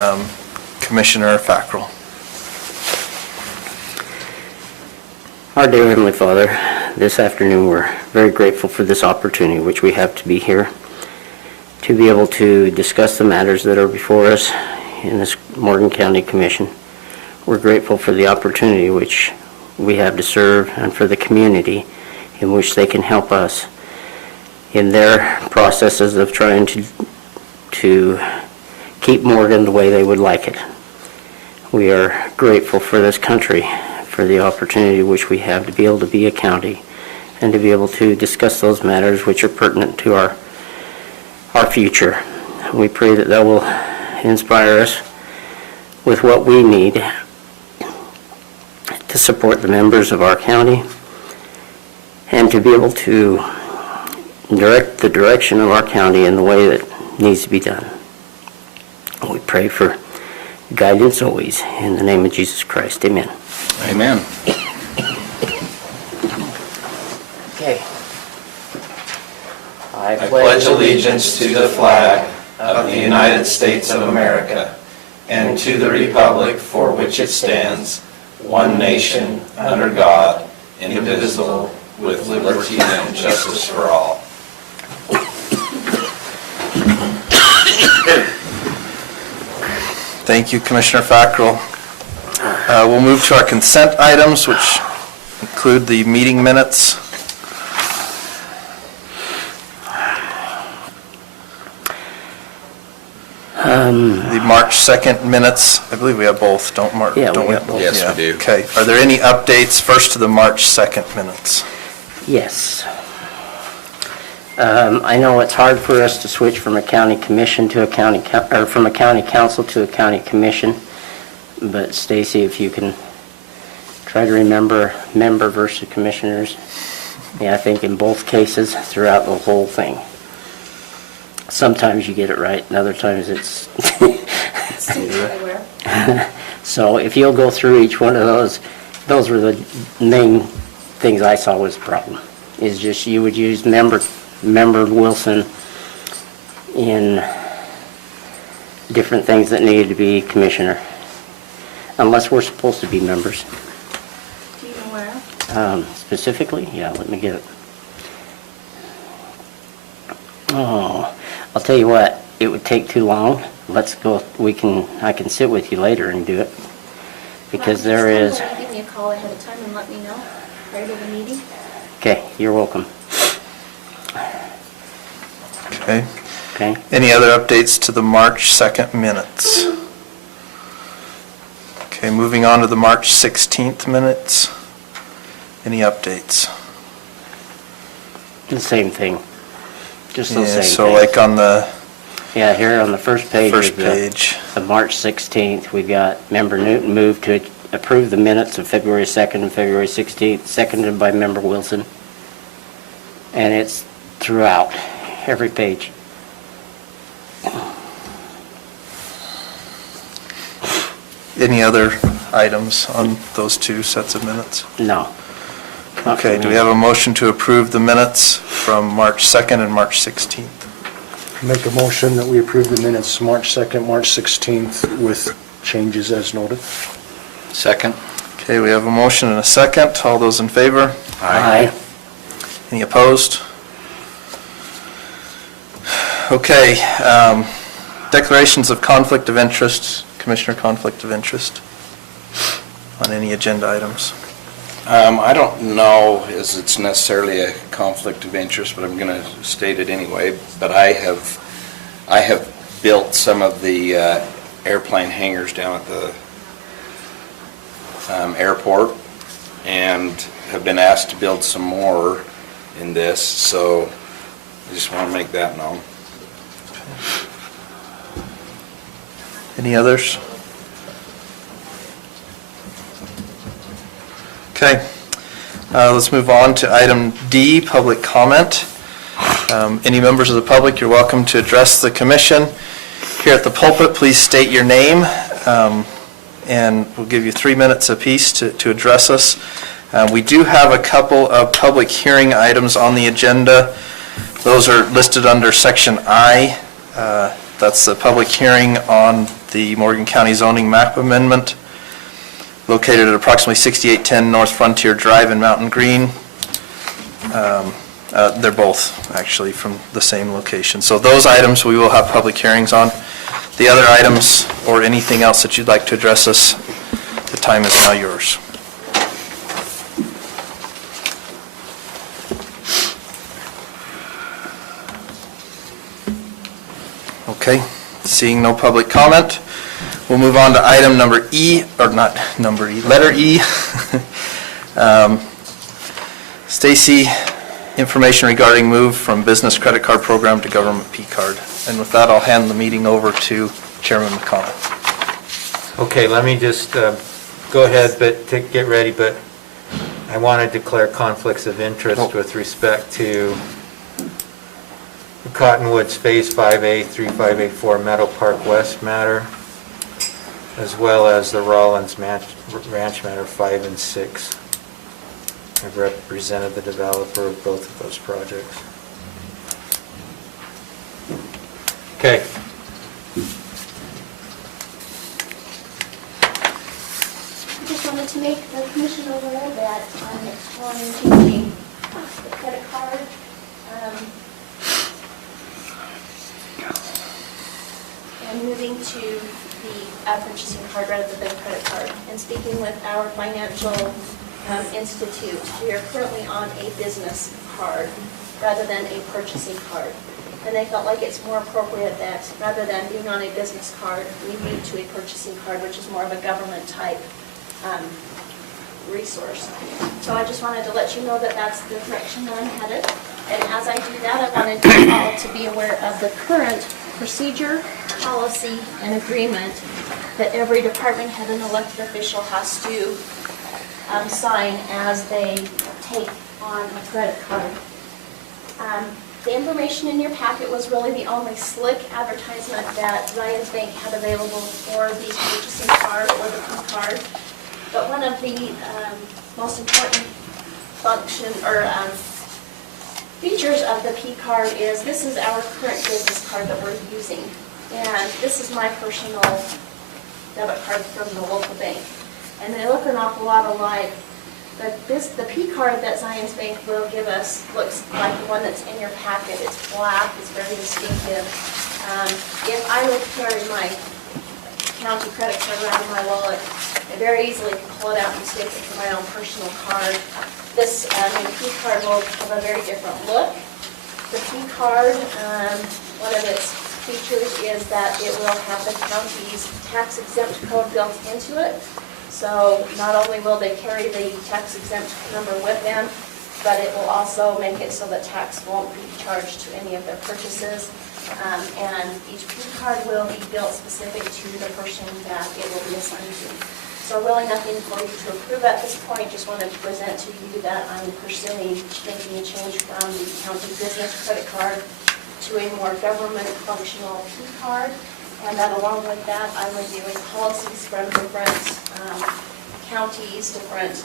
Commissioner Fackrell. Our dear Heavenly Father, this afternoon we're very grateful for this opportunity which we have to be here, to be able to discuss the matters that are before us in this Morgan County Commission. We're grateful for the opportunity which we have to serve and for the community in which they can help us in their processes of trying to keep Morgan the way they would like it. We are grateful for this country, for the opportunity which we have to be able to be a county and to be able to discuss those matters which are pertinent to our future. We pray that that will inspire us with what we need to support the members of our county and to be able to direct the direction of our county in the way that needs to be done. We pray for guidance always. In the name of Jesus Christ, amen. Amen. Okay. I pledge allegiance to the flag of the United States of America and to the republic for which it stands, one nation, under God, indivisible, with liberty and justice for all. Thank you, Commissioner Fackrell. We'll move to our consent items, which include the meeting minutes. The March 2nd minutes, I believe we have both, don't Mark? Yeah, don't we have both. Yes, we do. Okay, are there any updates first to the March 2nd minutes? Yes. I know it's hard for us to switch from a county commission to a county, or from a county council to a county commission, but Stacy, if you can try to remember member versus commissioners. Yeah, I think in both cases throughout the whole thing. Sometimes you get it right, and other times it's... So if you'll go through each one of those were the main things I saw was the problem. Is just you would use member Wilson in different things that needed to be commissioner, unless we're supposed to be members. Do you know where? Specifically, yeah, let me get it. Oh, I'll tell you what, it would take too long. Let's go, I can sit with you later and do it. Because there is... Give me a call ahead of time and let me know prior to the meeting. Okay, you're welcome. Okay. Okay. Any other updates to the March 2nd minutes? Okay, moving on to the March 16th minutes. Any updates? The same thing. Just those Yeah, same so things. like on the Yeah, here on the first page first of page. the March 16th, we've got Member Newton moved to approve the minutes of February 2nd and February 16th, seconded by Member Wilson. And it's throughout every page. Any other items on those two sets of minutes? No. Okay, do we have a motion to approve the minutes from March 2nd and March 16th? Make a motion that we approve the minutes March 2nd, March 16th with changes as noted. Second. Okay, we have a motion and a second. All those in favor? Aye. Any opposed? Okay, declarations of conflict of interest, Commissioner conflict of interest on any agenda items. I don't know as it's necessarily a conflict of interest, but I'm going to state it anyway. But I have built some of the airplane hangars down at the airport, and have been asked to build some more in this. So I just want to make that known. Any others? Okay, let's move on to item D, public comment. Any members of the public, you're welcome to address the commission. Here at the pulpit, please state your name, and we'll give you 3 minutes apiece to address us. We do have a couple of public hearing items on the agenda. Those are listed under section I. That's the public hearing on the Morgan County zoning map amendment located at approximately 6810 North Frontier Drive in Mountain Green. They're both actually from the same location. So those items we will have public hearings on. The other items or anything else that you'd like to address us, the time is now yours. Okay, seeing no public comment, we'll move on to item number E, or not number E, letter E. Stacy, information regarding move from business credit card program to government P card. And with that, I'll hand the meeting over to Chairman McConnell. Okay, let me just go ahead, but get ready, but I want to declare conflicts of interest with respect to the Cottonwoods Phase 5A, 3584 Meadow Park West matter, as well as the Rollins Ranch matter 5 and 6. I've represented the developer of both of those projects. Okay. I just wanted to make the commission aware that I'm exploring changing the credit card. And moving to the purchasing card rather than credit card. And speaking with our financial institute, we are currently on a business card rather than a purchasing card. And they felt like it's more appropriate that rather than being on a business card, we move to a purchasing card, which is more of a government type resource. So I just wanted to let you know that that's the direction that I'm headed. And as I do that, I wanted you all to be aware of the current procedure, policy, and agreement that every department head and elected official has to sign as they take on a credit card. The information in your packet was really the only slick advertisement that Ryan's Bank had available for the purchasing card or the P card. But one of the most important function or features of the P card is this is our current business card that we're using. And this is my personal debit card from the local bank. And they look an awful lot alike. But the P card that Zions Bank will give us looks like the one that's in your packet. It's black, it's very distinctive. If I would carry my county credit card around in my wallet, I very easily can pull it out and stick it to my own personal card. This new P card will have a very different look. The P card, one of its features is that it will have the county's tax exempt code built into it. So not only will they carry the tax exempt number with them, but it will also make it so that tax won't be charged to any of their purchases. And each P card will be built specific to the person that it will be assigned to. So really nothing for you to approve at this point. Just wanted to present to you that I'm pursuing making a change from the county business credit card to a more government functional P card. And that along with that, I'm reviewing policies from different counties, different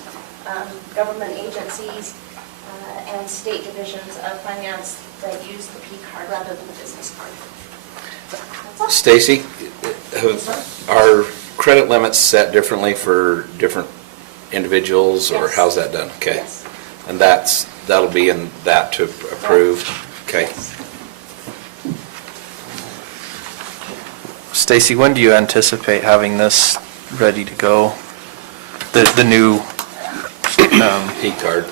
government agencies, and state divisions of finance that use the P card rather than the business card. Stacy, are credit limits set differently for different individuals, or Yes. how's that done? Okay. Yes. And that'll be in that to approve? Okay. Yes. Stacy, when do you anticipate having this ready to go? The new, P card.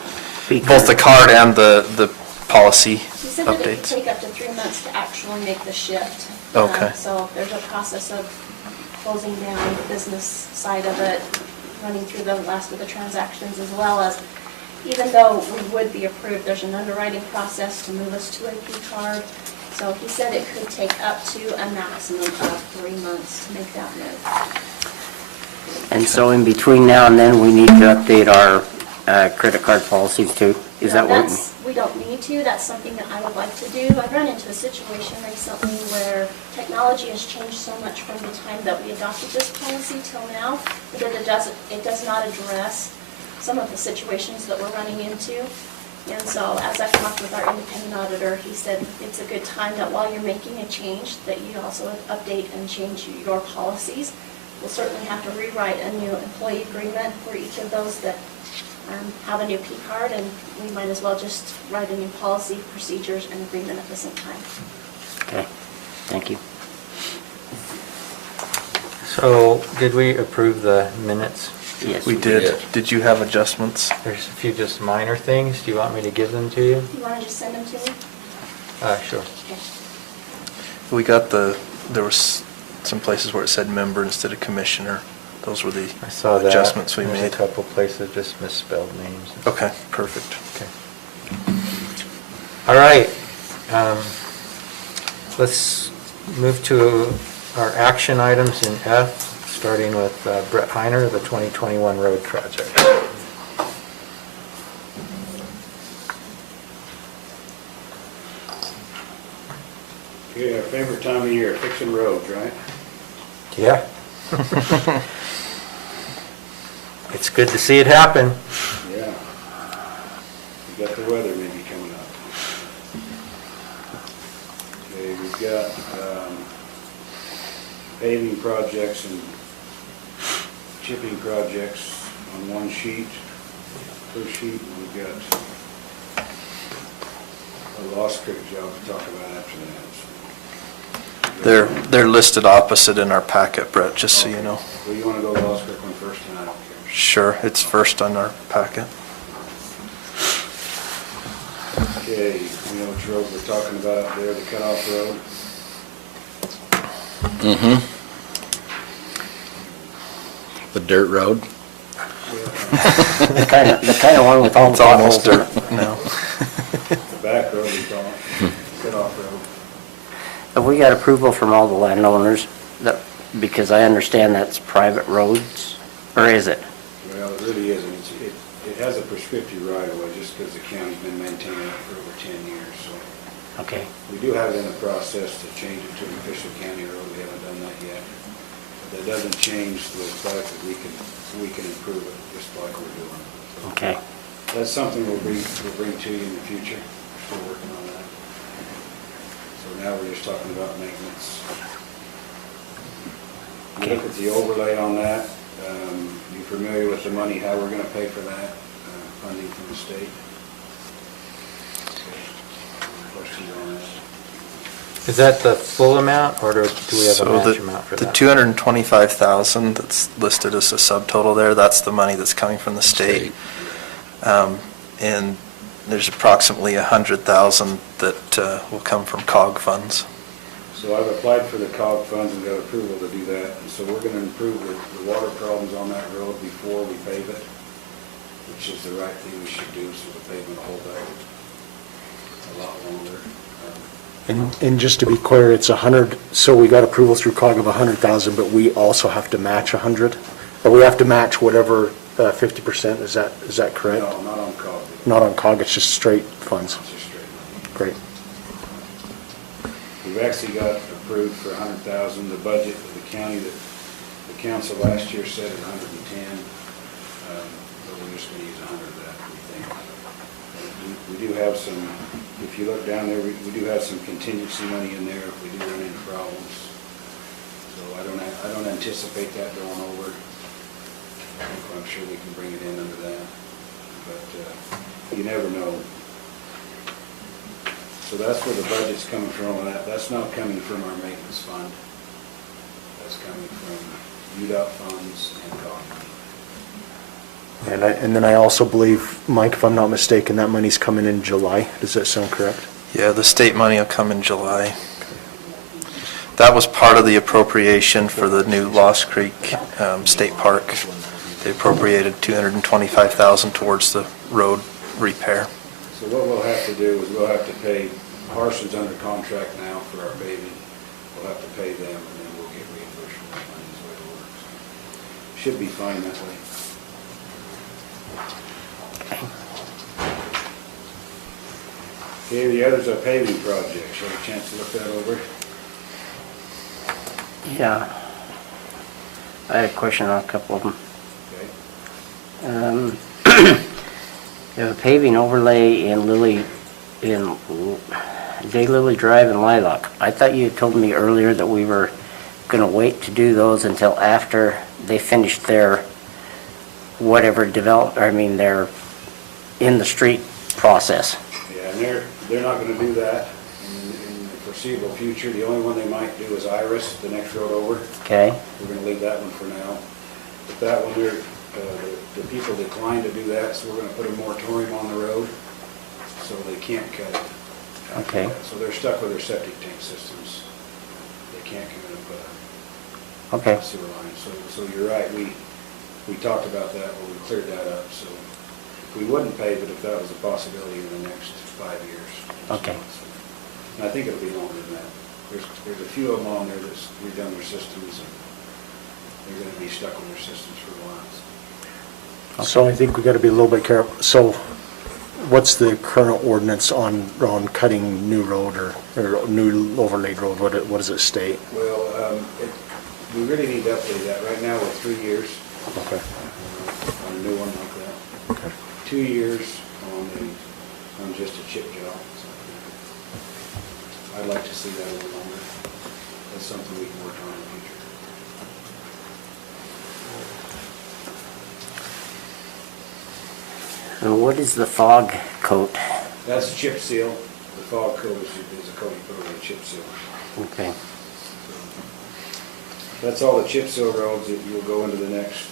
both the card and the policy He said that it could updates? take up to 3 months to actually make the shift. Okay. So there's a process of closing down the business side of it, running through the last of the transactions, as well as, even though we would be approved, there's an underwriting process to move us to a P card. So he said it could take up to a maximum of 3 months to make that move. And so in between now and then, we need to update our credit card policies too? Is that what? We don't need to, that's something that I would like to do. I've run into a situation recently where technology has changed so much from the time that we adopted this policy till now, that it does not address some of the situations that we're running into. And so as I've talked with our independent auditor, he said it's a good time that while you're making a change, that you also update and change your policies. We'll certainly have to rewrite a new employee agreement for each of those that have a new P card, and we might as well just write a new policy, procedures, and agreement at the same time. Okay, thank you. So, did we approve the minutes? Yes. We did. did. Did you have adjustments? There's a few just minor things. Do you want me to give them to you? You want to just send them to me? Sure. Okay. We got there was some places where it said member instead of commissioner. Those were the I saw that. adjustments we There's made. a couple places just misspelled names. Okay, perfect. Okay. All right. Let's move to our action items in F, starting with Brett Heiner, the 2021 road project. Okay, our favorite time of year, fixing roads, right? Yeah. It's good to see it happen. Yeah. We got the weather maybe coming up. Okay, we've got paving projects and chipping projects on one sheet. First sheet, we've got a Lost Creek job to talk about after that. They're listed opposite in our packet, Brett, just so you know. Well, you want to go Lost Creek one first, and I don't care. Sure, it's first on our packet. Okay, you know which road we're talking about up there, the cutoff road? Mm-hmm. The dirt road? The kind of one with all the It's almost potholes in dirt it. now. The back road we call it, cutoff road. Have we got approval from all the landowners? Because I understand that's private roads, or is it? Well, it really isn't. It has a prescriptive right of way just because the county's been maintaining it for over 10 years, so. Okay, We do have it in the process to change it to an official county road. We haven't done that yet. But that doesn't change the fact that we can improve it just like we're doing. okay. That's something we'll bring to you in the future. We're still working on that. So now we're just talking about maintenance. You look at the overlay on that, you familiar with the money, how we're gonna pay for that, funding from the state? Questions on that? Is that the full amount, or do we have a So match amount for the that? 225,000 that's listed as a subtotal there, that's the money that's coming from the state. And there's approximately 100,000 that will come from COG funds. So I've applied for the COG funds and got approval to do that, and so we're gonna improve the water problems on that road before we pave it, which is the right thing we should do, so the pavement will hold out a lot longer. And just to be clear, it's 100, so we got approval through COG of 100,000, but we also have to match 100? Or we have to match whatever 50%, is that correct? No, not on COG. Not on COG, it's just straight funds. It's just straight money. Great. We've actually got approved for 100,000, the budget of the county that the council last year set at 110, but we're just gonna use 100 of that, we think. We do have some, if you look down there, we do have some contingency money in there if we do run into problems. So I don't anticipate that going over. I'm sure we can bring it in under that, but you never know. So that's where the budget's coming from, and that's not coming from our maintenance fund. That's coming from UDOT funds and COG money. And then I also believe, Mike, if I'm not mistaken, that money's coming in July. Does that sound correct? Yeah, the state money will come in July. That was part of the appropriation for the new Lost Creek State Park. They appropriated $225,000 towards the road repair. So what we'll have to do is we'll have to pay, Harson's under contract now for our paving. We'll have to pay them, and then we'll get reimbursed for that money, is the way it works. Should be fine that way. Okay, the other's a paving project. You have a chance to look that over? Yeah. I had a question on a couple of them. Okay. You have a paving overlay in Daylily Drive and Lilac. I thought you had told me earlier that we were gonna wait to do those until after they finished their whatever their in the street process. Yeah, and they're not gonna do that in the foreseeable future. The only one they might do is Iris, the next road over. Okay? We're gonna leave that one for now. But that one, the people declined to do that, so we're gonna put a moratorium on the road, so they can't cut it. Okay. So they're stuck with their septic tank systems. They can't come in and put Okay. a sewer line. So you're right, we talked about that, but we cleared that up, so we wouldn't pave it if that was a possibility in the next 5 years. Okay. And I think it'll be longer than that. There's a few of them on there that's redone their systems, and they're gonna be stuck with their systems for a while. So I think we gotta be a little bit careful. So what's the current ordinance on cutting new road or new overlaid road? What does it state? Well, we really need to update that. Right now, we're 3 years Okay. on a new one like that. Okay. 2 years on just a chip job. So I'd like to see that a little longer. That's something we can work on in the future. And what is the fog coat? That's a chip seal. The fog coat is a coat you put over a chip seal. Okay. That's all the chip seal roads that you'll go into the next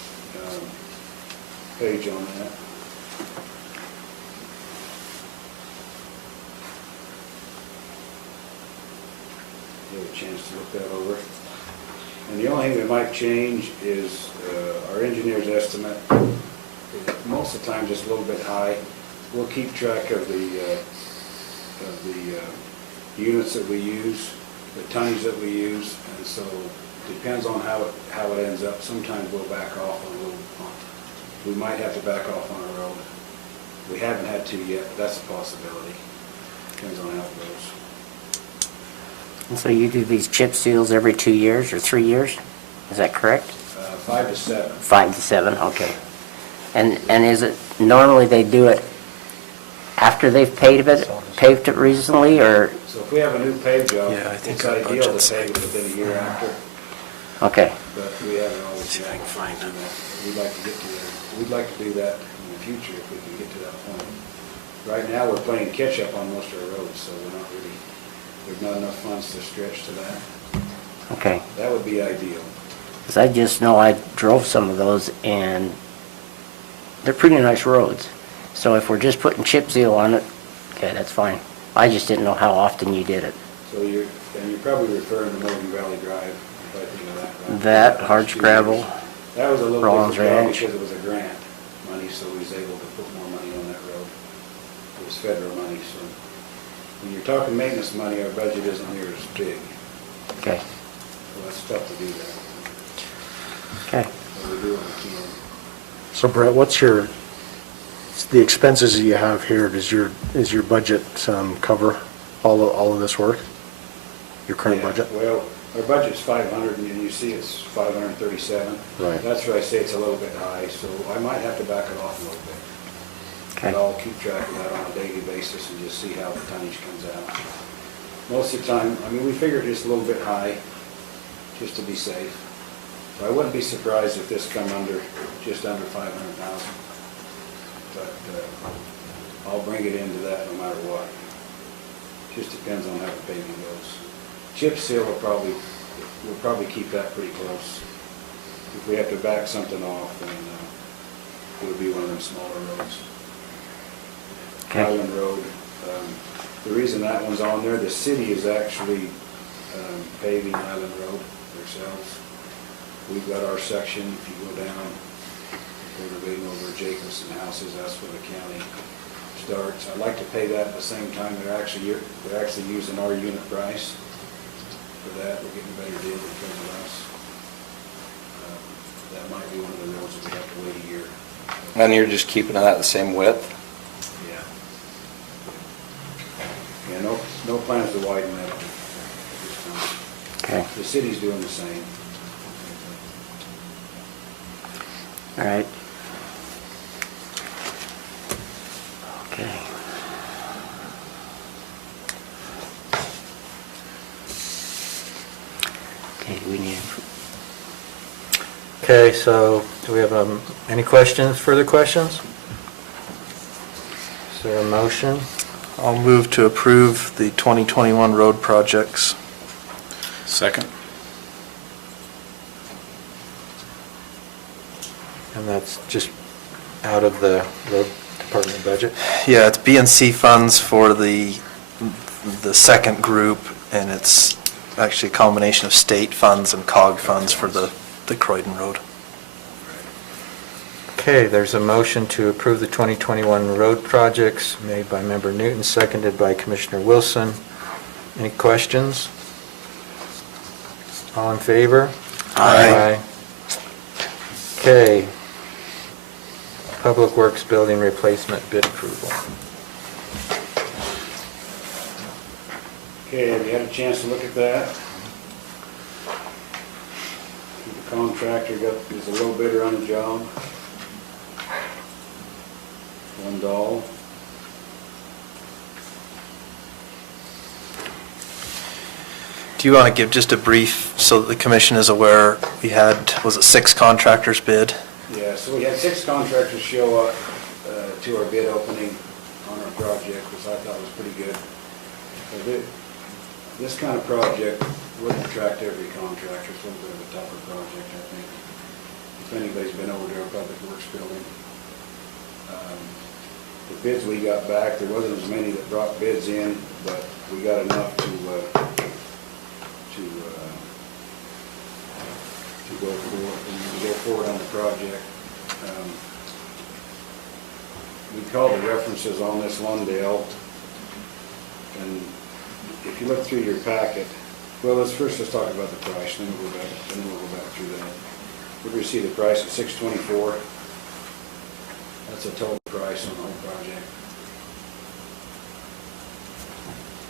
page on that. Give a chance to look that over. And the only thing that might change is our engineer's estimate. Most of the time, just a little bit high. We'll keep track of the units that we use, the tonnage that we use, and so depends on how it ends up. Sometimes we'll back off on a little. We might have to back off on a road. We haven't had to yet, but that's a possibility. Depends on how it goes. And so you do these chip seals every 2 years or 3 years? Is that correct? 5 to 7. 5 to 7, okay. And is it, normally they do it after they've paved it recently, or? So if we have a new pave job, Yeah, I think it's our ideal budget's to pave it within a year after, Okay, but we haven't always. See if I can find it. We'd like to get to that. We'd like to do that in the future if we can get to that point. Right now, we're playing catch-up on most of our roads, so we're not really, there's not enough funds to stretch to that. okay. That would be ideal. Because I just know I drove some of those, and they're pretty nice roads. So if we're just putting chip seal on it, okay, that's fine. I just didn't know how often you did it. So you're probably referring to Morgan Valley Drive, if I think of that. Right? That, Hard Scrabble. That was a little Rollins different job Ranch. because it was a grant money, so we was able to put more money on that road. It was federal money, so when you're talking maintenance money, our budget isn't near as big. Okay, So that's tough to do that. okay. But we do what we can. So Brett, what's the expenses that you have here? Does your budget cover all of this work? Your current Yeah, budget? Well, our budget's 500, and you see it's 537. Right. That's where I say it's a little bit high, so I might have to back it off a little bit. Okay. But I'll keep track of that on a daily basis and just see how the tonnage comes out. Most of the time, I mean, we figured just a little bit high, just to be safe. So I wouldn't be surprised if this come just under 500,000. But I'll bring it into that no matter what. Just depends on how the paving goes. Chip seal we'll probably keep that pretty close. If we have to back something off, then it'll be one of them smaller roads. Okay. Island Road, the reason that one's on there, the city is actually paving Island Road themselves. We've got our section, if you go down, renovating over Jacobson houses, that's where the county starts. I'd like to pay that at the same time, they're actually using our unit price for that, we're getting a better deal because of us. That might be one of the roads that we have to wait a year. And you're just keeping that the same width? Yeah. Yeah, no plans to widen that at this time. Okay, The city's doing the same. all right. Okay, so do we have any questions, further questions? Is there a motion? I'll move to approve the 2021 road projects. Second. And that's just out of the road department budget? Yeah, it's B and C funds for the second group, and it's actually a combination of state funds and COG funds for the Croydon Road. Okay, there's a motion to approve the 2021 road projects made by Member Newton, seconded by Commissioner Wilson. Any questions? All in favor? Aye. Okay. Public Works Building Replacement Bid Approval. Okay, have you had a chance to look at that? The contractor is a low bidder on the job. $1. Do you want to give just a brief, so that the commission is aware, we had, was it 6 contractors bid? Yeah, so we had 6 contractors show up to our bid opening on our project, which I thought was pretty good. This kind of project wouldn't attract every contractor. It's a little bit of a tougher project, I think. If anybody's been over to our public works building. The bids we got back, there wasn't as many that brought bids in, but we got enough to go forward on the project. We called the references on this Lundale, and if you look through your packet, well, let's talk about the price, then we'll go back through that. We received the price at $624. That's a total price on the whole project.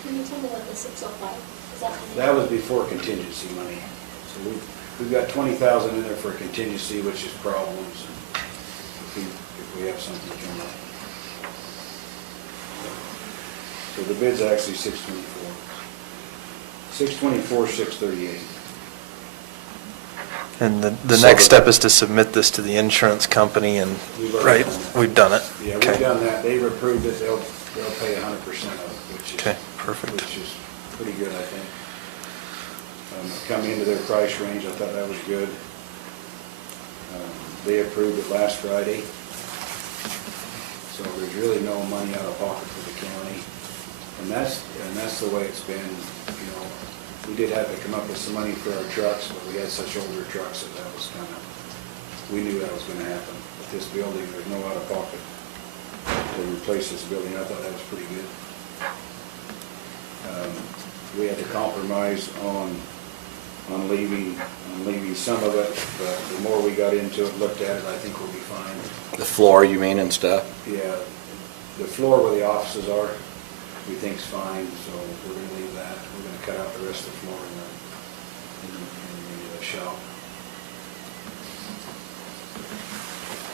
Can you tell me what the 605, is that? That was before contingency money. So we've got 20,000 in there for contingency, which is problems, if we have something come up. So the bid's actually 624. 624, 638. And the So next the- step is to submit this to the insurance company, and, We've already right, done that. we've done it? Yeah, Okay. we've done that. They've approved it. They'll pay 100% of it, which is. Okay, perfect. Which is pretty good, I think. Coming into their price range, I thought that was good. They approved it last Friday. So there's really no money out of pocket for the county. And that's the way it's been, you know. We did have to come up with some money for our trucks, but we had such older trucks that was kind of, we knew that was going to happen. With this building, there's no out of pocket to replace this building. I thought that was pretty good. We had to compromise on leaving some of it, but the more we got into it, looked at it, I think we'll be fine. The floor, you mean, and stuff? Yeah, the floor where the offices are, we think's fine, so we're gonna leave that. We're gonna cut out the rest of the floor in the shop.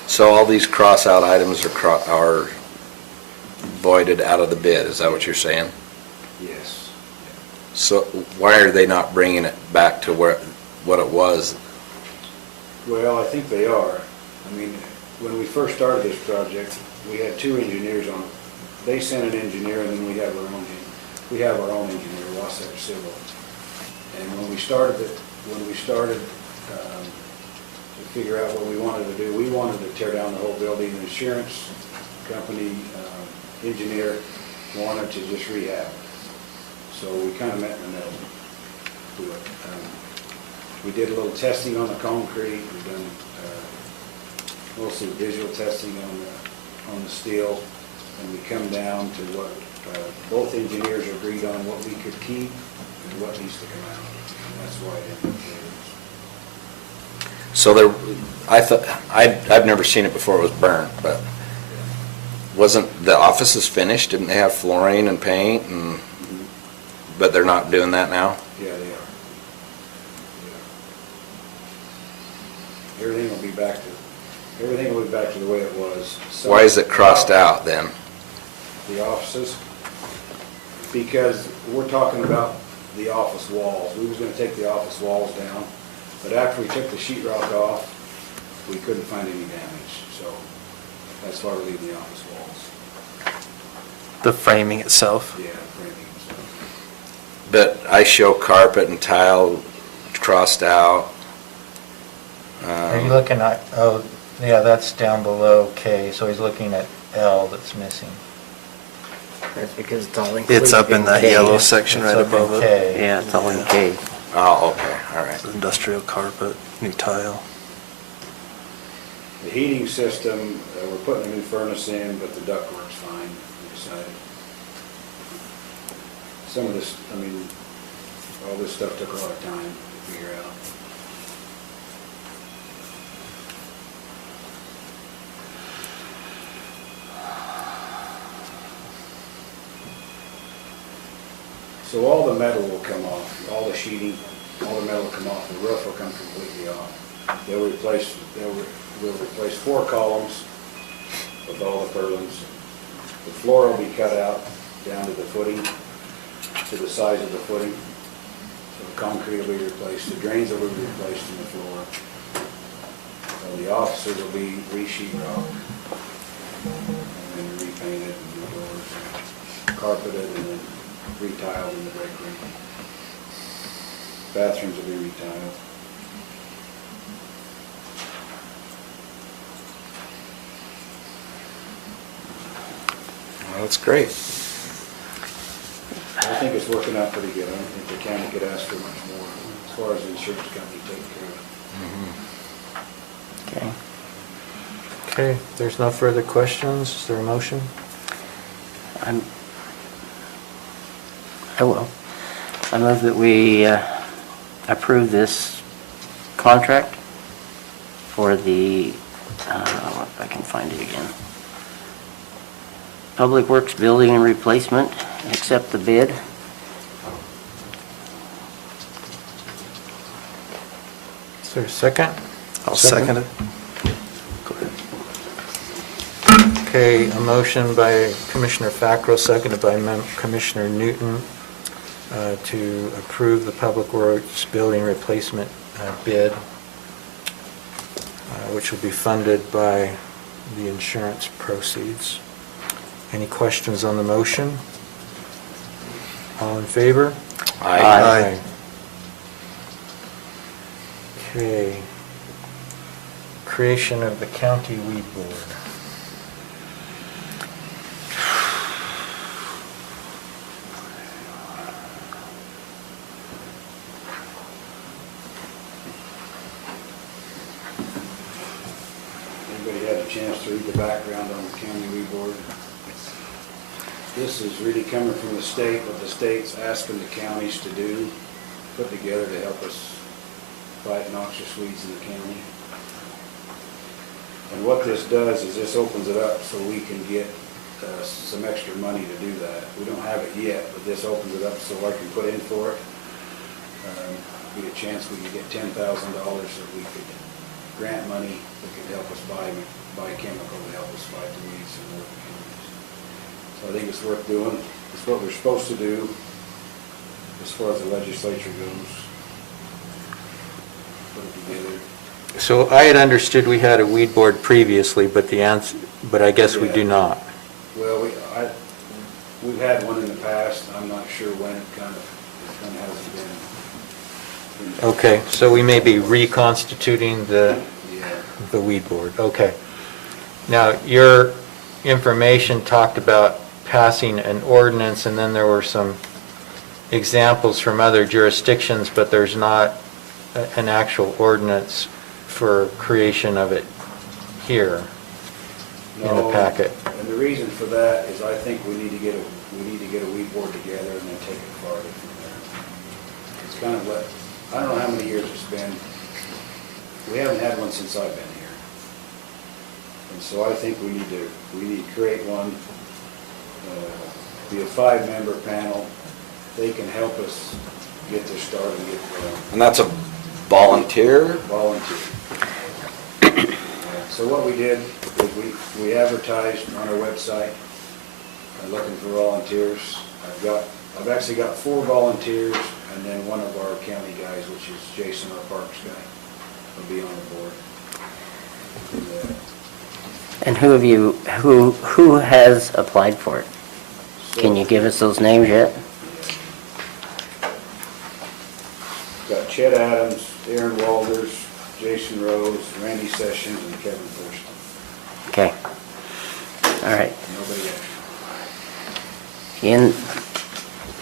So all these cross-out items are voided out of the bid, is that what you're saying? Yes. So why are they not bringing it back to what it was? Well, I think they are. I mean, when we first started this project, we had 2 engineers on it. They sent an engineer, and then we have our own engineer, Wasatch Civil. And when we started to figure out what we wanted to do, we wanted to tear down the whole building. The insurance company engineer wanted to just rehab. So we kind of met in the middle to it. We did a little testing on the concrete. We've done mostly visual testing on the steel, and we come down to what both engineers agreed on, what we could keep and what needs to come out. And that's why it ended up there. So I've never seen it before it was burnt, but wasn't the offices finished? Didn't they have flooring and paint but they're not doing that now? Yeah, they are. Yeah. Everything will be back to the way it was. Why is it crossed out then? The offices, because we're talking about the office walls. We was gonna take the office walls down, but after we took the sheetrock off, couldn't find any damage, so that's why we're leaving the office walls. The framing itself? Yeah, framing, so. But I show carpet and tile crossed out. Are you looking at, oh, yeah, that's down below K, so he's looking at L that's missing. That's because it's all included. It's up in that K. yellow section It's right up in above it. K. Yeah, it's all in K. Oh, okay, all right. Industrial carpet, new tile. The heating system, we're putting a new furnace in, but the ductwork's fine, we decided. Some of this, I mean, all this stuff took a lot of time to figure out. So all the metal will come off, all the sheeting, all the metal will come off, the roof will come completely off. We'll replace 4 columns with all the purlins. The floor will be cut out down to the footing, to the size of the footing. So the concrete will be replaced, the drains will be replaced in the floor. So the offices will be re-sheetrock and then repainted and new doors, carpeted and then retiled in the break room. Bathrooms will be retiled. Well, that's great. I think it's working out pretty good. I don't think the county could ask for much more as far as the insurance company taking care of it. Okay. Okay, if there's no further questions, is there a motion? I will. I move that we approve this contract for the, if I can find it again. Public Works Building and Replacement, accept the bid. Is there a second? I'll second it. Go ahead. Okay, a motion by Commissioner Fackrell, seconded by Commissioner Newton, to approve the Public Works Building Replacement bid, which will be funded by the insurance proceeds. Any questions on the motion? All in favor? Aye. Okay. Creation of the county weed board. Anybody had a chance to read the background on the county weed board? This is really coming from the state, what the state's asking the counties to do, put together to help us fight noxious weeds in the county. And what this does is this opens it up so we can get some extra money to do that. We don't have it yet, but this opens it up so I can put in for it. Be a chance we could get $10,000 that we could grant money that could help us buy chemical to help us fight the weeds and work the counties. So I think it's worth doing. It's what we're supposed to do as far as the legislature goes. Put it together. So I had understood we had a weed board previously, but I guess we do Yeah. not. Well, we've had one in the past. I'm not sure when it kind of hasn't been. Okay, so we may be reconstituting the Yeah. weed board, okay. Now, your information talked about passing an ordinance, and then there were some examples from other jurisdictions, but there's not an actual ordinance for creation of it here in the No, packet. And the reason for that is I think we need to get a weed board together and then take it farther from there. It's kind of what, I don't know how many years it's been. We haven't had one since I've been here. And so I think we need to create one, be a 5-member panel. They can help us get this started and get it going. And that's a volunteer? Volunteer. So what we did is we advertised on our website, looking for volunteers. I've actually got 4 volunteers, and then one of our county guys, which is Jason, our parks guy, will be on the board. And who has applied for it? Can you give us those names yet? Got Chet Adams, Aaron Walters, Jason Rose, Randy Sessions, and Kevin Thurston. Okay. All right. Nobody else.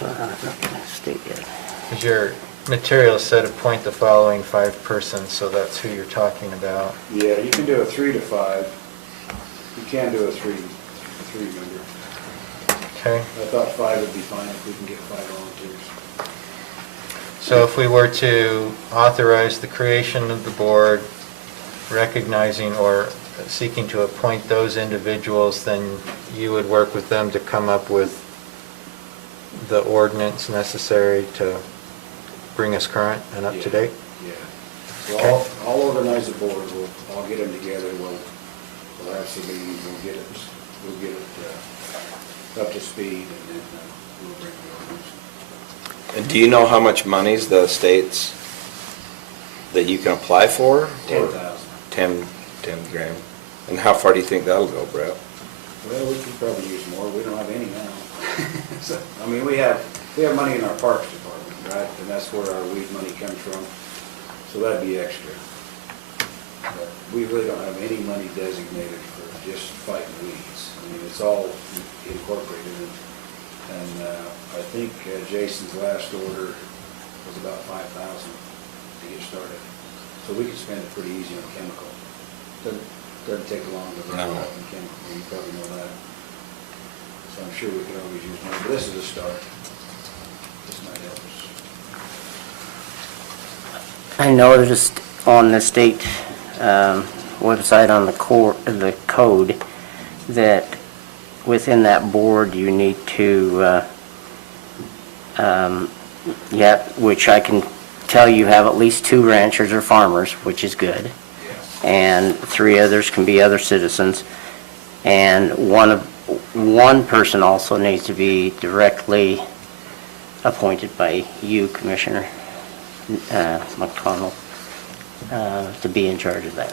I'm not gonna state yet. Because your material said appoint the following 5 persons, so that's who you're talking about. Yeah, you can do a 3 to 5. You can do a three member. Okay? I thought 5 would be fine if we can get 5 volunteers. So if we were to authorize the creation of the board, recognizing or seeking to appoint those individuals, then you would work with them to come up with the ordinance necessary to bring us current and up to date? Yeah. So I'll organize the board, I'll get them together, we'll have some meetings, we'll get it up to speed, and then we'll bring the ordinance. And do you know how much money's the states that you can apply for? 10,000. 10 grand. And how far do you think that'll go, Brett? Well, we could probably use more, we don't have any now. So, I mean, we have money in our parks department, right, and that's where our weed money comes from, so that'd be extra. But we really don't have any money designated for just fighting weeds. I mean, it's all incorporated, and I think Jason's last order was about 5,000 to get started. So we could spend it pretty easy on chemical. Doesn't take long to run out on chemical, you probably know that. So I'm sure we could always use more, but this is a start. This might help us. I noticed on the state website on the code that within that board you need to, which I can tell you have at least 2 ranchers or farmers, which is good. And 3 others can be other citizens. And one person also needs to be directly appointed by you, Commissioner McConnell, to be in charge of that,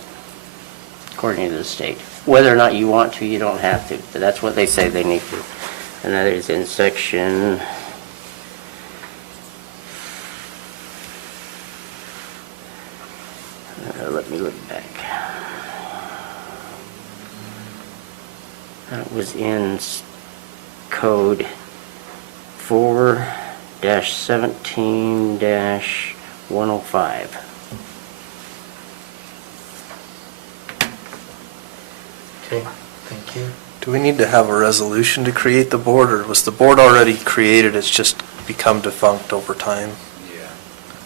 according to the state. Whether or not you want to, you don't have to, but that's what they say they need to. And that is in section... let me look back. That was in code 4-17-105. Okay, thank you. Do we need to have a resolution to create the board, or was the board already created, it's just become defunct over time? Yeah.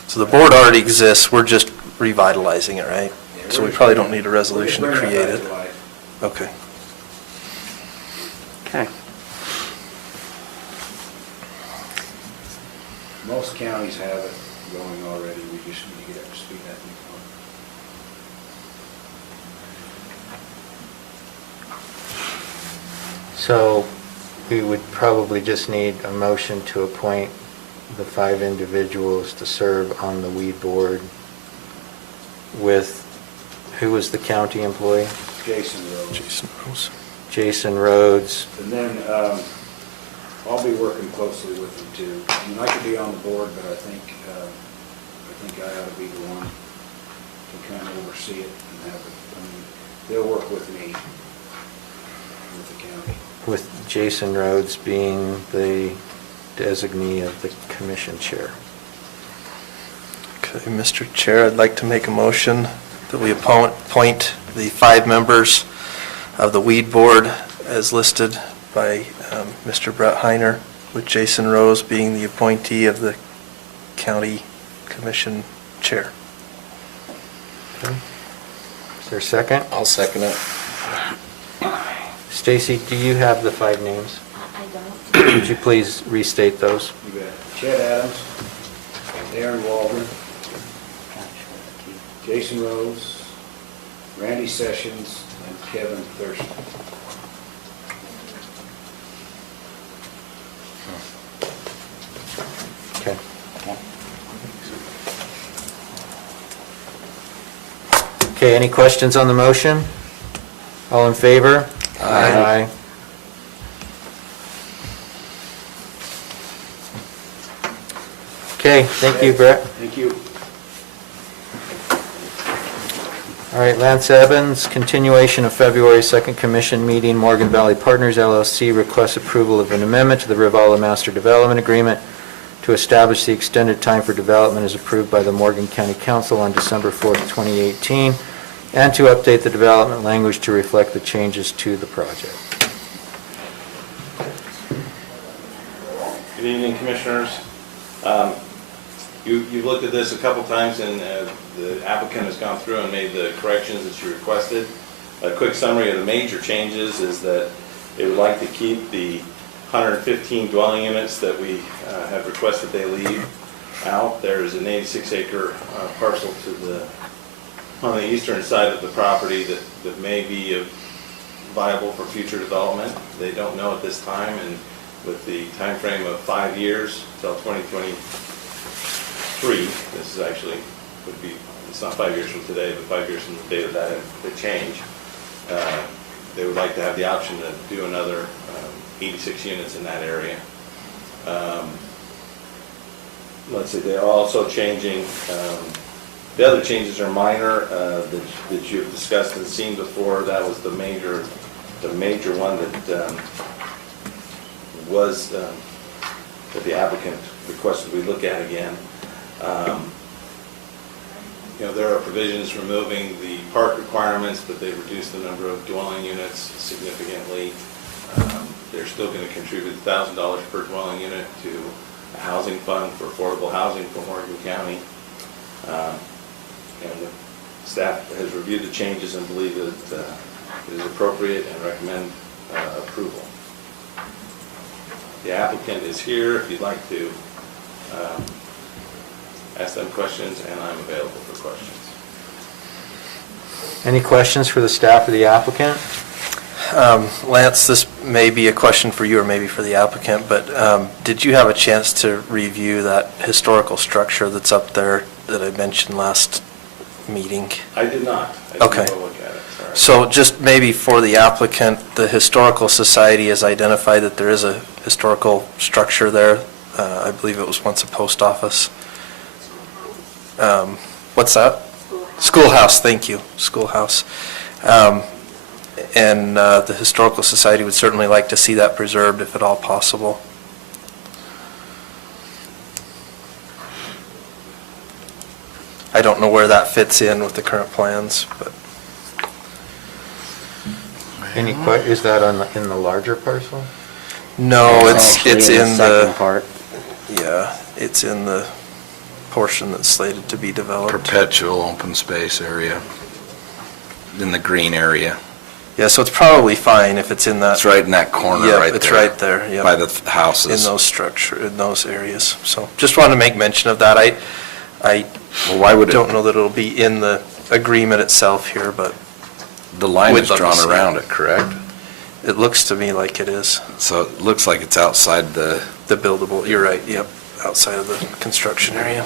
So the board already exists, we're just revitalizing it, right? Yeah, So we're we just probably bringing- don't need a resolution to we're just create bringing it. back to life. Okay. Okay. Most counties have it going already, we just need to get up to speed, I think. So we would probably just need a motion to appoint the 5 individuals to serve on the weed board with, who was the county employee? Jason Rose. Jason Rose. Jason Rhodes. And then I'll be working closely with them too. I mean, I could be on the board, but I think I ought to be the one to kind of oversee it and have it. I mean, they'll work with me, with the county. With Jason Rhodes being the designee of the commission chair. Okay, Mr. Chair, I'd like to make a motion that we appoint the 5 members of the weed board as listed by Mr. Brett Heiner, with Jason Rose being the appointee of the county commission chair. Okay. Is there a second? I'll second it. Stacy, do you have the 5 names? I don't. Would you please restate those? You bet. Chet Adams, Aaron Waldron, Jason Rose, Randy Sessions, and Kevin Thurston. Okay. Okay, any questions on the motion? All in favor? Aye. Okay, thank you, Brett. Thank you. All right, Lance Evans, continuation of February 2nd Commission meeting, Morgan Valley Partners LLC requests approval of an amendment to the Rivala Master Development Agreement to establish the extended time for development as approved by the Morgan County Council on December 4th, 2018, and to update the development language to reflect the changes to the project. Good evening, Commissioners. You've looked at this a couple times, and the applicant has gone through and made the corrections that you requested. A quick summary of the major changes is that they would like to keep the 115 dwelling units that we have requested they leave out. There is an 86-acre parcel on the eastern side of the property that may be viable for future development. They don't know at this time, and with the time frame of 5 years till 2023, this is actually, it's not 5 years from today, but 5 years from the date of the change. They would like to have the option to do another 86 units in that area. Let's see, they're also changing, the other changes are minor that you've discussed and seen before. That was the major one that was that the applicant requested we look at again. There are provisions removing the park requirements, but they reduced the number of dwelling units significantly. They're still going to contribute $1,000 per dwelling unit to a housing fund for affordable housing for Morgan County. And the staff has reviewed the changes and believe that it is appropriate and recommend approval. The applicant is here if you'd like to ask them questions, and I'm available for questions. Any questions for the staff or the applicant? Lance, this may be a question for you or maybe for the applicant, but did you have a chance to review that historical structure that's up there that I mentioned last meeting? I did not. I Okay. didn't go look at it. Sorry. So just maybe for the applicant, the Historical Society has identified that there is a historical structure there. I believe it was once a post office. What's that? Schoolhouse, thank you, schoolhouse. And the Historical Society would certainly like to see that preserved if at all possible. I don't know where that fits in with the current plans, but. Is that in the larger parcel? No, it's Actually, in the, second part. yeah, it's in the portion that's slated to be developed. Perpetual open space area, in the green area. Yeah, so it's probably fine if it's in that. It's right in that corner Yeah, right there. it's right there, yeah. By the houses. In those areas. So just wanted to make mention of that. I Well, why would don't know that it'll be in the agreement itself here, but the line We'd is love to drawn see around it. it, correct? it looks to me like it is. So it looks like it's outside the, The buildable, you're right, yep, outside of the construction area.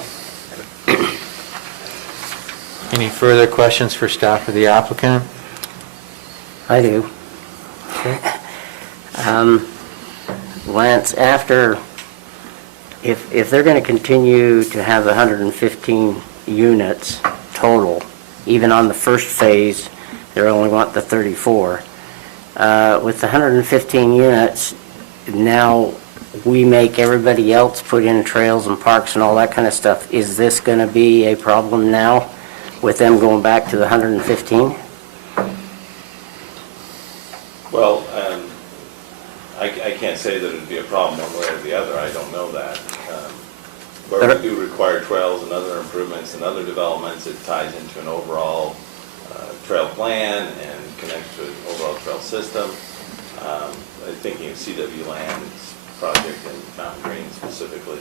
Any further questions for staff or the applicant? I do. Lance, if they're going to continue to have 115 units total, even on the first phase, they only want the 34. With the 115 units, now we make everybody else put in trails and parks and all that kind of stuff. Is this going to be a problem now with them going back to the 115? Well, I can't say that it'd be a problem one way or the other. I don't know that. Where we do require trails and other improvements and other developments, it ties into an overall trail plan and connects to an overall trail system. I'm thinking of CW Land's project in Mountain Green specifically.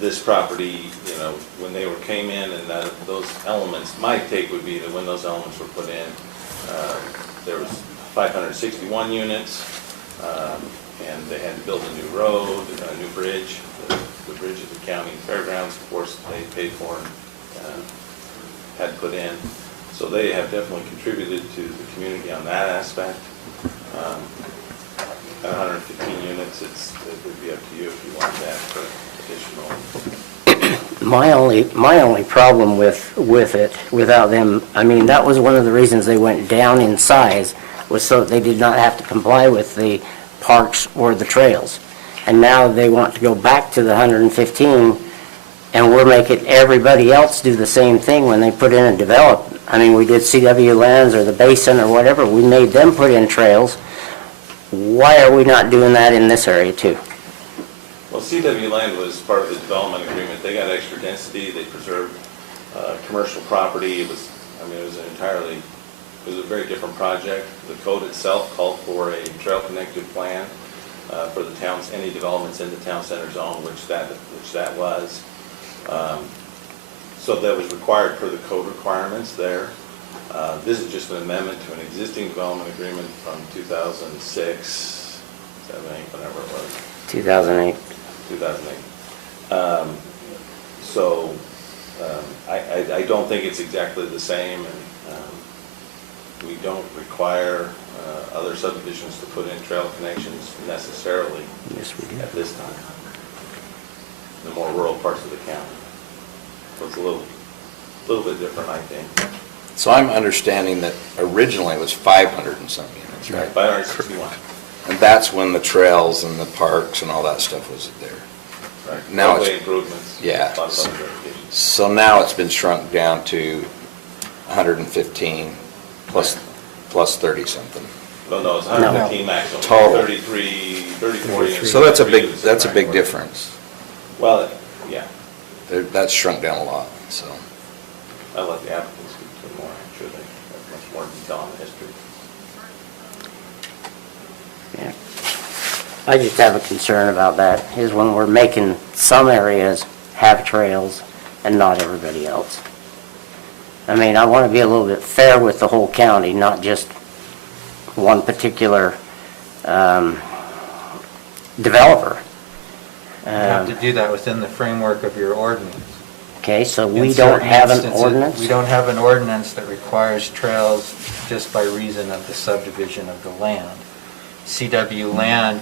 This property, when they came in and those elements, my take would be that when those elements were put in, there was 561 units, and they had to build a new road, a new bridge. The bridge at the county fairgrounds, of course, they paid for and had put in. So they have definitely contributed to the community on that aspect. At 115 units, it would be up to you if you want that for additional. My only problem with it, without them, I mean, that was one of the reasons they went down in size, was so that they did not have to comply with the parks or the trails. And now they want to go back to the 115, and we're making everybody else do the same thing when they put in and develop. I mean, we did CW Lands or the Basin or whatever, we made them put in trails. Why are we not doing that in this area too? Well, CW Land was part of the development agreement. They got extra density, they preserved commercial property. It was a very different project. The code itself called for a trail connected plan for the towns, any developments in the town center zone, which that was. So that was required per the code requirements there. This is just an amendment to an existing development agreement from 2006, 7, 8, whatever it was. 2008. 2008. I don't think it's exactly the same, and we don't require other subdivisions to put in trail connections necessarily. Yes, we do. At this time. The more rural parts of the county. So it's a little bit different, I think. So I'm understanding that originally it was 500 and some units, right? 561. And that's when the trails and the parks and all that stuff was there. Right. Now Roadway it's- improvements. Yeah. Lots of other verifications. So now it's been shrunk down to 115 plus 30 something. No, it's 115 maximum. Total. 34 units. So that's a big Maximum. difference. Well, yeah. That's shrunk down a lot, so. I'll let the applicants speak to it more. I'm sure they have much more detail on the history. Yeah. I just have a concern about that, is when we're making some areas have trails and not everybody else. I mean, I want to be a little bit fair with the whole county, not just one particular developer. You have to do that within the framework of your ordinance. Okay, so we In don't certain have an instances, ordinance? We don't have an ordinance that requires trails just by reason of the subdivision of the land. CW Land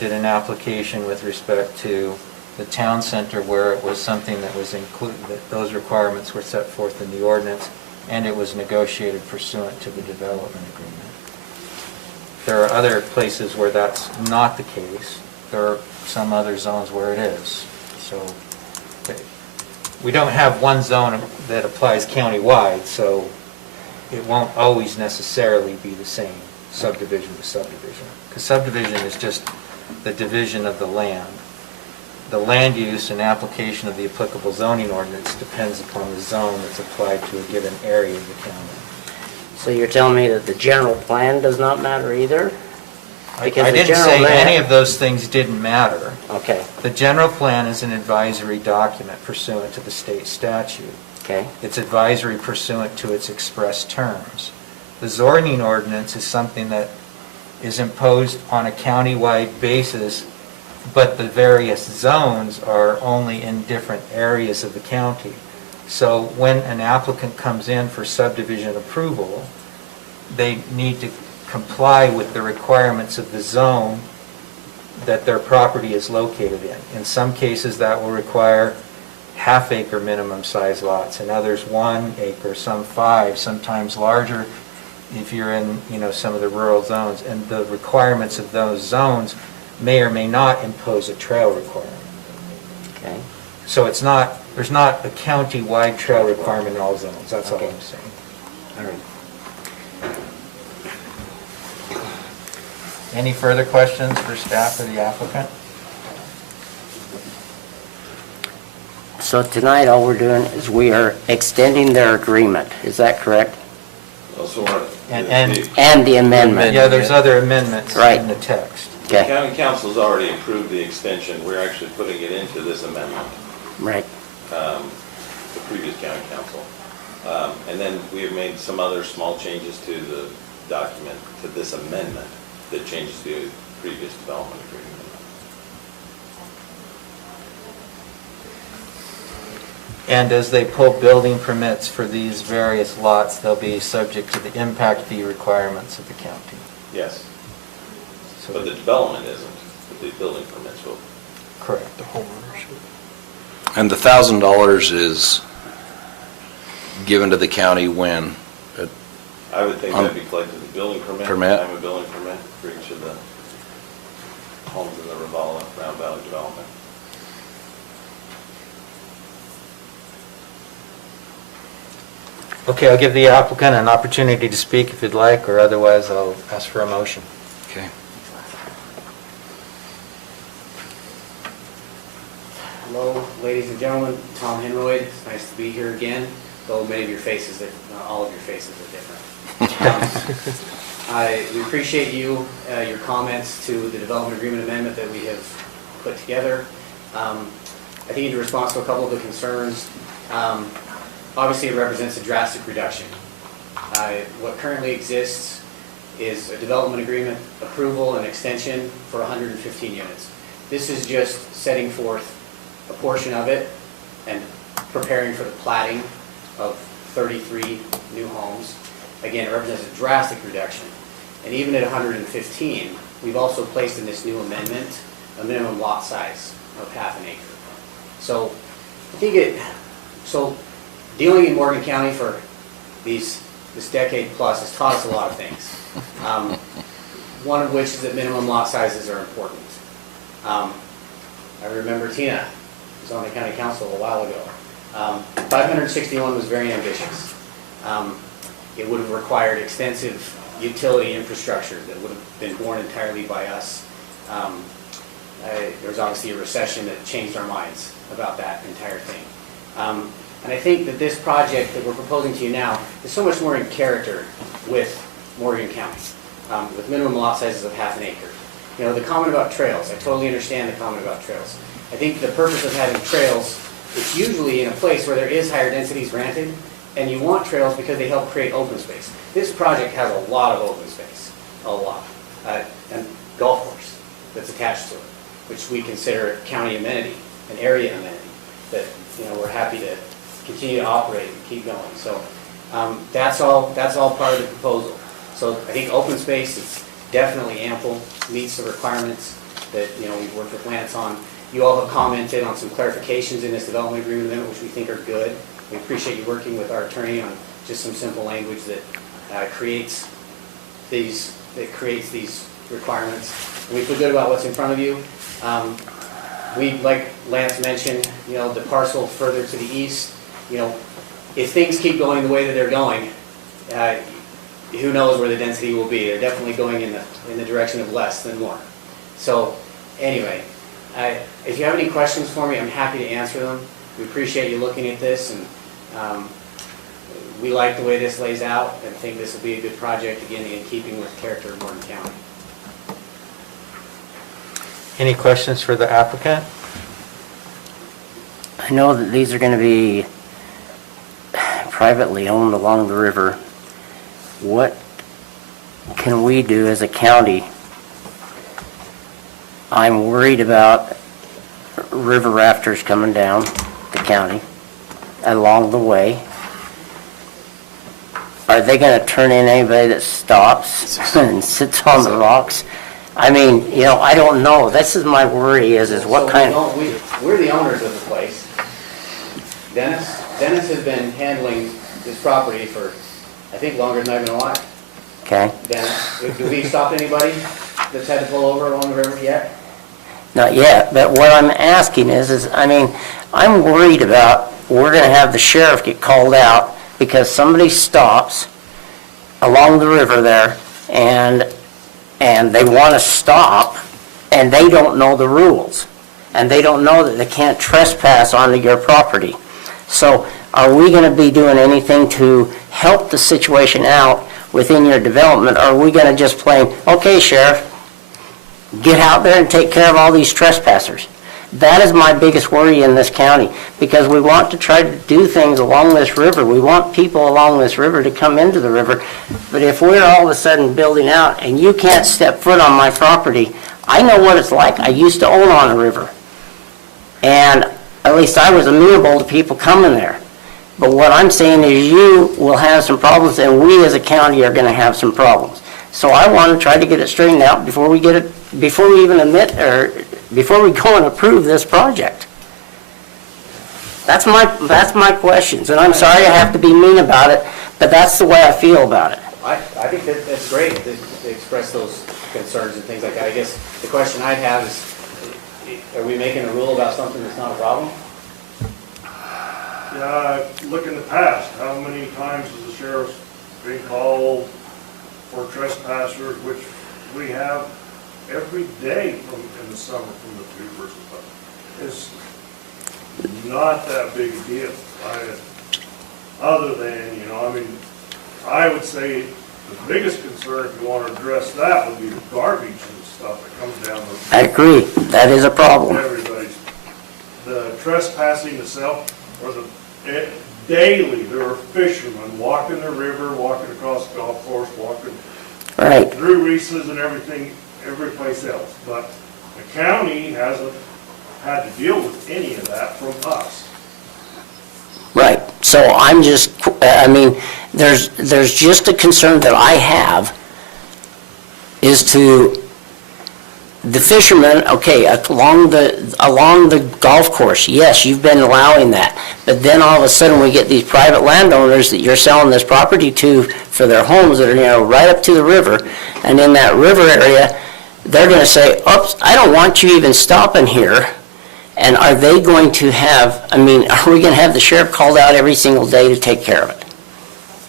did an application with respect to the town center where it was something that was included, that those requirements were set forth in the ordinance, and it was negotiated pursuant to the development agreement. There are other places where that's not the case. There are some other zones where it is. So we don't have one zone that applies countywide, so it won't always necessarily be the same subdivision to subdivision. Because subdivision is just the division of the land. The land use and application of the applicable zoning ordinance depends upon the zone that's applied to a given area of the county. So you're telling me that the general plan does not matter either? I Because the didn't general say plan- any of those things didn't matter. Okay, The general plan is an advisory document pursuant to the state statute. okay. It's advisory pursuant to its express terms. The zoning ordinance is something that is imposed on a countywide basis, but the various zones are only in different areas of the county. So when an applicant comes in for subdivision approval, they need to comply with the requirements of the zone that their property is located in. In some cases, that will require half-acre minimum size lots, and others 1 acre, some 5, sometimes larger if you're in, some of the rural zones. And the requirements of those zones may or may not impose a trail requirement. Okay. So there's not a county-wide trail requirement in all zones, that's all Okay. I'm saying. All right. Any further questions for staff or the applicant? So tonight, all we're doing is we are extending their agreement. Is that correct? Also, And- And the amendment. Yeah, there's other amendments Right. in the text. the Okay, county council's already approved the extension. We're actually putting it into this amendment, right. the previous county council. And then we have made some other small changes to the document, to this amendment, that changes the previous development agreement. And as they pull building permits for these various lots, they'll be subject to the impact fee requirements of the county. Yes, So but the development isn't, but the building permits will. correct. The homeownership. And the $1,000 is given to the county when? I would think that'd be collected the building permit. Permit. Time of building permit for each of the homes in the Ravala Round Valley development. Okay, I'll give the applicant an opportunity to speak if you'd like, or otherwise I'll ask for a motion. Okay. Hello, ladies and gentlemen, Tom Henroyd. It's nice to be here again, though many of your faces, all of your faces are different. We appreciate your comments to the development agreement amendment that we have put together. I think in response to a couple of the concerns, obviously it represents a drastic reduction. What currently exists is a development agreement approval and extension for 115 units. This is just setting forth a portion of it and preparing for the platting of 33 new homes. Again, it represents a drastic reduction. And even at 115, we've also placed in this new amendment a minimum lot size of ½ an acre. So I think dealing in Morgan County for this decade plus has taught us a lot of things. One of which is that minimum lot sizes are important. I remember Tina was on the county council a while ago. 561 was very ambitious. It would have required extensive utility infrastructure that would have been borne entirely by us. There was obviously a recession that changed our minds about that entire thing. And I think that this project that we're proposing to you now is so much more in character with Morgan County, with minimum lot sizes of ½ an acre. You know, the comment about trails, I totally understand the comment about trails. I think the purpose of having trails is usually in a place where there is higher densities granted, and you want trails because they help create open space. This project has a lot of open space, a lot, and golf course that's attached to it, which we consider a county amenity, an area amenity that, you know, we're happy to continue to operate and keep going. So that's all part of the proposal. So I think open space is definitely ample, meets the requirements that, you know, we've worked with Lance on. You all have commented on some clarifications in this development agreement amendment, which we think are good. We appreciate you working with our attorney on just some simple language that creates these requirements. And we feel good about what's in front of you. We, like Lance mentioned, you know, the parcel further to the east, you know, if things keep going the way that they're going, who knows where the density will be. They're definitely going in the direction of less than more. So anyway, if you have any questions for me, I'm happy to answer them. We appreciate you looking at this, and we like the way this lays out and think this will be a good project, again, in keeping with the character of Morgan County. Any questions for the applicant? I know that these are going to be privately owned along the river. What can we do as a county? I'm worried about river rafters coming down the county along the way. Are they going to turn in anybody that stops and sits on the rocks? I mean, you know, I don't know. This is my worry is what kind of... We're the owners of the place. Dennis has been handling this property for, I think, longer than I've been alive. Okay. Dennis, have we stopped anybody that's had to pull over along the river yet? Not yet, but what I'm asking is I mean, I'm worried about we're going to have the sheriff get called out because somebody stops along the river there and they want to stop and they don't know the rules and they don't know that they can't trespass onto your property. So are we going to be doing anything to help the situation out within your development, or are we going to just plain, okay, sheriff, get out there and take care of all these trespassers? That is my biggest worry in this county, because we want to try to do things along this river. We want people along this river to come into the river. But if we're all of a sudden building out and you can't step foot on my property, I know what it's like. I used to own on a river. And at least I was amenable to people coming there. But what I'm saying is you will have some problems, and we as a county are gonna have some problems. So I want to try to get it straightened out before we get it, before we even admit, or before we go and approve this project. That's my questions, and I'm sorry I have to be mean about it, but that's the way I feel about it. I think that's great to express those concerns and things like that. I guess the question I'd have is, are we making a rule about something that's not a problem? Yeah, look in the past, how many times has the sheriff's been called for trespassers, which we have every day in the summer from the troopers. It's not that big a deal. Other than, I would say the biggest concern, if you want to address that, would be the garbage and stuff that comes down the. I agree, that is a problem. Everybody's. The trespassing itself, daily, there are fishermen walking the river, walking across the golf course, walking Right, through Reese's and everything, every place else. But the county hasn't had to deal with any of that from us. right. So I'm just, there's just a concern that I have is to the fishermen, okay, along the golf course, yes, you've been allowing that. But then all of a sudden we get these private landowners that you're selling this property to for their homes that are, right up to the river. And in that river area, they're gonna say, oops, I don't want you even stopping here. And are they going to have, are we gonna have the sheriff called out every single day to take care of it?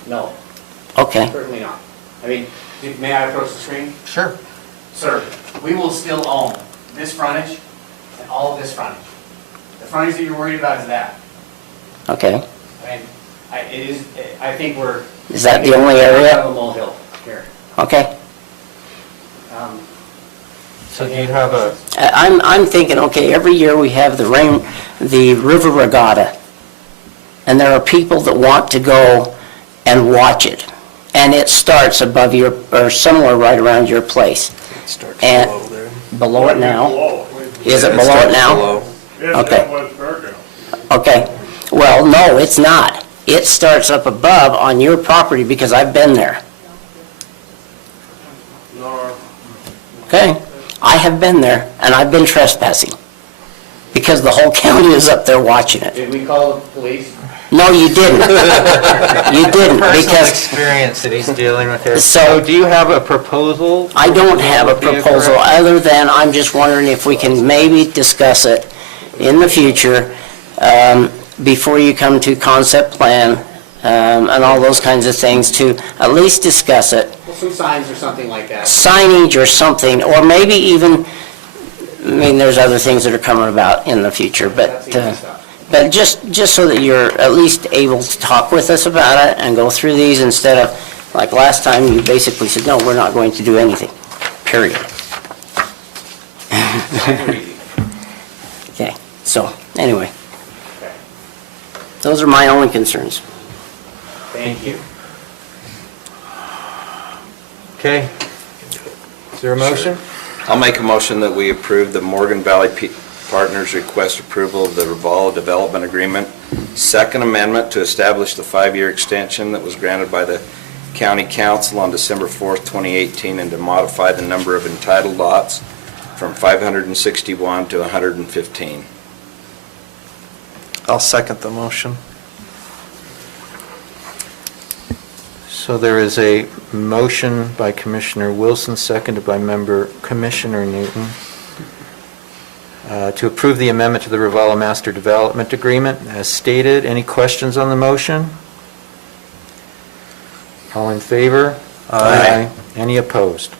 No, Okay, certainly not. May I approach the screen? sure. Sir, we will still own this frontage and all of this frontage. The frontage that you're worried about is that. Okay, I think we're. Is that the only area? Out of a molehill here. okay. So do you have a, I'm thinking, okay, every year we have the river regatta, and there are people that want to go and watch it, and it starts above or somewhere right around your place. It starts And- below there. Below it now? Below. Is it Yeah, below it starts now? below. It's Okay. down by the fairground. Okay, well, no, it's not. It starts up above on your property because I've been there, No, okay? I have been there, and I've been trespassing, because the whole county is up there watching it. Did we call the police? No, you didn't. You didn't, personal because experience that he's dealing with here? So- do you have a proposal? I don't have a Would be proposal, correct- other than I'm just wondering if we can maybe discuss it in the future, before you come to concept plan, and all those kinds of things, to at least discuss it. Well, some signs or something like that. Signage or something, or maybe even, there's other things that are coming about in the future, That's but, easy stuff. but just so that you're at least able to talk with us about it and go through these instead of, like last time, you basically said, no, we're not going to do anything, period. Signs are easy. Okay, so, anyway, Okay. those are my only concerns. Thank you. Okay. Is there a motion? I'll make a motion that we approve the Morgan Valley Partners request approval of the Ravala Development Agreement, Second Amendment to establish the 5-year extension that was granted by the County Council on December 4th, 2018, and to modify the number of entitled lots from 561 to 115. I'll second the motion. So there is a motion by Commissioner Wilson, seconded by Commissioner Newton, to approve the amendment to the Ravala Master Development Agreement as stated. Any questions on the motion? All in favor? Aye. Any opposed?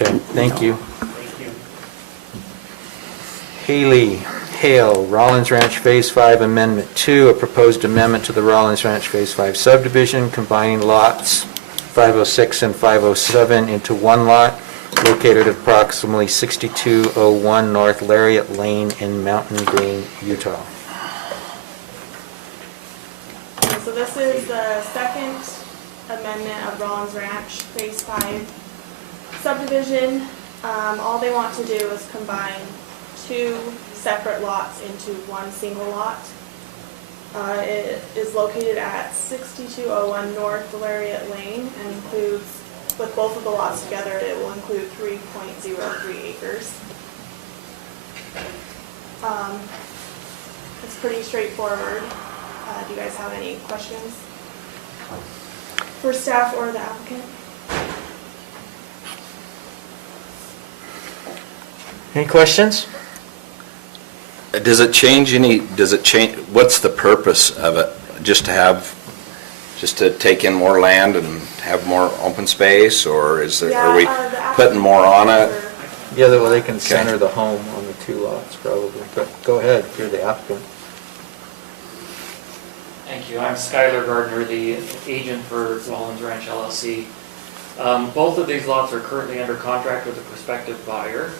Okay, thank you. Thank you. Hale, Rollins Ranch Phase 5 Amendment 2, a proposed amendment to the Rollins Ranch Phase 5 subdivision, combining lots 506 and 507 into one lot, located at approximately 6201 North Lariat Lane in Mountain Green, Utah. So this is the second amendment of Rollins Ranch Phase 5 subdivision. All they want to do is combine 2 separate lots into one single lot. It is located at 6201 North Lariat Lane and includes, with both of the lots together, it will include 3.03 acres. It's pretty straightforward. Do you guys have any questions for staff or the applicant? Any questions? Does it change what's the purpose of it? Just to take in more land and have more open space, or are we putting more on it? Yeah, well, they can center the home on the 2 lots probably, but go ahead, you're the applicant. Thank you. I'm Skylar Gardner, the agent for Rollins Ranch LLC. Both of these lots are currently under contract with a prospective buyer.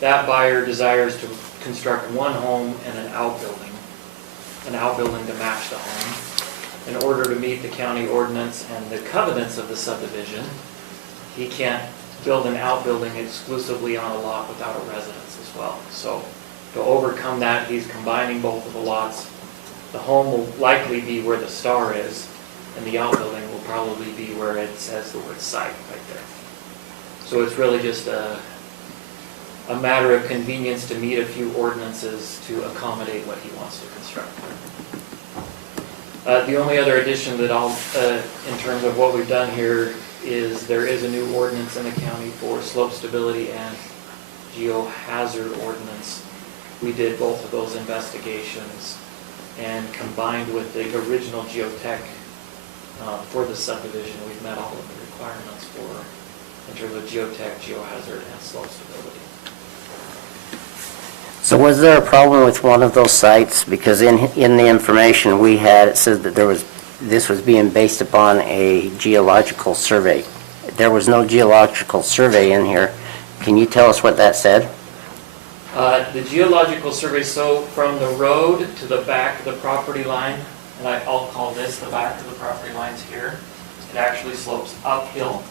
That buyer desires to construct one home and an outbuilding to match the home. In order to meet the county ordinance and the covenants of the subdivision, he can't build an outbuilding exclusively on a lot without a residence as well. So to overcome that, he's combining both of the lots. The home will likely be where the star is, and the outbuilding will probably be where it says the word site right there. So it's really just a matter of convenience to meet a few ordinances to accommodate what he wants to construct. The only other addition that in terms of what we've done here, is there is a new ordinance in the county for slope stability and geohazard ordinance. We did both of those investigations, and combined with the original geotech for the subdivision, we've met all of the requirements in terms of geotech, geohazard, and slope stability. So was there a problem with one of those sites? Because in the information we had, it says that this was being based upon a geological survey. There was no geological survey in here. Can you tell us what that said? The geological survey, so from the road to the back of the property line, and I'll call this the back of the property lines here, it actually slopes uphill.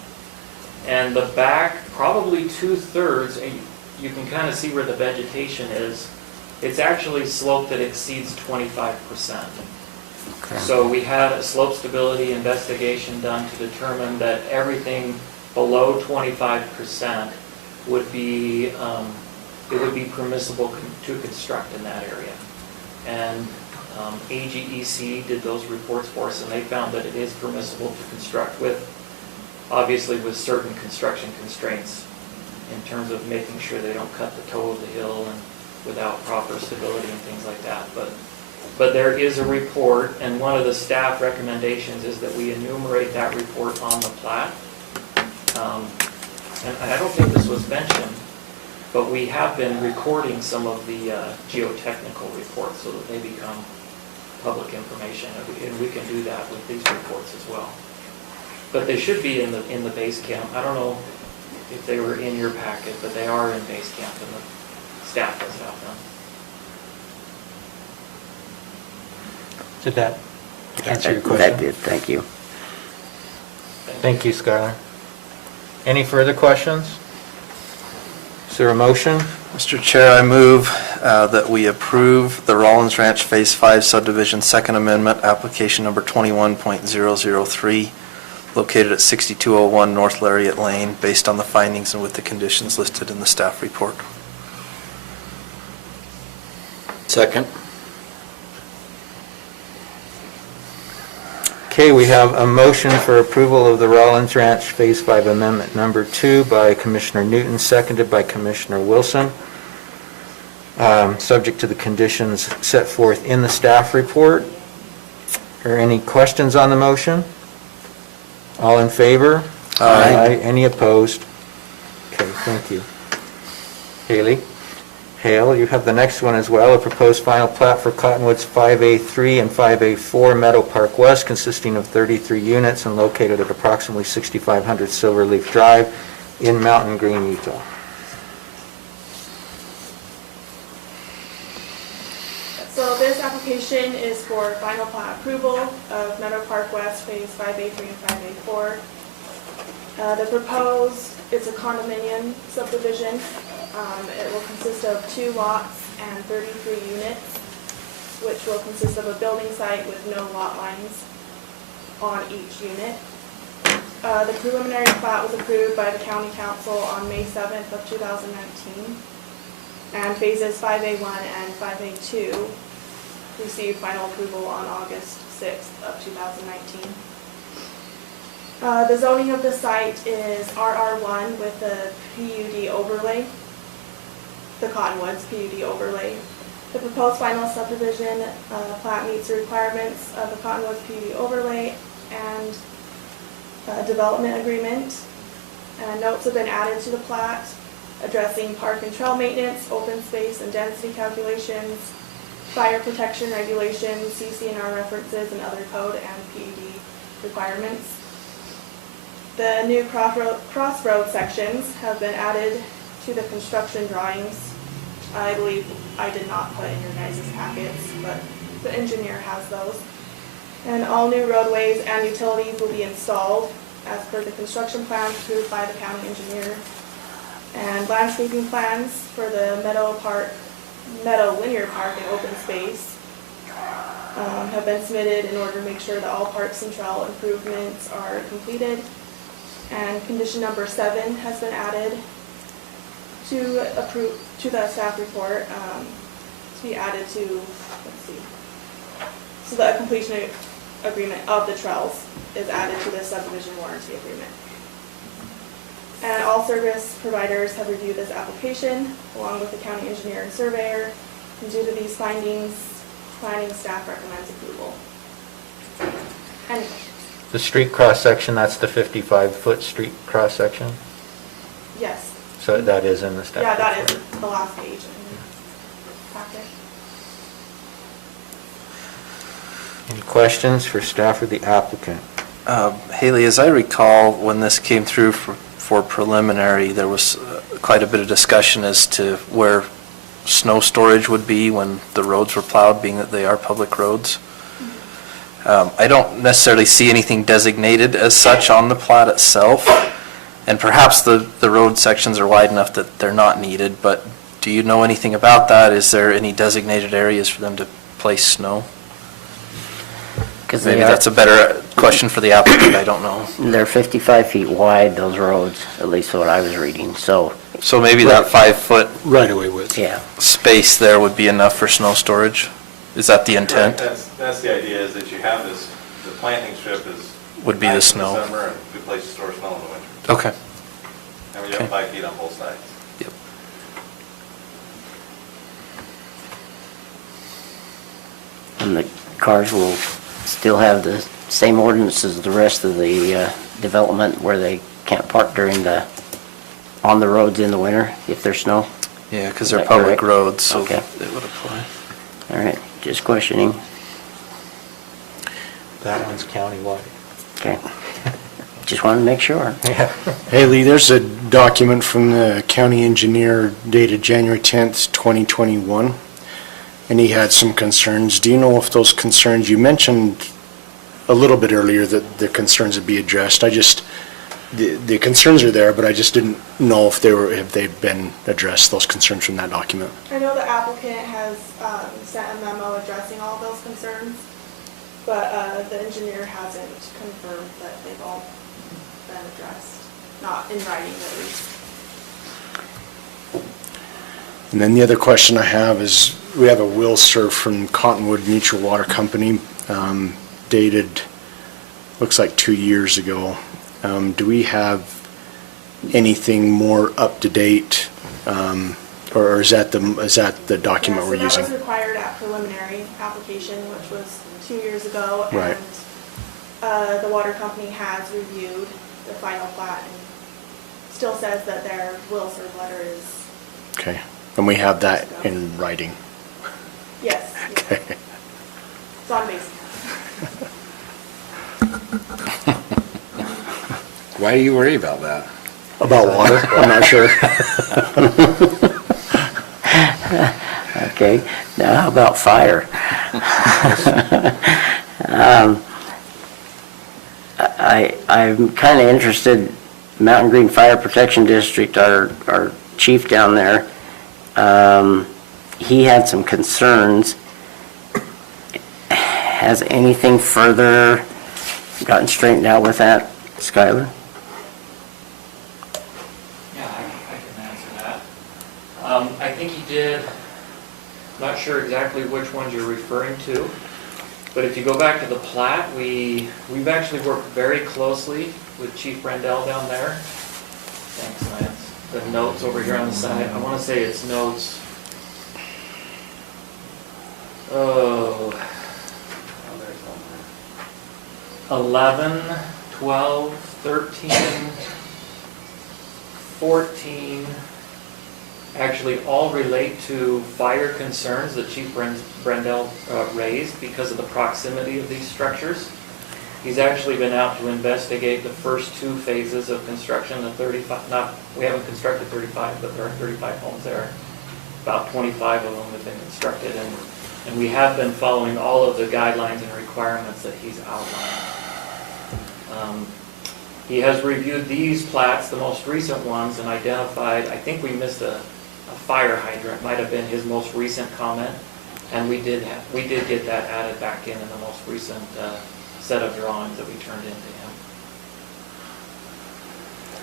And the back, probably 2/3, and you can kind of see where the vegetation is, it's actually slope that exceeds 25%. Okay. So we had a slope stability investigation done to determine that everything below 25% would be, it would be permissible to construct in that area. And AGEC did those reports for us, and they found that it is permissible to construct obviously with certain construction constraints in terms of making sure they don't cut the toe of the hill and without proper stability and things like that. But there is a report, and one of the staff recommendations is that we enumerate that report on the plat. And I don't think this was mentioned, but we have been recording some of the geotechnical reports so that they become public information, and we can do that with these reports as well. But they should be in the base camp. I don't know if they were in your packet, but they are in base camp, and the staff does have them. Did that answer your question? That did, thank you. Thank you, Skylar. Any further questions? Is there a motion? Mr. Chair, I move that we approve the Rollins Ranch Phase 5 subdivision Second Amendment, application number 21.003, located at 6201 North Lariat Lane, based on the findings and with the conditions listed in the staff report. Second. Okay, we have a motion for approval of the Rollins Ranch Phase 5 Amendment Number 2 by Commissioner Newton, seconded by Commissioner Wilson, subject to the conditions set forth in the staff report. Are any questions on the motion? All in favor? Aye. Any opposed? Okay, thank you. Haley? Hale, you have the next one as well, a proposed final plat for Cottonwoods 5A3 and 5A4 Meadow Park West, consisting of 33 units and located at approximately 6500 Silverleaf Drive in Mountain Green, Utah. So this application is for final plat approval of Meadow Park West Phase 5A3 and 5A4. The proposed, it's a condominium subdivision. It will consist of 2 lots and 33 units, which will consist of a building site with no lot lines on each unit. The preliminary plat was approved by the county council on May 7th of 2019, and phases 5A1 and 5A2 received final approval on August 6th of 2019. The zoning of the site is RR1 with the PUD overlay, the Cottonwoods PUD overlay. The proposed final subdivision plat meets the requirements of the Cottonwoods PUD overlay and development agreement. Notes have been added to the plat addressing park and trail maintenance, open space and density calculations, fire protection regulations, CC&R references, and other code and PUD requirements. The new crossroad sections have been added to the construction drawings. I believe I did not put in your guys' packets, but the engineer has those. And all new roadways and utilities will be installed as per the construction plans approved by the county engineer. And landscaping plans for the Meadow Linear Park and open space have been submitted in order to make sure that all parks and trail improvements are completed. And condition number 7 has been added to the staff report to be added to, let's see, so the completion agreement of the trails is added to the subdivision warranty agreement. And all service providers have reviewed this application along with the county engineer and surveyor. And due to these findings, planning staff recommends approval. Any questions? The street cross-section, that's the 55-foot street cross-section? Yes. So that is in the staff Yeah, that report. is the last page in the packet. Any questions for staff or the applicant? Haley, as I recall, when this came through for preliminary, there was quite a bit of discussion as to where snow storage would be when the roads were plowed, being that they are public roads. I don't necessarily see anything designated as such on the plat itself, and perhaps the road sections are wide enough that they're not needed, but do you know anything about that? Is there any designated areas for them to place snow? Maybe that's a better question for the applicant, I don't know. They're 55 feet wide, those roads, at least what I was reading, so, So maybe that 5-foot Right-of-way width. yeah. space there would be enough for snow storage? Is that the intent? That's the idea, is that you have this, the planting strip is. Would be the nice in snow. summer and good place to store snow in the winter. Okay. And we have Okay. 5 feet on both sides. Yep. And the cars will still have the same ordinance as the rest of the development where they can't park on the roads in the winter if there's snow? Yeah, because Is they're that public correct? roads, so Okay. it would apply. All right, just questioning. That one's countywide. Okay. Just wanted to make sure. Yeah. Haley, there's a document from the county engineer dated January 10th, 2021, and he had some concerns. Do you know if those concerns, you mentioned a little bit earlier that the concerns would be addressed. The concerns are there, but I just didn't know if they've been addressed, those concerns from that document. I know the applicant has sent a memo addressing all those concerns, but the engineer hasn't confirmed that they've all been addressed, not in writing at least. And then the other question I have is, we have a will serve from Cottonwood Mutual Water Company, dated, looks like 2 years ago. Do we have anything more up to date, or is that the document we're So using? that was required at preliminary application, which was 2 years ago. Right. And the water company has reviewed the final plat and still says that their will serve letter is, Okay, and we have that in writing. yes. Okay. It's on base. Why do you worry about that? About water, I'm not sure. Okay, now how about fire? I'm kind of interested, Mountain Green Fire Protection District, our chief down there. He had some concerns. Has anything further gotten straightened out with that, Skylar? Yeah, I can answer that. I think he did, not sure exactly which ones you're referring to, but if you go back to the plat, we've actually worked very closely with Chief Brendel down there. Thanks, Lance. The notes over here on the side, I want to say it's notes, 11, 12, 13, 14, actually all relate to fire concerns that Chief Brendel raised because of the proximity of these structures. He's actually been out to investigate the first 2 phases of construction, the 35, we haven't constructed 35, but there are 35 homes there. About 25 of them have been constructed, and we have been following all of the guidelines and requirements that he's outlined. He has reviewed these plats, the most recent ones, and identified, I think we missed a fire hydrant, might have been his most recent comment, and we did get that added back in the most recent set of drawings that we turned into him.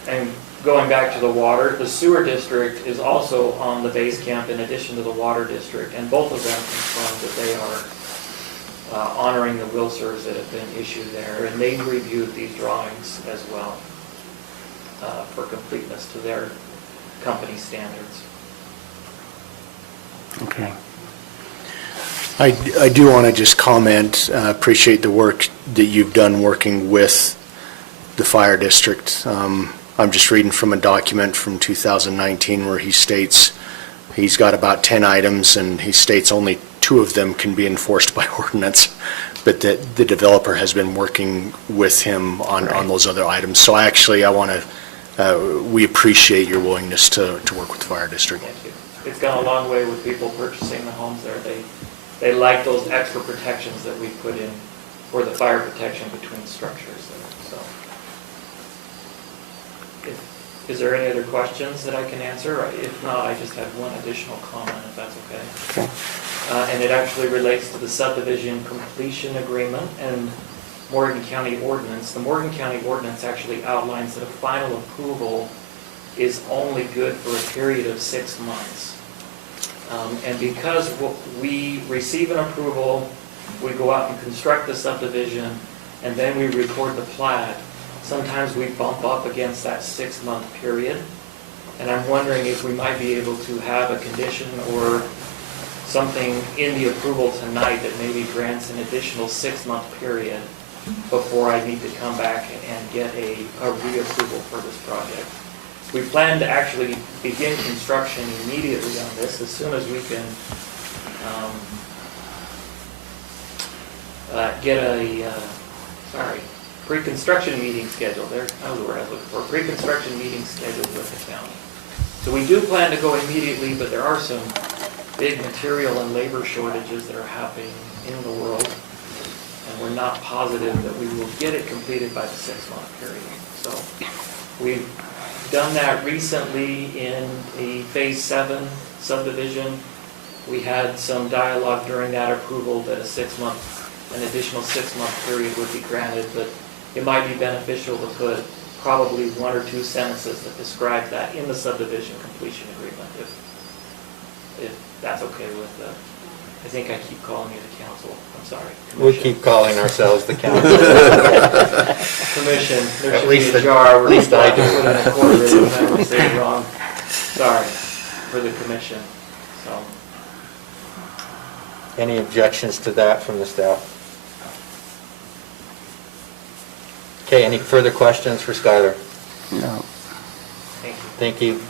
And going back to the water, the sewer district is also on the base camp in addition to the water district, and both of them confirmed that they are honoring the will serves that have been issued there, and they reviewed these drawings as well for completeness to their company standards. Okay. I do want to just comment, appreciate the work that you've done working with the fire district. I'm just reading from a document from 2019 where he states he's got about 10 items, and he states only 2 of them can be enforced by ordinance, but that the developer has been working with him on those other items. So I want to, we appreciate your willingness to work with the fire district. Thank you. It's gone a long way with people purchasing the homes there. They like those extra protections that we put in for the fire protection between structures there. So, is there any other questions that I can answer? If not, I just have one additional comment, if that's okay. Okay. And it actually relates to the subdivision completion agreement and Morgan County ordinance. The Morgan County ordinance actually outlines that a final approval is only good for a period of 6 months. And because we receive an approval, we go out and construct the subdivision, and then we record the plat, sometimes we bump up against that 6-month period. And I'm wondering if we might be able to have a condition or something in the approval tonight that maybe grants an additional 6-month period before I need to come back and get a reapproval for this project. We plan to actually begin construction immediately on this as soon as we can get a pre-construction meeting scheduled. That was the word I was looking for. Pre-construction meeting scheduled with the county. So we do plan to go immediately, but there are some big material and labor shortages that are happening in the world, and we're not positive that we will get it completed by the 6-month period. So we've done that recently in the Phase 7 subdivision. We had some dialogue during that approval that an additional 6-month period would be granted, but it might be beneficial to put probably 1 or 2 sentences that describe that in the subdivision completion agreement, if that's okay with I think I keep calling you the council. I'm sorry. We'll keep calling ourselves the council. Commission. There At should least be a jar where least I do. put in a quarter every time we say it wrong. Sorry for the commission. So. Any objections to that from the staff? Okay, any further questions for Skylar? No. Thank you. Thank you.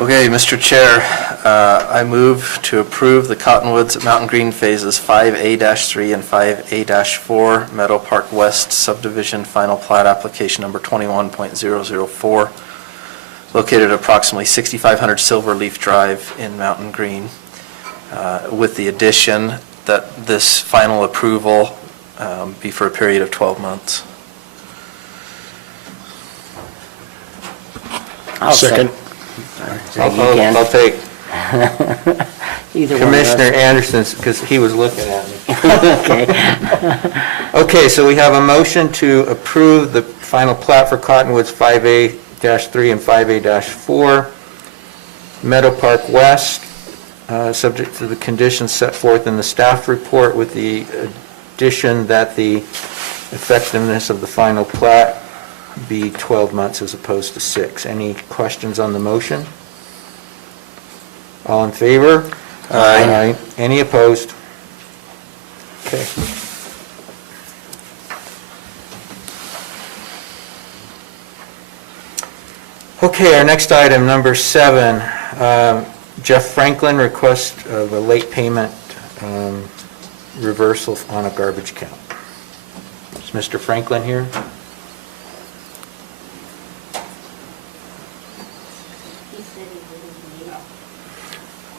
Okay, Mr. Chair, I move to approve the Cottonwoods Mountain Green Phases 5A-3 and 5A-4 Meadow Park West Subdivision Final Plat Application Number 21.004, located at approximately 6500 Silverleaf Drive in Mountain Green, with the addition that this final approval be for a period of 12 months. I'll Second. You can. I'll take Either one of us. Commissioner Anderson's, because he was looking at me. Okay. Okay, so we have a motion to approve the final plat for Cottonwoods 5A-3 and 5A-4, Meadow Park West, subject to the conditions set forth in the staff report with the addition that the effectiveness of the final plat be 12 months as opposed to 6. Any questions on the motion? All in favor? Aye. Any opposed? Okay. Okay, our next item, number 7, Jeff Franklin request of a late payment reversal on a garbage account. Is Mr. Franklin here?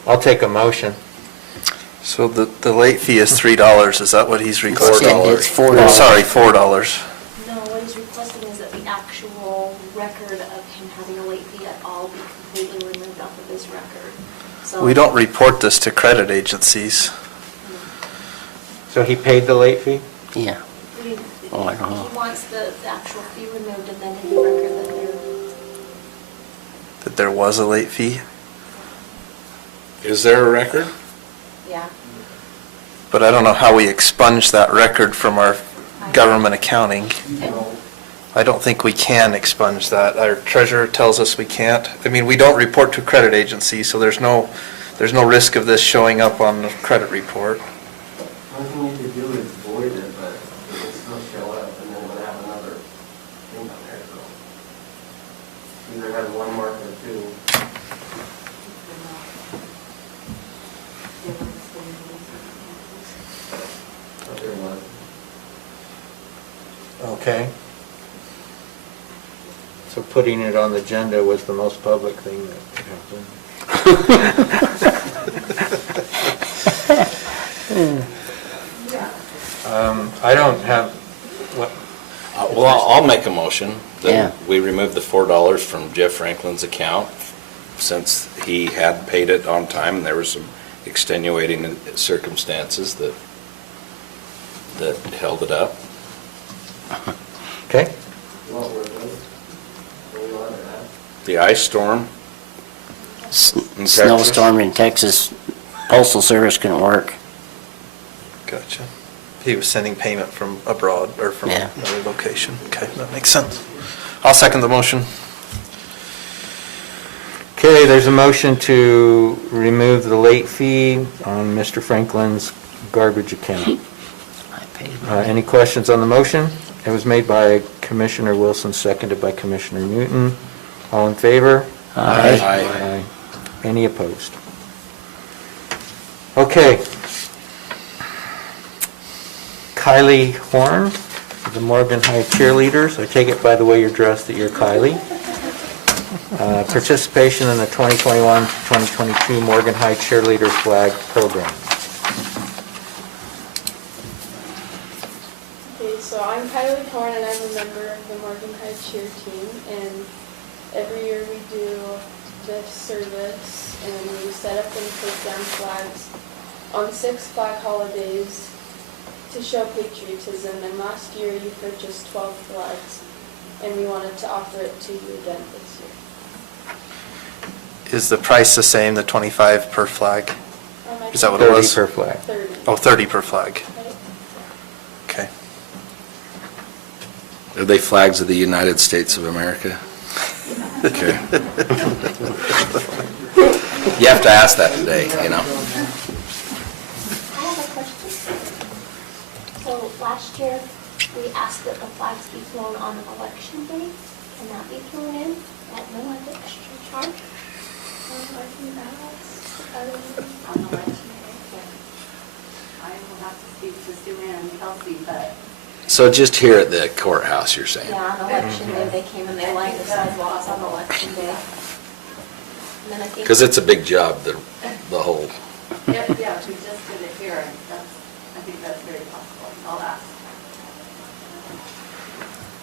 I'll take a motion. So the late fee is $3, is that what he's requesting? It's $4. Oh, sorry, $4. No, what he's requesting is that the actual record of him having a late fee at all be completely removed off of his record. So We don't report this to credit agencies. So he paid the late fee? Yeah. He Oh, I don't know. he wants the actual fee removed and then in the record That there was a late fee, Is there a record? yeah. but I don't know how we expunge that record from our government accounting. I don't think we can expunge that. Our treasurer tells us we can't. I mean, we don't report to credit agencies, so there's no risk of this showing up on the credit report. All you need to do is void it, but it will still show up, and then we'll have another thing on there, so. Either have one mark or two. But there was. Okay. So putting it on the agenda was the most public thing that happened. I don't have, what, Well, I'll make a motion Yeah. that we remove the $4 from Jeff Franklin's account since he had paid it on time and there were some extenuating circumstances that held it up. okay? What were those? What we wanted to have? The ice storm, In Texas? Snowstorm in Texas, postal service couldn't work. Gotcha. He was sending payment from abroad or from Yeah. another location. Okay, that makes sense. I'll second the motion. Okay, there's a motion to remove the late fee on Mr. Franklin's garbage account. I paid. Any questions on the motion? It was made by Commissioner Wilson, seconded by Commissioner Newton. All in favor? Aye. Aye. Any opposed? Okay. Kylie Horn, the Morgan High cheerleaders. I take it by the way you're dressed that you're Kylie. Participation in the 2021-2022 Morgan High Cheerleader Flag Program. Okay, so I'm Kylie Horn and I'm a member of the Morgan High cheer team, and every year we do this service and we set up and take down flags on 6 flag holidays to show patriotism, and last year you purchased 12 flags and we wanted to offer it to you again this year. Is the price the same, the 25 per flag? I Is that what think it was? 30 per flag. 30. Oh, 30 per flag. Right? Okay. Are they flags of the United States of America? Okay. You have to ask that today, you know? I have a question. So last year, we asked that the flags be flown on election day. Can that be flown in at no extra charge? I think that's, On election day. I will have to speak to Sue Ann and Kelsey, but So just here at the courthouse, you're saying? Yeah, on election day, they came and they lined the sidewalks on election day. And then I think. Because it's a big job, the whole, yeah, we just did it here, and I think that's very possible. I'll ask.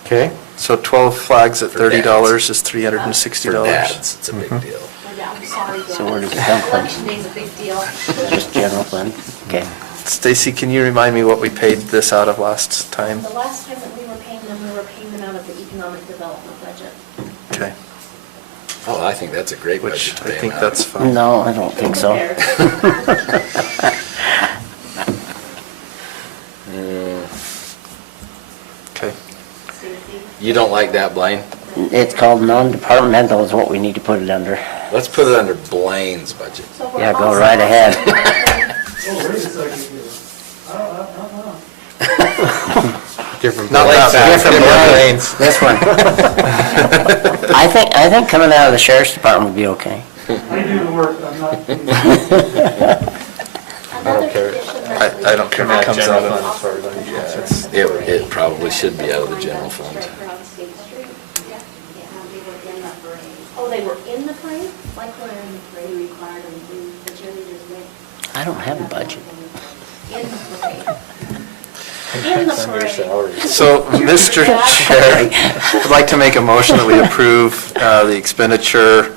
Okay, So 12 flags at For $30 is $360. For dads, it's a big deal. I'm sorry, Bill. So where does it come from? Election day's a big deal. Just general fund? Okay. Stacy, can you remind me what we paid this out of last time? The last time that we were paying them out of the economic development budget. Okay, Oh, I think that's a great which budget to I pay think them out. that's fine. No, I don't think so. Okay. You don't like that, Blaine? It's called non-departmental is what we need to put it under. Let's put it under Blaine's budget. So we're Yeah, go also- right ahead. Oh, wait a second here. different. Not like that. Different lanes. This one. I think coming out of the sheriff's department would be okay. I do the work, I'm not. Another care. condition that we- I don't care if it comes out of. Yeah, it probably should be out of the general fund. Oh, they were in the parade? Like when they required them to, the cheerleaders went. I don't have a budget. In the parade. In the parade. So, Mr. Chair, I'd like to make a motion that we approve the expenditure,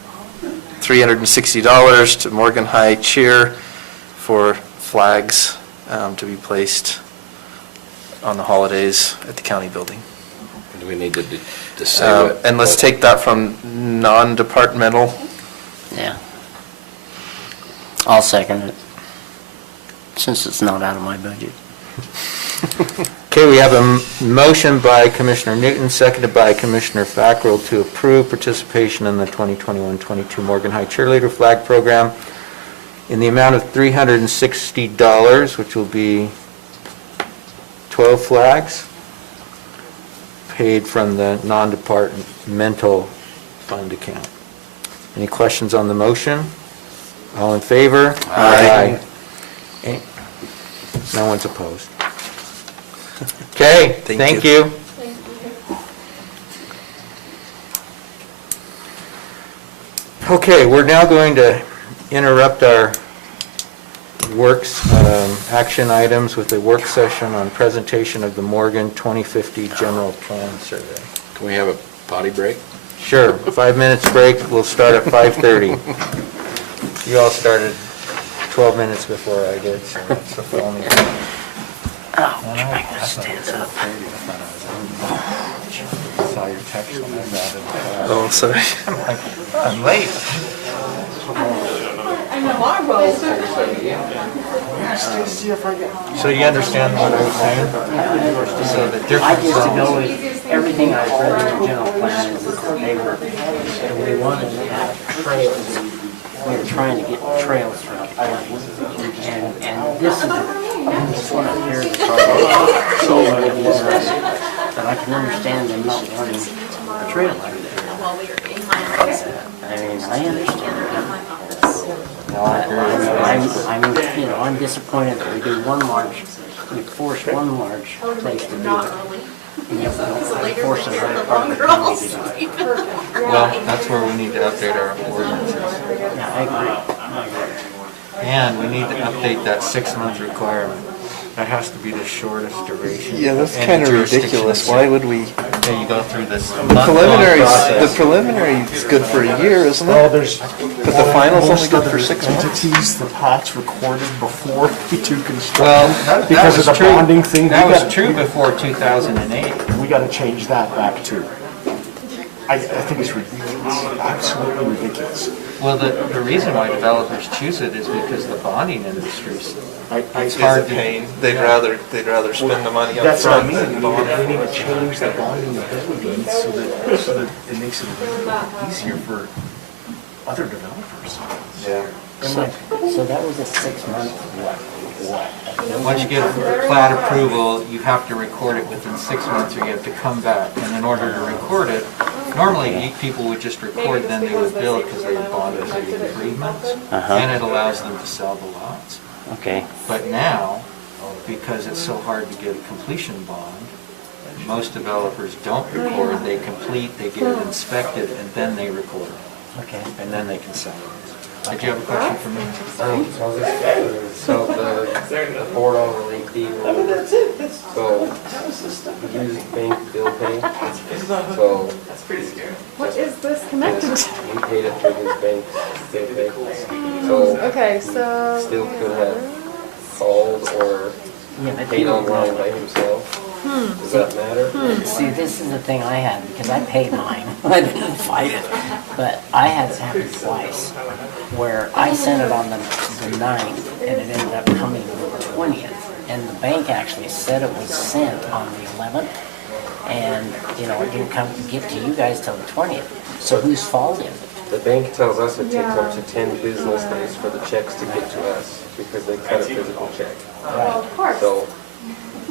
$360 to Morgan High Cheer for flags to be placed on the holidays at the county building. Do we need to say what? And let's take that from non-departmental. Yeah. I'll second it, since it's not out of my budget. Okay, we have a motion by Commissioner Newton, seconded by Commissioner Fackrell to approve participation in the 2021-22 Morgan High Cheerleader Flag Program in the amount of $360, which will be 12 flags, paid from the non-departmental fund account. Any questions on the motion? All in favor? Aye. Aye. No one's opposed. Okay, Thank thank you. you. Thank you. Okay, we're now going to interrupt our works, action items with a work session on presentation of the Morgan 2050 General Plan Survey. Can we have a potty break? Sure, 5 minutes break, we'll start at 5:30. You all started 12 minutes before I did, so that's the only thing. Oh, my goodness, stands up. Saw your text when I got it. Oh, sorry. I'm late. So you understand what I was saying? So the I difference just to go from, with everything I read in the general plan is that they wanted to have trails. We were trying to get trails through the county. And this one up here is probably so but I can understand them not wanting a trail like that. While we were in my office. I mean, I understand In that. my office. I'm disappointed that we do one march, we force one march Tell them place to be not there. early. And yet we The don't later force we another get, the part of the longer I'll county to do it. sleep. well, that's where we need to update our ordinances. Yeah, I agree. And we need to update that 6-month requirement. That has to be the shortest duration. Yeah, that's Any kind of jurisdiction ridiculous. in the Why would we? Yeah, you go through this The month-long process. preliminary is good for a year, isn't Well, it? there's. But the final's only most good for other 6 months. Entities, the plat's recorded before we do construction. Well, that Because was of the true. bonding thing. That we was gotta- true before 2008. We gotta change that back too. I think it's ridiculous, absolutely ridiculous. Well, the reason why developers choose it is because the bonding industry's, It's It's a pain. They'd rather spend the money up That's what I front mean, than bond we it. need to change the bonding ability so that it makes it a little bit easier for other developers. Yeah. So that was a 6-month what? once you get plat approval, you have to record it within 6 months or you have to come back. And in order to record it, normally people would just record, then they would build because they would bond for the improvements. And it allows them to sell the lots. Okay. But now, because it's so hard to get a completion bond, most developers don't record, they complete, they get it inspected, and then they record it. Okay. And then they can sell it. Did you have a question for me? So the board on the late fee, so we use bank bill pay, so What is this connected to? we paid it through his bank bill pay. So Okay, so. still could have called or Yeah, but paid online by himself. Does that matter? See, this is the thing I had, because I paid mine, I didn't fight it, but I had it happen twice, where I sent it on the 9th, and it ended up coming on the 20th, and the bank actually said it was sent on the 11th, and, you know, it didn't get to you guys till the 20th, so whose fault is it? The bank tells us it takes up to 10 business days for the checks to get to us because they cut a physical check. Well, of course. So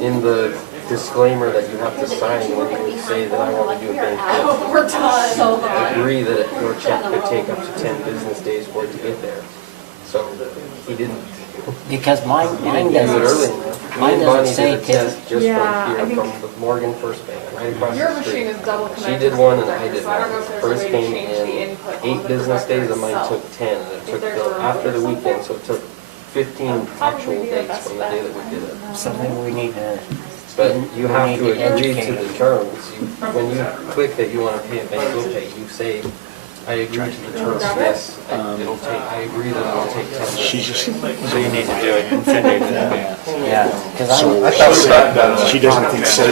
in the disclaimer that you have to sign when you say that I want to do a bank transfer, We're done. agree that your check could take up to 10 business days for it to get there. So he didn't Because mine do it early doesn't, enough. mine Me and Bonnie doesn't say did a test just Yeah, from I here, think- from the Morgan First Bank, right across Your the street. machine is double She connected. did one and to the I did so I don't know one. if there's First a way to came change the in input on 8 the business days and mine itself. took 10. And it took there's till a after the remote or weekend, so something. it took 15 actual be the days best from the day that we did it. so maybe we need to. But you we have need to agree to educate. the terms. When you click that you want to pay a bank bill pay, you say, I agree to the terms, yes, it'll take, I agree that it'll take 10 days. She just, So you need to do it in 10 days in advance. Yeah, because so I. she said she doesn't think so.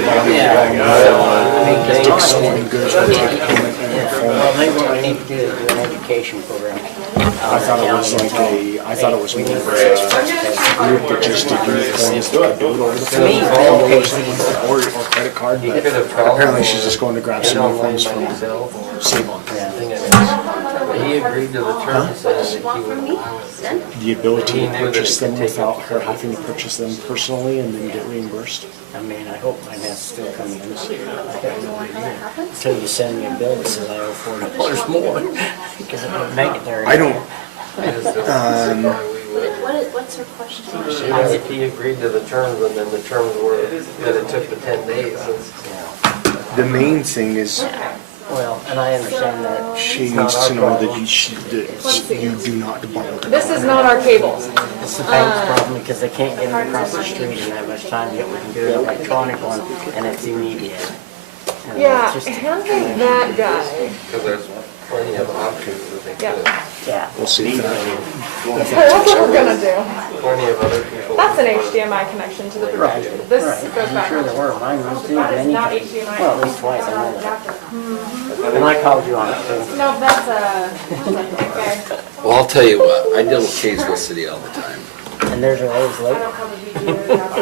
Yeah. Take stolen goods, we'll take payment in the Well, phone. maybe what we need to do is do an education program. I thought it was like I thought it was more of a group that just did uniforms that could do it over the To me, phone bill pays or credit card, but apparently she's just going to grab some uniforms from Save-On. Thing it is. But he agreed to the terms saying that he would allow it. The ability He to knew that purchase it could them take without up her to having to purchase them personally and then get reimbursed. I mean, I hope mine has still come in. Until you send me a bill that says I owe $40 more, because it won't make it there. I don't, What's her question? If he agreed to the terms and then the terms were that it took the 10 days, the main thing is Well, and I understand that. she needs to know that you do not borrow. This is not our cables. It's the bank's problem because they can't get it across the street in that much time, yet we can do an electronic one, and it's immediate. And Yeah, it's just- hand me that guy. because there's plenty of options that they Yeah. could. Yeah. We'll see if that. That's what we're gonna do. Plenty of other people. That's an HDMI connection to the Right, projector. This right. goes I'm back. sure there were, mine was too, That but is not anything. HDMI. Well, at least twice, I know that. And I called you on it too. No, that's a, okay. Well, I'll tell you what, I deal with Kaysville City all the time. And there's always I late. don't have a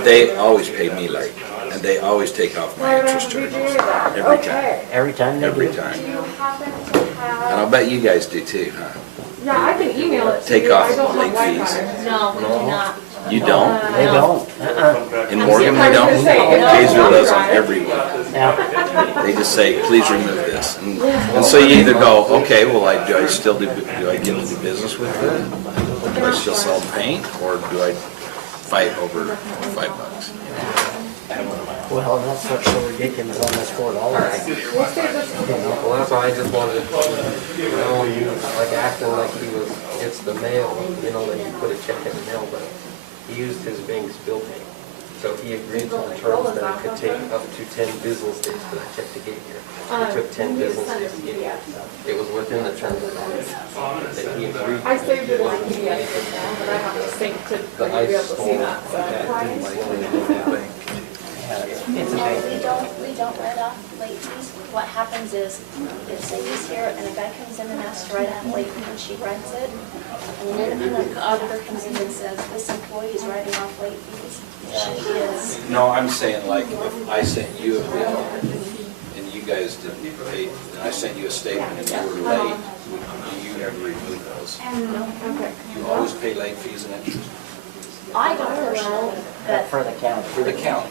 VGA. They always pay me late, and they always take off Why my don't I interest have a charges. VGA then? Every time, Okay. Every time they every do. time. Do you happen to And I'll have, bet you guys do too, huh? yeah, I can email it to Take you. off I don't late have fees. Wi-Fi. No, we do not. You don't? They don't. In Morgan, they don't? Kaysville does them every week. Yeah. They just say, please remove this. And so you either go, okay, well, do I still do I get to do business with it? Do I still sell paint, or do I fight over $5? Well, that's what's so ridiculous on this $4. Well, that's why I just wanted to, like acting like he was, it's the mail, that he put a check in the mail, but he used his bank's bill pay. So he agreed to the terms that it could take up to 10 business days for that check to get here. It took 10 business days to get here. It was within the terms of that he agreed to. I saved it as a PDF, but I have to sync to The like, be able ice to see storm that, so. It's a No, big. we don't write off late fees. What happens is, if Cindy's here and a guy comes in and asks to write off late fee and she writes it, and then the auditor comes in and says, this employee is writing off late fees, she is, No, I'm saying like if I sent you a bill and you guys didn't pay, and I sent you a statement and you were late, do you ever remove those? Okay. You always pay late fees and interest I don't personally, but For the county. for the county.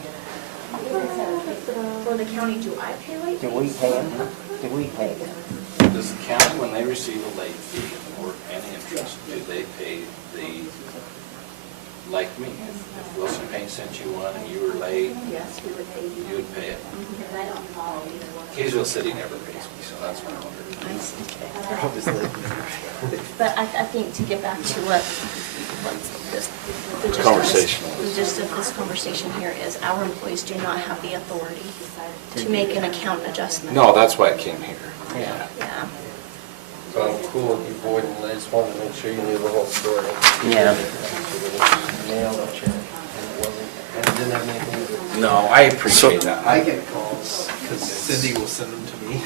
for the county, do I pay late Do fees? we pay them? Do we pay them? Does the county, when they receive a late fee or any interest, do they pay like me? If Wilson Paint sent you one and you were late, Yes, we would pay you. you would pay it. And I don't follow either one. Kaysville City never pays me, so that's what I wondered. But I think to get back to what the gist of this conversation here is, our employees do not have the authority to make an account adjustment. No, that's why I came here. Yeah. Yeah. So I'm cool with you voiding, I just wanted to make sure you knew the whole story. Yeah. Nailed it, Chair. And it wasn't, and it didn't have anything to do. No, I appreciate that. I get calls because Cindy will send them to me.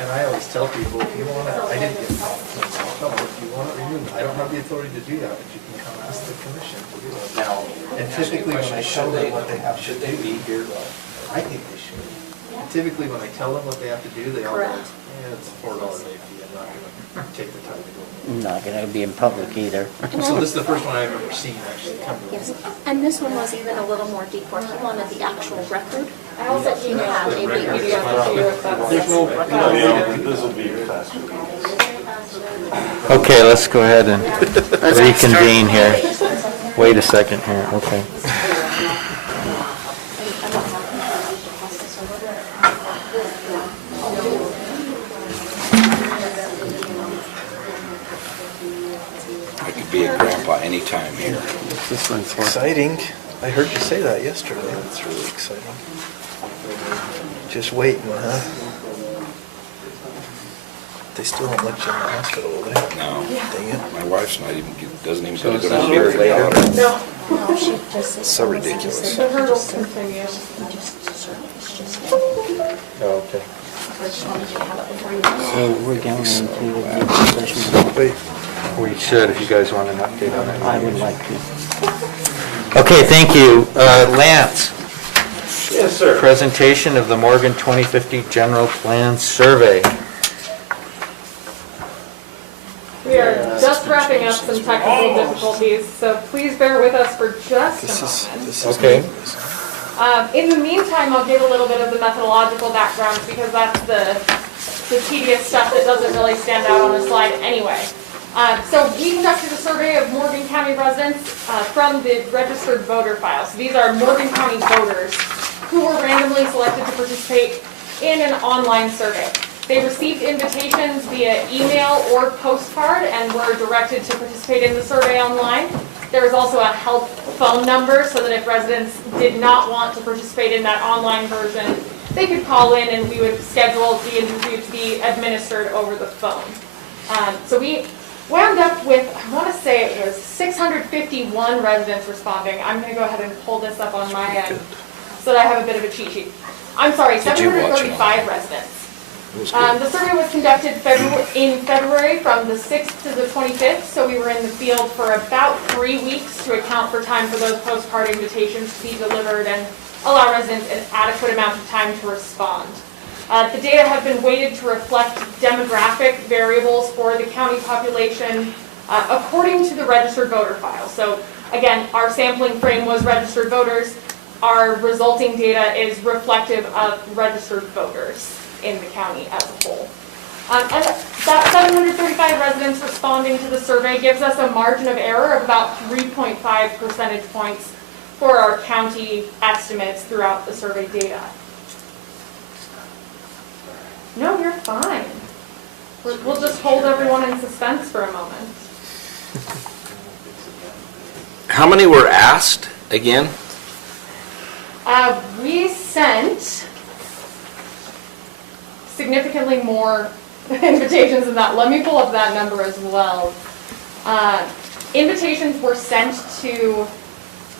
And I always tell people, if you want to, I didn't get calls, if you want to remove it, I don't have the authority to do that, but you can come ask the commission to do it. Now, And typically when I tell them what they have to should they do, be here? I think they should. Typically when I tell them what they have to do, they all go, Correct. yeah, it's a $4 late fee, I'm not going to take the time to go. Not gonna be in public either. So this is the first one I've ever seen actually come to Yes, us. and this one was even a little more deep, where he wanted the actual record. I also do have a PDF. There's no, this will be faster. Okay, let's go ahead and reconvene here. Wait a second here, okay. I could be a grandpa anytime here. This one's for Exciting. I heard you say that yesterday. That's really exciting. Just waiting, huh? They still don't let you in the hospital, will they? No. Dang it. My wife's not even, doesn't even So go to it's the a year later? No, No, she just said. So ridiculous. the hurdles continue. Oh, okay. I just wanted you to have it before you went. So we're going into the executive session. Wait. We should, if you guys want an update on it. I would like to. Okay, thank you. Lance, Yes, sir. presentation of the Morgan 2050 General Plan Survey. We are just wrapping up some technical difficulties, so please bear with us for just a moment. This is Okay. new. In the meantime, I'll give a little bit of the methodological background, because that's the tedious stuff that doesn't really stand out on the slide anyway. So we conducted a survey of Morgan County residents from the registered voter files. These are Morgan County voters who were randomly selected to participate in an online survey. They received invitations via email or postcard and were directed to participate in the survey online. There was also a help phone number so that if residents did not want to participate in that online version, they could call in and we would schedule the interview to be administered over the phone. So we wound up with, I want to say it was 651 residents responding. I'm going to go ahead and pull this up on my end so that I have a bit of a cheat sheet. I'm sorry, Did you watch it? 735 residents. It was good. The survey was conducted in February from the 6th to the 25th, so we were in the field for about 3 weeks to account for time for those postcard invitations to be delivered and allow residents an adequate amount of time to respond. The data have been weighted to reflect demographic variables for the county population according to the registered voter file. So again, our sampling frame was registered voters. Our resulting data is reflective of registered voters in the county as a whole. And that 735 residents responding to the survey gives us a margin of error of about 3.5 percentage points for our county estimates throughout the survey data. No, you're fine. We'll just hold everyone in suspense for a moment. How many were asked again? We sent significantly more invitations than that. Let me pull up that number as well. Invitations were sent to,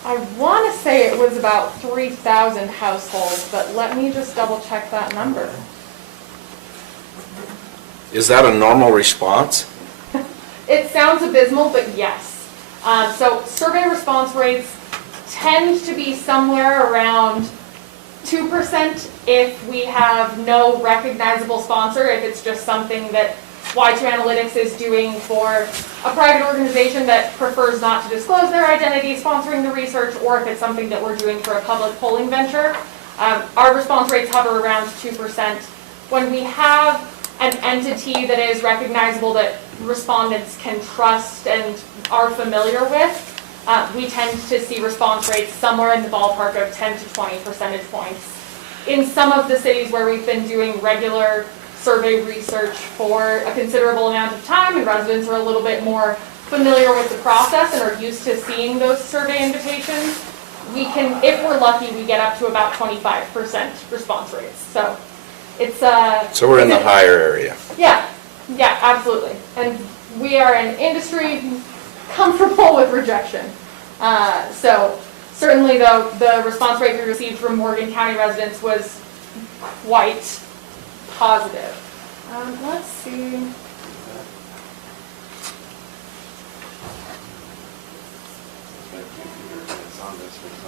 I want to say it was about 3,000 households, but let me just double check that number. Is that a normal response? It sounds abysmal, but yes. So survey response rates tend to be somewhere around 2% if we have no recognizable sponsor, if it's just something that Y2 Analytics is doing for a private organization that prefers not to disclose their identity sponsoring the research, or if it's something that we're doing for a public polling venture. Our response rates hover around 2%. When we have an entity that is recognizable that respondents can trust and are familiar with, we tend to see response rates somewhere in the ballpark of 10 to 20 percentage points in some of the cities where we've been doing regular survey research for a considerable amount of time, and residents are a little bit more familiar with the process and are used to seeing those survey invitations, we can, if we're lucky, we get up to about 25% response rates. So it's So we're in the higher area. Yeah, yeah, absolutely. And we are an industry comfortable with rejection. So certainly, though, the response rate we received from Morgan County residents was quite positive. Let's see.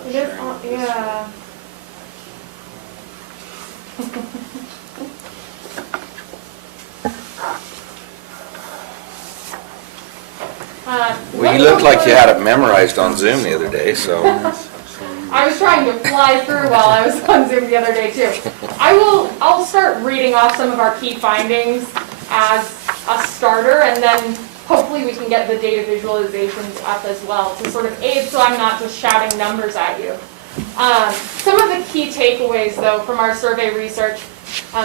It is on, yeah. Well, you looked like you had it memorized on Zoom the other day, so. I was trying to fly through while I was on Zoom the other day too. I'll start reading off some of our key findings as a starter, and then hopefully we can get the data visualizations up as well to sort of aid so I'm not just shouting numbers at you. Some of the key takeaways though from our survey research,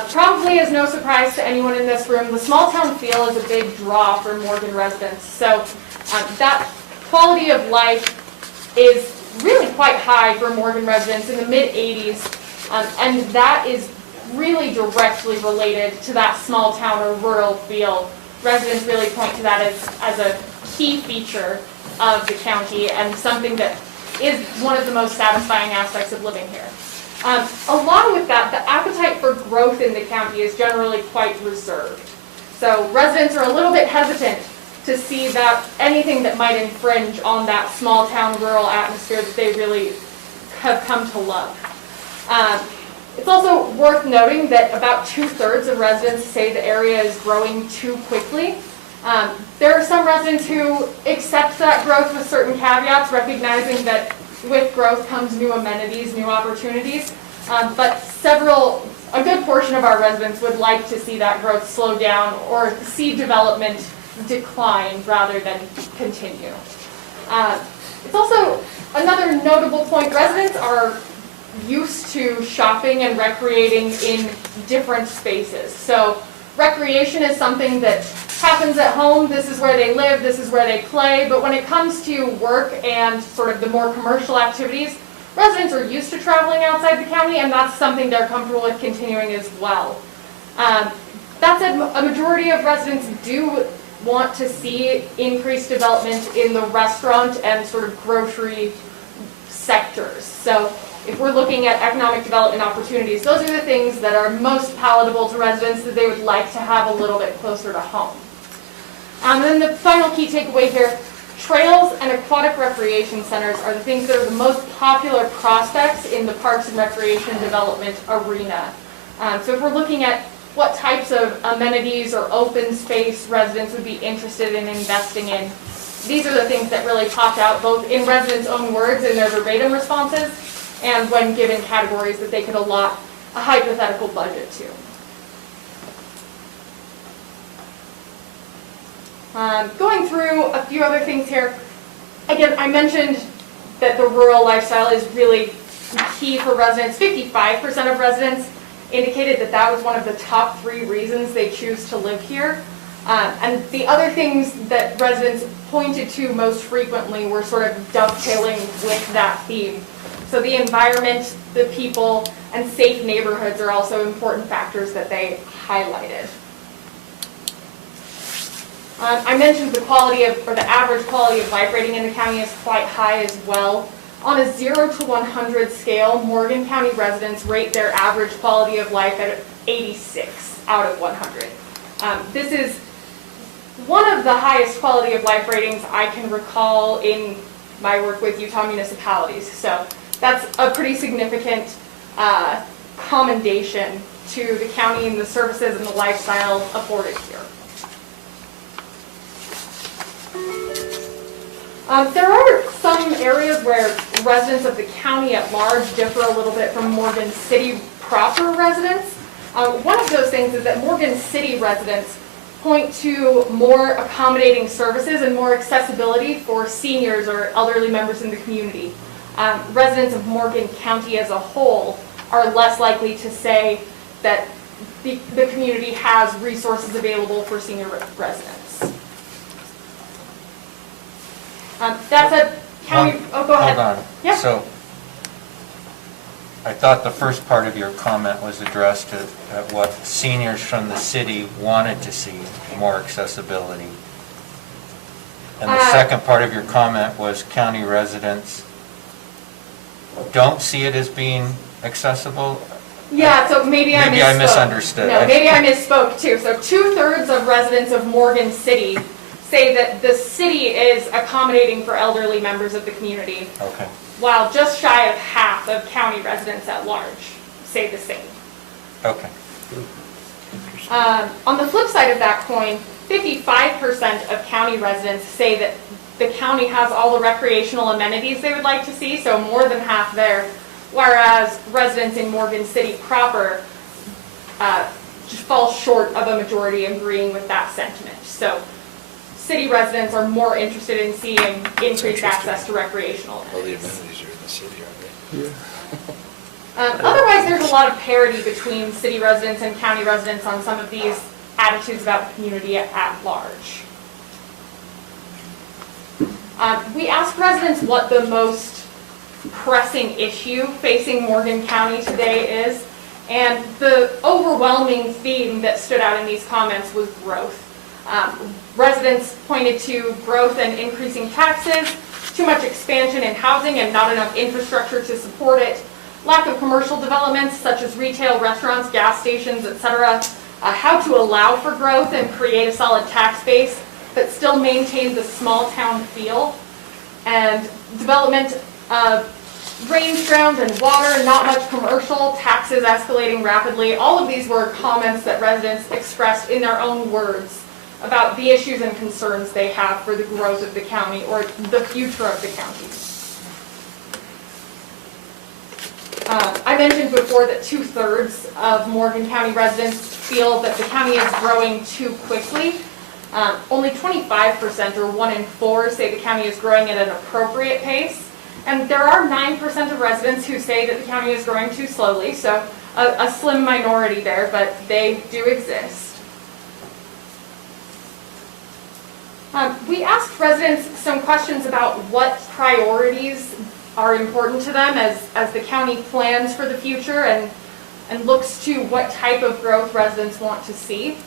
probably is no surprise to anyone in this room, the small town feel is a big draw for Morgan residents. So that quality of life is really quite high for Morgan residents in the mid-80s, and that is really directly related to that small town or rural feel. Residents really point to that as a key feature of the county and something that is one of the most satisfying aspects of living here. Along with that, the appetite for growth in the county is generally quite reserved. So residents are a little bit hesitant to see that anything that might infringe on that small town rural atmosphere that they really have come to love. It's also worth noting that about 2/3 of residents say the area is growing too quickly. There are some residents who accept that growth with certain caveats, recognizing that with growth comes new amenities, new opportunities, but a good portion of our residents would like to see that growth slow down or see development decline rather than continue. It's also another notable point, residents are used to shopping and recreating in different spaces. So recreation is something that happens at home, this is where they live, this is where they play, but when it comes to work and sort of the more commercial activities, residents are used to traveling outside the county, and that's something they're comfortable with continuing as well. That said, a majority of residents do want to see increased development in the restaurant and sort of grocery sectors. So if we're looking at economic development opportunities, those are the things that are most palatable to residents that they would like to have a little bit closer to home. And then the final key takeaway here, trails and aquatic recreation centers are the things that are the most popular prospects in the parks and recreation development arena. So if we're looking at what types of amenities or open space residents would be interested in investing in, these are the things that really popped out both in residents' own words in their verbatim responses and when given categories that they could allot a hypothetical budget to. Going through a few other things here. Again, I mentioned that the rural lifestyle is really key for residents. 55% of residents indicated that that was one of the top 3 reasons they choose to live here. And the other things that residents pointed to most frequently were sort of dovetailing with that theme. So the environment, the people, and safe neighborhoods are also important factors that they highlighted. I mentioned the average quality of life rating in the county is quite high as well. On a 0 to 100 scale, Morgan County residents rate their average quality of life at 86 out of 100. This is one of the highest quality of life ratings I can recall in my work with Utah municipalities. So that's a pretty significant commendation to the county and the services and the lifestyle afforded here. There are some areas where residents of the county at large differ a little bit from Morgan City proper residents. One of those things is that Morgan City residents point to more accommodating services and more accessibility for seniors or elderly members in the community. Residents of Morgan County as a whole are less likely to say that the community has resources available for senior residents. That's a county, go ahead. Hold on. Yeah. So, I thought the first part of your comment was addressed at what seniors from the city wanted to see, more accessibility. And the second part of your comment was county residents don't see it as being accessible? Yeah, so maybe I misspoke. Maybe I misunderstood. No, maybe I misspoke too. So 2/3 of residents of Morgan City say that the city is accommodating for elderly members of the community, Okay. while just shy of half of county residents at large say the same. Okay. On the flip side of that coin, 55% of county residents say that the county has all the recreational amenities they would like to see, so more than half there, whereas residents in Morgan City proper just fall short of a majority agreeing with that sentiment. So city residents are more interested in seeing increased access to recreational Well, the amenities. amenities are in the city, aren't they? Otherwise, there's a lot of parity between city residents and county residents on some of these attitudes about the community at large. We asked residents what the most pressing issue facing Morgan County today is, and the overwhelming theme that stood out in these comments was growth. Residents pointed to growth and increasing taxes, too much expansion in housing and not enough infrastructure to support it, lack of commercial developments such as retail, restaurants, gas stations, etc., how to allow for growth and create a solid tax base but still maintain the small town feel, and development of range ground and water, not much commercial, taxes escalating rapidly. All of these were comments that residents expressed in their own words about the issues and concerns they have for the growth of the county or the future of the county. I mentioned before that 2/3 of Morgan County residents feel that the county is growing too quickly. Only 25%, or 1 in 4, say the county is growing at an appropriate pace. And there are 9% of residents who say that the county is growing too slowly, so a slim minority there, but they do exist. We asked residents some questions about what priorities are important to them as the county plans for the future and looks to what type of growth residents want to see.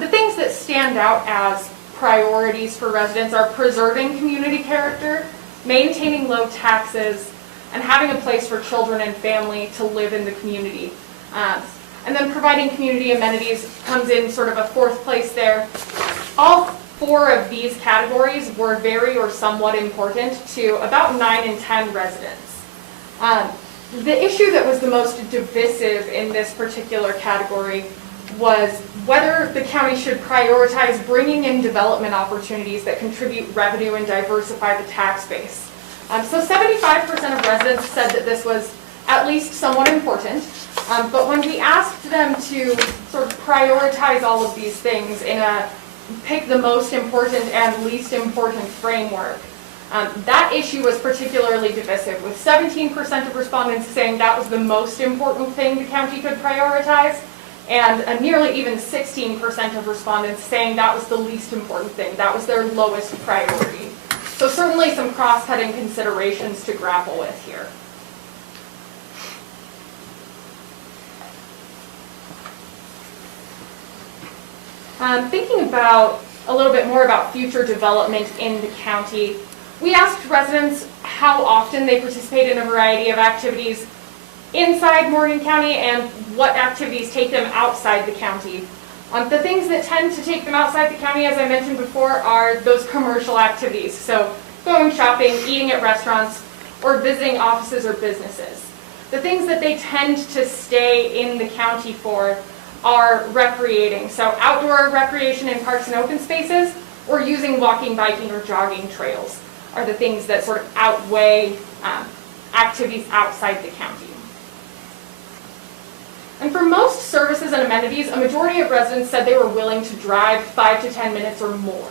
The things that stand out as priorities for residents are preserving community character, maintaining low taxes, and having a place for children and family to live in the community. And then providing community amenities comes in sort of a fourth place there. All 4 of these categories were very or somewhat important to about 9 in 10 residents. The issue that was the most divisive in this particular category was whether the county should prioritize bringing in development opportunities that contribute revenue and diversify the tax base. So 75% of residents said that this was at least somewhat important, but when we asked them to sort of prioritize all of these things in a pick the most important and least important framework, that issue was particularly divisive, with 17% of respondents saying that was the most important thing the county could prioritize, and nearly even 16% of respondents saying that was the least important thing, that was their lowest priority. So certainly some cross-cutting considerations to grapple with here. Thinking about a little bit more about future development in the county, we asked residents how often they participate in a variety of activities inside Morgan County and what activities take them outside the county. The things that tend to take them outside the county, as I mentioned before, are those commercial activities. So going shopping, eating at restaurants, or visiting offices or businesses. The things that they tend to stay in the county for are recreating. So outdoor recreation in parks and open spaces, or using walking, biking, or jogging trails are the things that sort of outweigh activities outside the county. And for most services and amenities, a majority of residents said they were willing to drive 5 to 10 minutes or more,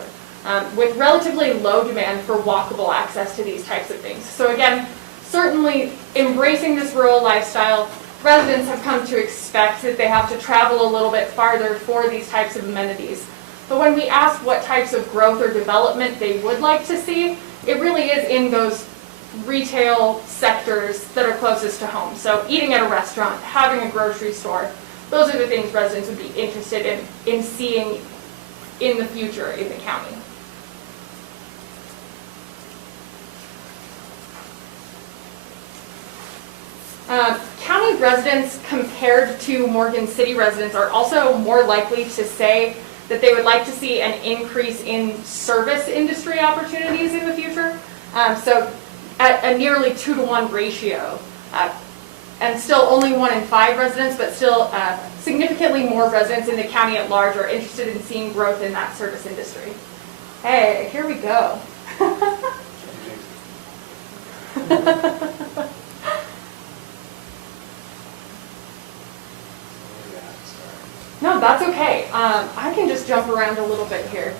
with relatively low demand for walkable access to these types of things. So again, certainly embracing this rural lifestyle, residents have come to expect that they have to travel a little bit farther for these types of amenities. But when we ask what types of growth or development they would like to see, it really is in those retail sectors that are closest to home. So eating at a restaurant, having a grocery store, those are the things residents would be interested in seeing in the future in the county. County residents compared to Morgan City residents are also more likely to say that they would like to see an increase in service industry opportunities in the future. So at a nearly 2-to-1 ratio. And still only 1 in 5 residents, but still significantly more residents in the county at large are interested in seeing growth in that service industry. Hey, here we go. No, that's okay. I can just jump around a little bit here.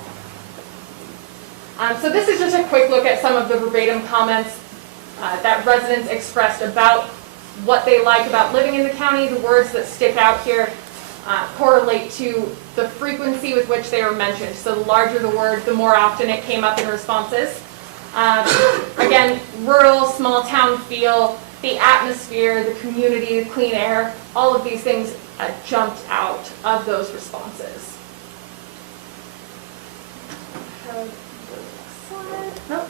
So this is just a quick look at some of the verbatim comments that residents expressed about what they like about living in the county. The words that stick out here correlate to the frequency with which they were mentioned. So the larger the word, the more often it came up in responses. Again, rural, small town feel, the atmosphere, the community, the clean air, all of these things jumped out of those responses. Nope.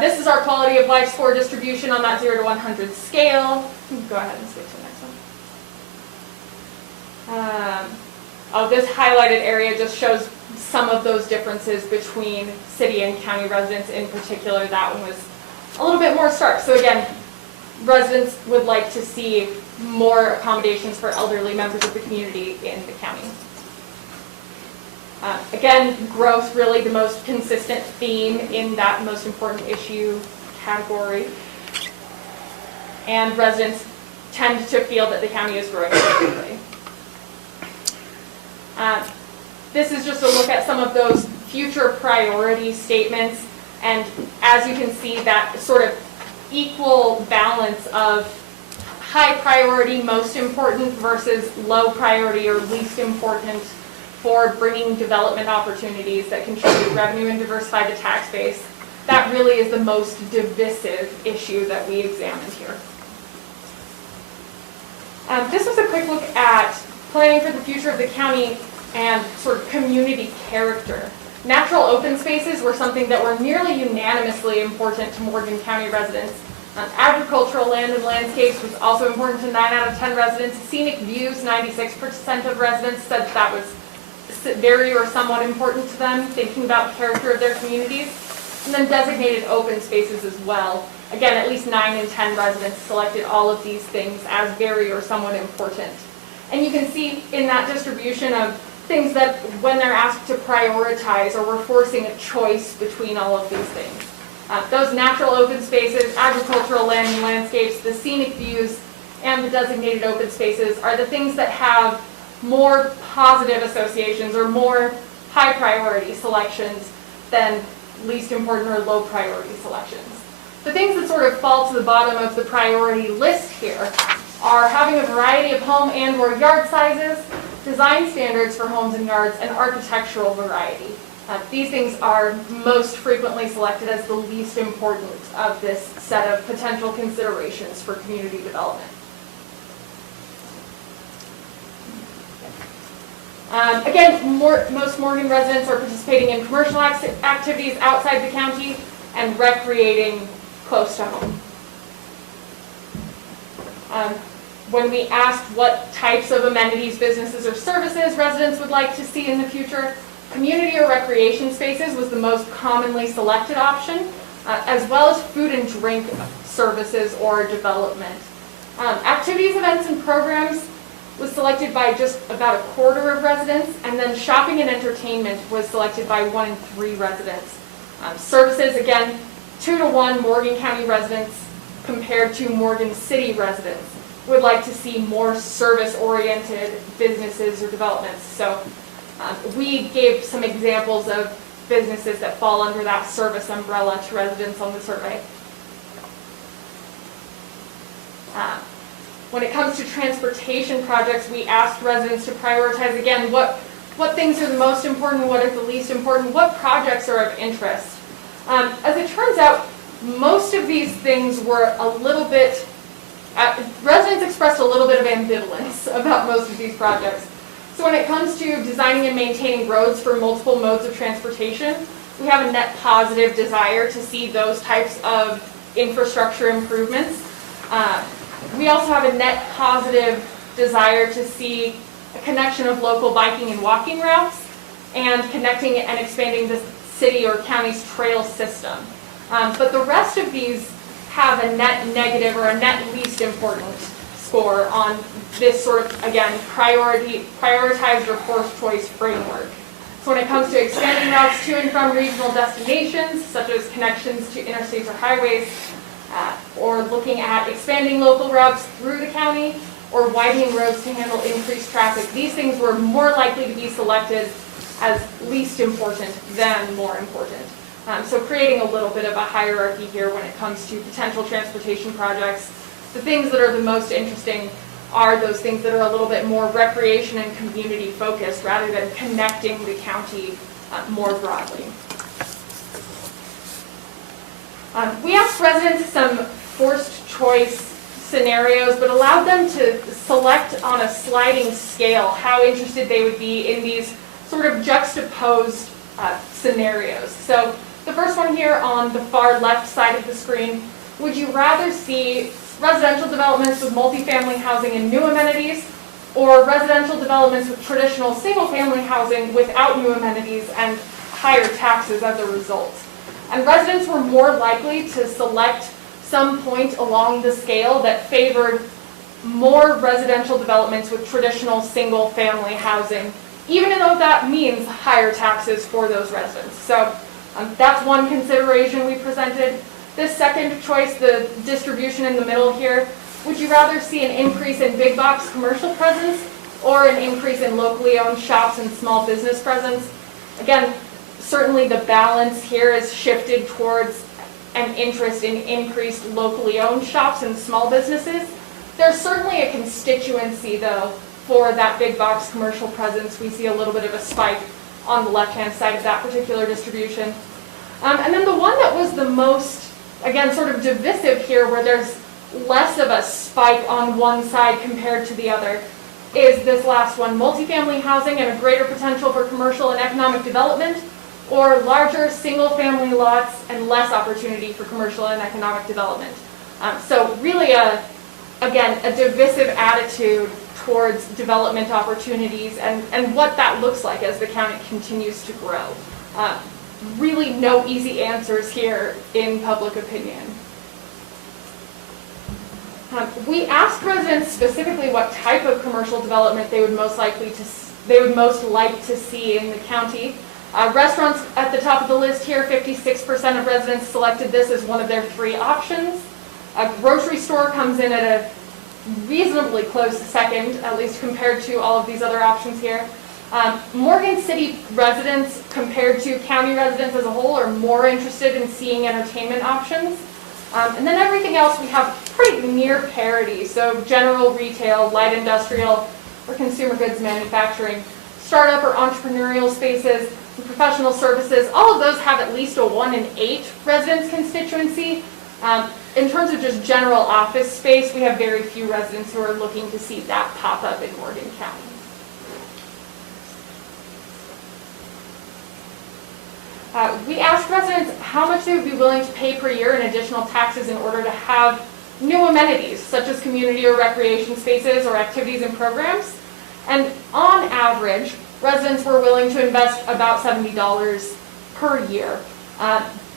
This is our quality of life score distribution on that 0 to 100 scale. Go ahead and switch to the next one. This highlighted area just shows some of those differences between city and county residents in particular. That one was a little bit more stark. So again, residents would like to see more accommodations for elderly members of the community in the county. Again, growth really the most consistent theme in that most important issue category. And residents tend to feel that the county is growing quickly. This is just a look at some of those future priority statements. And as you can see, that sort of equal balance of high priority, most important versus low priority or least important for bringing development opportunities that contribute revenue and diversify the tax base. That really is the most divisive issue that we examined here. This was a quick look at planning for the future of the county and sort of community character. Natural open spaces were something that were nearly unanimously important to Morgan County residents. Agricultural land and landscapes was also important to 9 out of 10 residents. Scenic views, 96% of residents said that was very or somewhat important to them, thinking about character of their communities. And then designated open spaces as well. Again, at least 9 in 10 residents selected all of these things as very or somewhat important. And you can see in that distribution of things that when they're asked to prioritize or we're forcing a choice between all of these things. Those natural open spaces, agricultural land and landscapes, the scenic views, and the designated open spaces are the things that have more positive associations or more high priority selections than least important or low priority selections. The things that sort of fall to the bottom of the priority list here are having a variety of home and or yard sizes, design standards for homes and yards, and architectural variety. These things are most frequently selected as the least important of this set of potential considerations for community development. Again, most Morgan residents are participating in commercial activities outside the county and recreating close to home. When we asked what types of amenities, businesses, or services residents would like to see in the future, community or recreation spaces was the most commonly selected option, as well as food and drink services or development. Activities, events, and programs was selected by just about a quarter of residents, and then shopping and entertainment was selected by 1 in 3 residents. Services, again, 2 to 1 Morgan County residents compared to Morgan City residents would like to see more service-oriented businesses or developments. So we gave some examples of businesses that fall under that service umbrella to residents on the survey. When it comes to transportation projects, we asked residents to prioritize, again, what things are the most important, what are the least important, what projects are of interest. As it turns out, most of these things were a little bit, residents expressed a little bit of ambivalence about most of these projects. So when it comes to designing and maintaining roads for multiple modes of transportation, we have a net positive desire to see those types of infrastructure improvements. We also have a net positive desire to see a connection of local biking and walking routes and connecting and expanding the city or county's trail system. But the rest of these have a net negative or a net least important score on this sort of, again, prioritized or forced choice framework. So when it comes to expanding routes to and from regional destinations, such as connections to interstates or highways, or looking at expanding local routes through the county, or widening roads to handle increased traffic, these things were more likely to be selected as least important than more important. So creating a little bit of a hierarchy here when it comes to potential transportation projects. The things that are the most interesting are those things that are a little bit more recreation and community focused rather than connecting the county more broadly. We asked residents some forced choice scenarios, but allowed them to select on a sliding scale how interested they would be in these sort of juxtaposed scenarios. So the first one here on the far left side of the screen, would you rather see residential developments with multifamily housing and new amenities, or residential developments with traditional single-family housing without new amenities and higher taxes as a result? And residents were more likely to select some point along the scale that favored more residential developments with traditional single-family housing, even though that means higher taxes for those residents. So that's one consideration we presented. This second choice, the distribution in the middle here, would you rather see an increase in big box commercial presence or an increase in locally owned shops and small business presence? Again, certainly the balance here is shifted towards an interest in increased locally owned shops and small businesses. There's certainly a constituency, though, for that big box commercial presence. We see a little bit of a spike on the left-hand side of that particular distribution. And then the one that was the most, again, sort of divisive here, where there's less of a spike on one side compared to the other, is this last one: multifamily housing and a greater potential for commercial and economic development, or larger single-family lots and less opportunity for commercial and economic development. So really, again, a divisive attitude towards development opportunities and what that looks like as the county continues to grow. Really no easy answers here in public opinion. We asked residents specifically what type of commercial development they would most like to see in the county. Restaurants at the top of the list here, 56% of residents selected this as one of their 3 options. A grocery store comes in at a reasonably close second, at least compared to all of these other options here. Morgan City residents compared to county residents as a whole are more interested in seeing entertainment options. And then everything else we have pretty near parity. So general retail, light industrial, or consumer goods manufacturing, startup or entrepreneurial spaces, and professional services, all of those have at least a 1 in 8 residents constituency. In terms of just general office space, we have very few residents who are looking to see that pop up in Morgan County. We asked residents how much they would be willing to pay per year in additional taxes in order to have new amenities, such as community or recreation spaces or activities and programs. And on average, residents were willing to invest about $70 per year.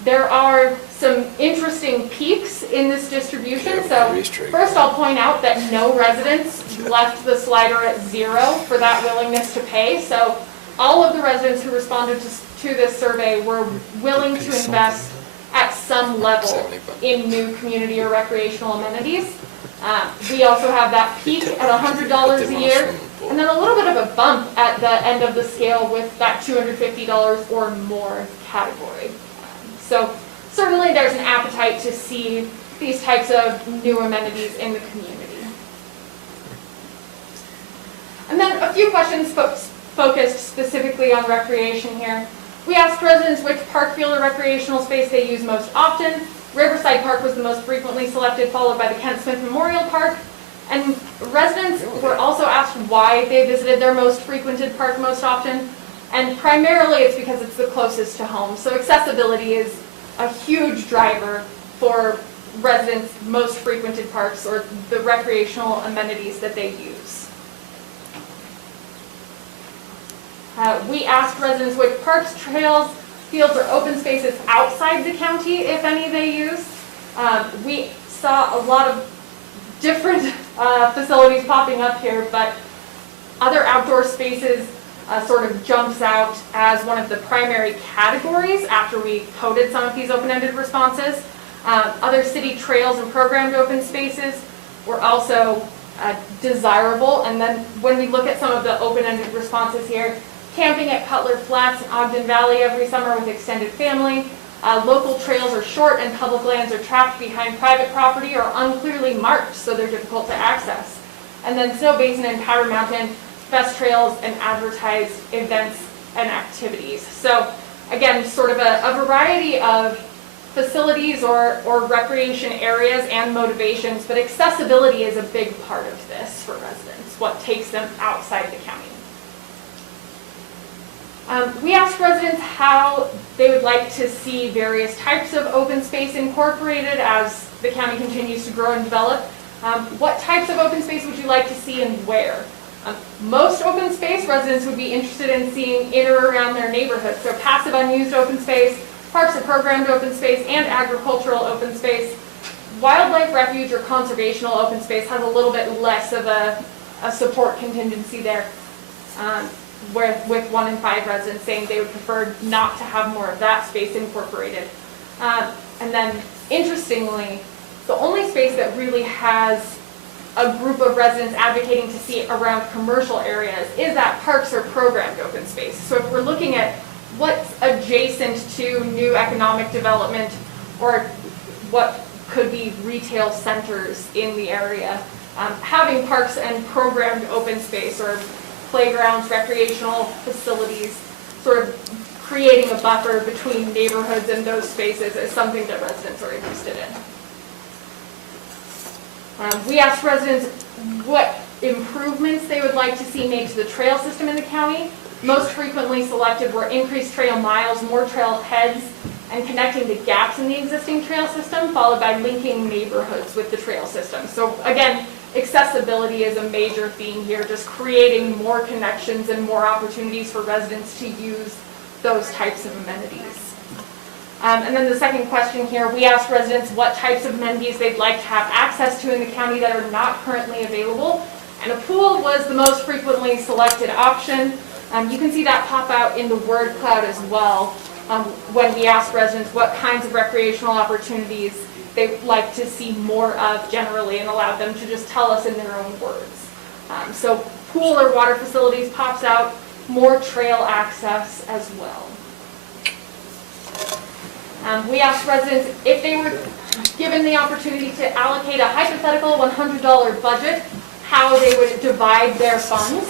There are some interesting peaks in this distribution. So first I'll point out that no residents left the slider at 0 for that willingness to pay. So all of the residents who responded to this survey were willing to invest at some level in new community or recreational amenities. We also have that peak at $100 a year, and then a little bit of a bump at the end of the scale with that $250 or more category. So certainly there's an appetite to see these types of new amenities in the community. And then a few questions focused specifically on recreation here. We asked residents which park, field, or recreational space they use most often. Riverside Park was the most frequently selected, followed by the Kent Smith Memorial Park. And residents were also asked why they visited their most frequented park most often. And primarily it's because it's the closest to home. So accessibility is a huge driver for residents' most frequented parks or the recreational amenities that they use. We asked residents which parks, trails, fields, or open spaces outside the county, if any, they use. We saw a lot of different facilities popping up here, but other outdoor spaces sort of jumps out as one of the primary categories after we coded some of these open-ended responses. Other city trails and programmed open spaces were also desirable. And then when we look at some of the open-ended responses here, camping at Cutler Flats and Ogden Valley every summer with extended family. Local trails are short and public lands are trapped behind private property or unclearly marked, so they're difficult to access. And then Snow Basin and Powder Mountain, best trails and advertised events and activities. So again, sort of a variety of facilities or recreation areas and motivations, but accessibility is a big part of this for residents, what takes them outside the county. We asked residents how they would like to see various types of open space incorporated as the county continues to grow and develop. What types of open space would you like to see and where? Most open space residents would be interested in seeing in or around their neighborhood. So passive unused open space, parks or programmed open space, and agricultural open space. Wildlife refuge or conservational open space has a little bit less of a support contingency there. With 1 in 5 residents saying they would prefer not to have more of that space incorporated. And then, interestingly, the only space that really has a group of residents advocating to see around commercial areas is that parks or programmed open space. So if we're looking at what's adjacent to new economic development or what could be retail centers in the area, having parks and programmed open space or playgrounds, recreational facilities, sort of creating a buffer between neighborhoods and those spaces is something that residents are interested in. We asked residents what improvements they would like to see made to the trail system in the county. Most frequently selected were increased trail miles, more trail heads, and connecting the gaps in the existing trail system, followed by linking neighborhoods with the trail system. So again, accessibility is a major theme here, just creating more connections and more opportunities for residents to use those types of amenities. And then the second question here, we asked residents what types of amenities they'd like to have access to in the county that are not currently available. And a pool was the most frequently selected option. You can see that pop out in the word cloud as well when we asked residents what kinds of recreational opportunities they'd like to see more of generally and allowed them to just tell us in their own words. So pool or water facilities pops out, more trail access as well. We asked residents if they were given the opportunity to allocate a hypothetical $100 budget, how they would divide their funds.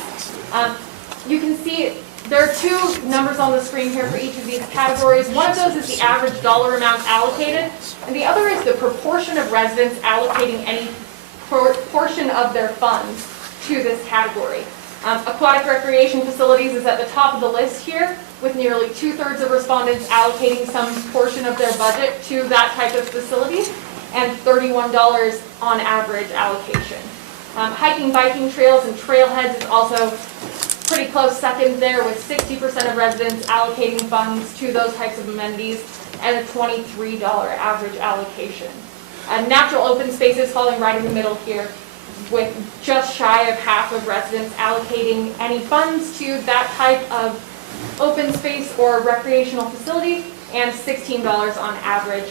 You can see there are two numbers on the screen here for each of these categories. One of those is the average dollar amount allocated, and the other is the proportion of residents allocating any portion of their funds to this category. Aquatic recreation facilities is at the top of the list here, with nearly 2/3 of respondents allocating some portion of their budget to that type of facility, and $31 on average allocation. Hiking, biking trails, and trailheads is also pretty close second there, with 60% of residents allocating funds to those types of amenities and a $23 average allocation. Natural open spaces falling right in the middle here, with just shy of half of residents allocating any funds to that type of open space or recreational facility, and $16 on average.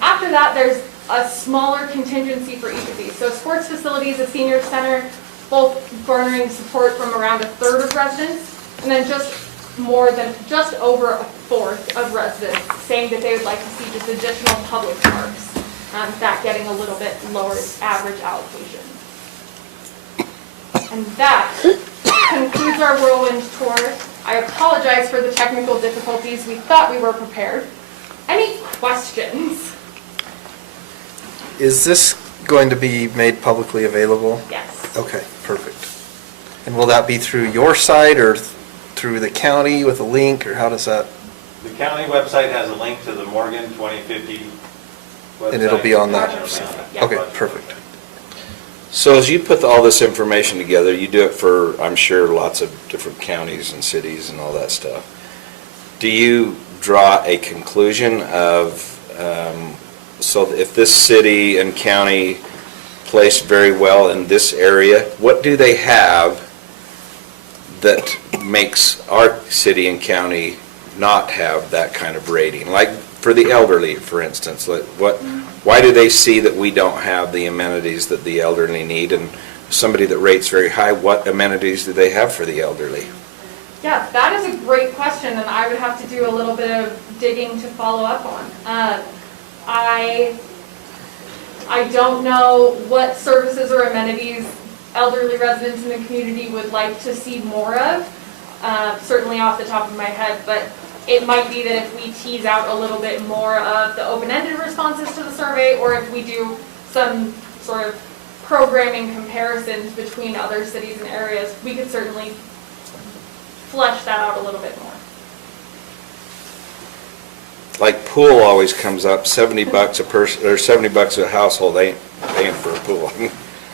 After that, there's a smaller contingency for each of these. So sports facilities, a senior center, both garnering support from around 1/3 of residents, and then just over 1/4 of residents saying that they would like to see just additional public parks. that getting a little bit lower average allocation. And that concludes our whirlwind tour. I apologize for the technical difficulties. We thought we were prepared. Any questions? Is this going to be made publicly available? Yes. Okay, perfect. And will that be through your site or through the county with a link, or how does that? The county website has a link to the Morgan 2050 website. And it'll be on that? Yeah. Okay, perfect. So as you put all this information together, you do it for, I'm sure, lots of different counties and cities and all that stuff. Do you draw a conclusion of, so if this city and county place very well in this area, what do they have that makes our city and county not have that kind of rating? Like for the elderly, for instance, why do they see that we don't have the amenities that the elderly need? And somebody that rates very high, what amenities do they have for the elderly? Yeah, that is a great question, and I would have to do a little bit of digging to follow up on. I don't know what services or amenities elderly residents in the community would like to see more of, certainly off the top of my head, but it might be that if we tease out a little bit more of the open-ended responses to the survey, or if we do some sort of programming comparisons between other cities and areas, we could certainly flesh that out a little bit more. Like pool always comes up, $70 a person, or $70 a household ain't paying for a pool. I can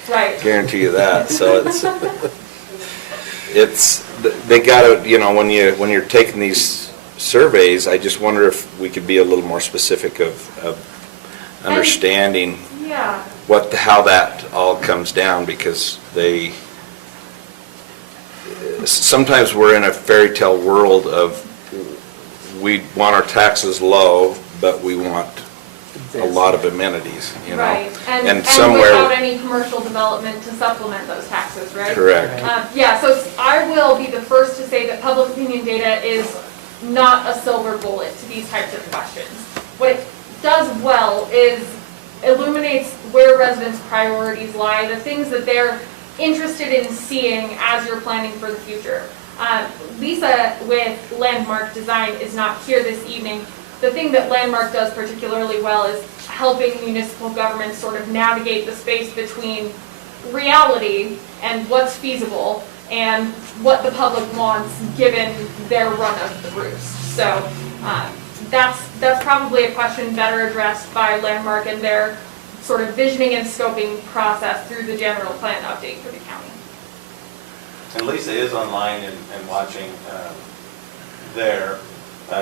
Right. guarantee you that. So they gotta, when you're taking these surveys, I just wonder if we could be a little more specific of understanding Yeah. how that all comes down, because sometimes we're in a fairy tale world of we want our taxes low, but we want a lot of amenities, Right, and somewhere. without any commercial development to supplement those taxes, right? Correct. Yeah, so I will be the first to say that public opinion data is not a silver bullet to these types of questions. What it does well is illuminates where residents' priorities lie, the things that they're interested in seeing as you're planning for the future. Lisa with Landmark Design is not here this evening. The thing that Landmark does particularly well is helping municipal governments sort of navigate the space between reality and what's feasible and what the public wants given their run of the roost. So that's probably a question better addressed by Landmark and their sort of visioning and scoping process through the general plan update for the county. And Lisa is online and watching there.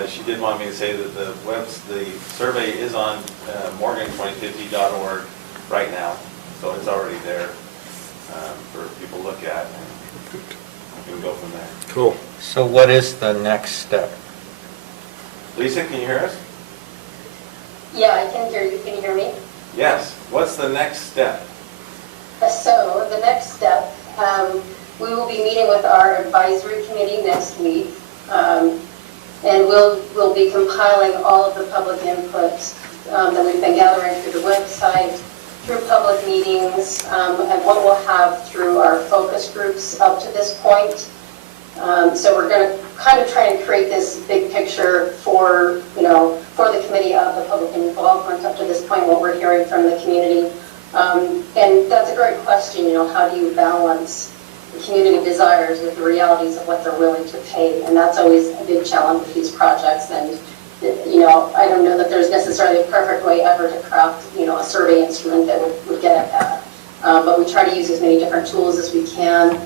She did want me to say that the survey is on morgan2050.org right now, so it's already there for people to look at, and we can go from there. Cool. So what is the next step? Lisa, can you hear us? Yeah, I can hear you. Can you hear me? Yes. What's the next step? So the next step, we will be meeting with our advisory committee next week, and we'll be compiling all of the public input that we've been gathering through the website, through public meetings, and what we'll have through our focus groups up to this point. So we're going to kind of try and create this big picture for the committee of the public involvement up to this point, what we're hearing from the community. And that's a great question, how do you balance the community desires with the realities of what they're willing to pay? And that's always a big challenge with these projects. And, I don't know that there's necessarily a perfect way ever to craft, a survey instrument that would get at that. But we try to use as many different tools as we can.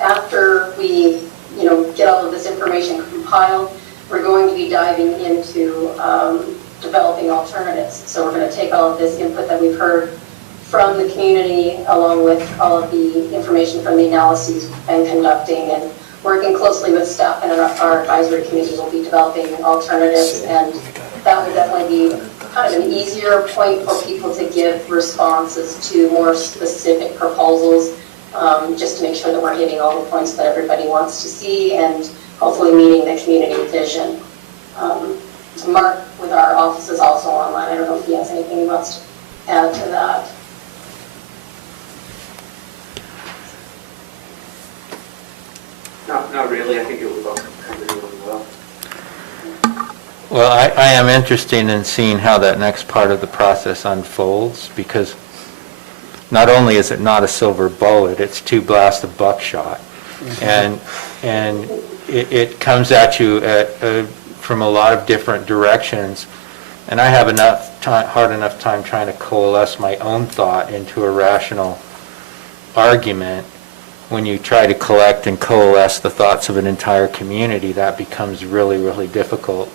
After we, get all of this information compiled, we're going to be diving into developing alternatives. So we're going to take all of this input that we've heard from the community, along with all of the information from the analyses we've been conducting, and working closely with staff and our advisory committee will be developing alternatives, and that will definitely be kind of an easier point for people to give responses to more specific proposals, just to make sure that we're hitting all the points that everybody wants to see and hopefully meeting the community vision. Mark with our offices also online. I don't know if he has anything he wants to add to that. Not really. I think it was all covered really well. Well, I am interested in seeing how that next part of the process unfolds, because not only is it not a silver bullet, it's 2 blasts of buckshot. And it comes at you from a lot of different directions. And I have hard enough time trying to coalesce my own thought into a rational argument. When you try to collect and coalesce the thoughts of an entire community, that becomes really, really difficult.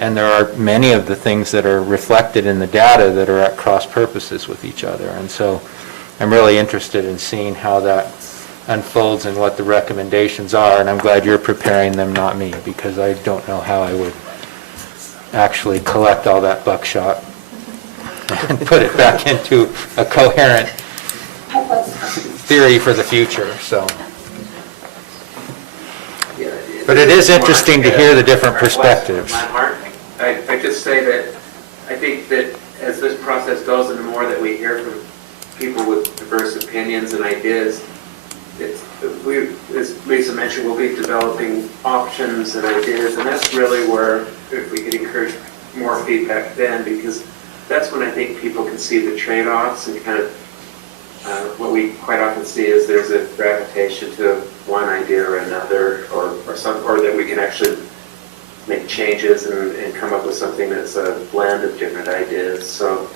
And there are many of the things that are reflected in the data that are at cross purposes with each other. And so I'm really interested in seeing how that unfolds and what the recommendations are. And I'm glad you're preparing them, not me, because I don't know how I would actually collect all that buckshot and put it back into a coherent theory for the future, so. But it is interesting to hear the different perspectives. I just say that I think that as this process goes and the more that we hear from people with diverse opinions and ideas, as Lisa mentioned, we'll be developing options and ideas, and that's really where, if we could encourage more feedback then, because that's when I think people can see the trade-offs and kind of what we quite often see is there's a gravitation to one idea or another, or that we can actually make changes and come up with something that's a blend of different ideas. So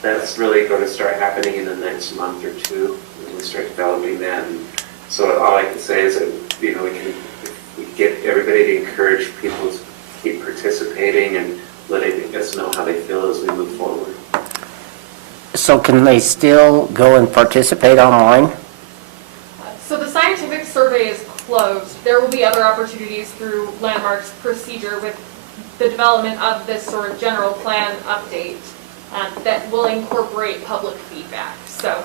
that's really going to start happening in the next month or two when we start developing that. And so all I can say is that we can get everybody to encourage people to keep participating and letting us know how they feel as we move forward. So can they still go and participate online? So the scientific survey is closed. There will be other opportunities through Landmark's procedure with the development of this sort of general plan update that will incorporate public feedback. So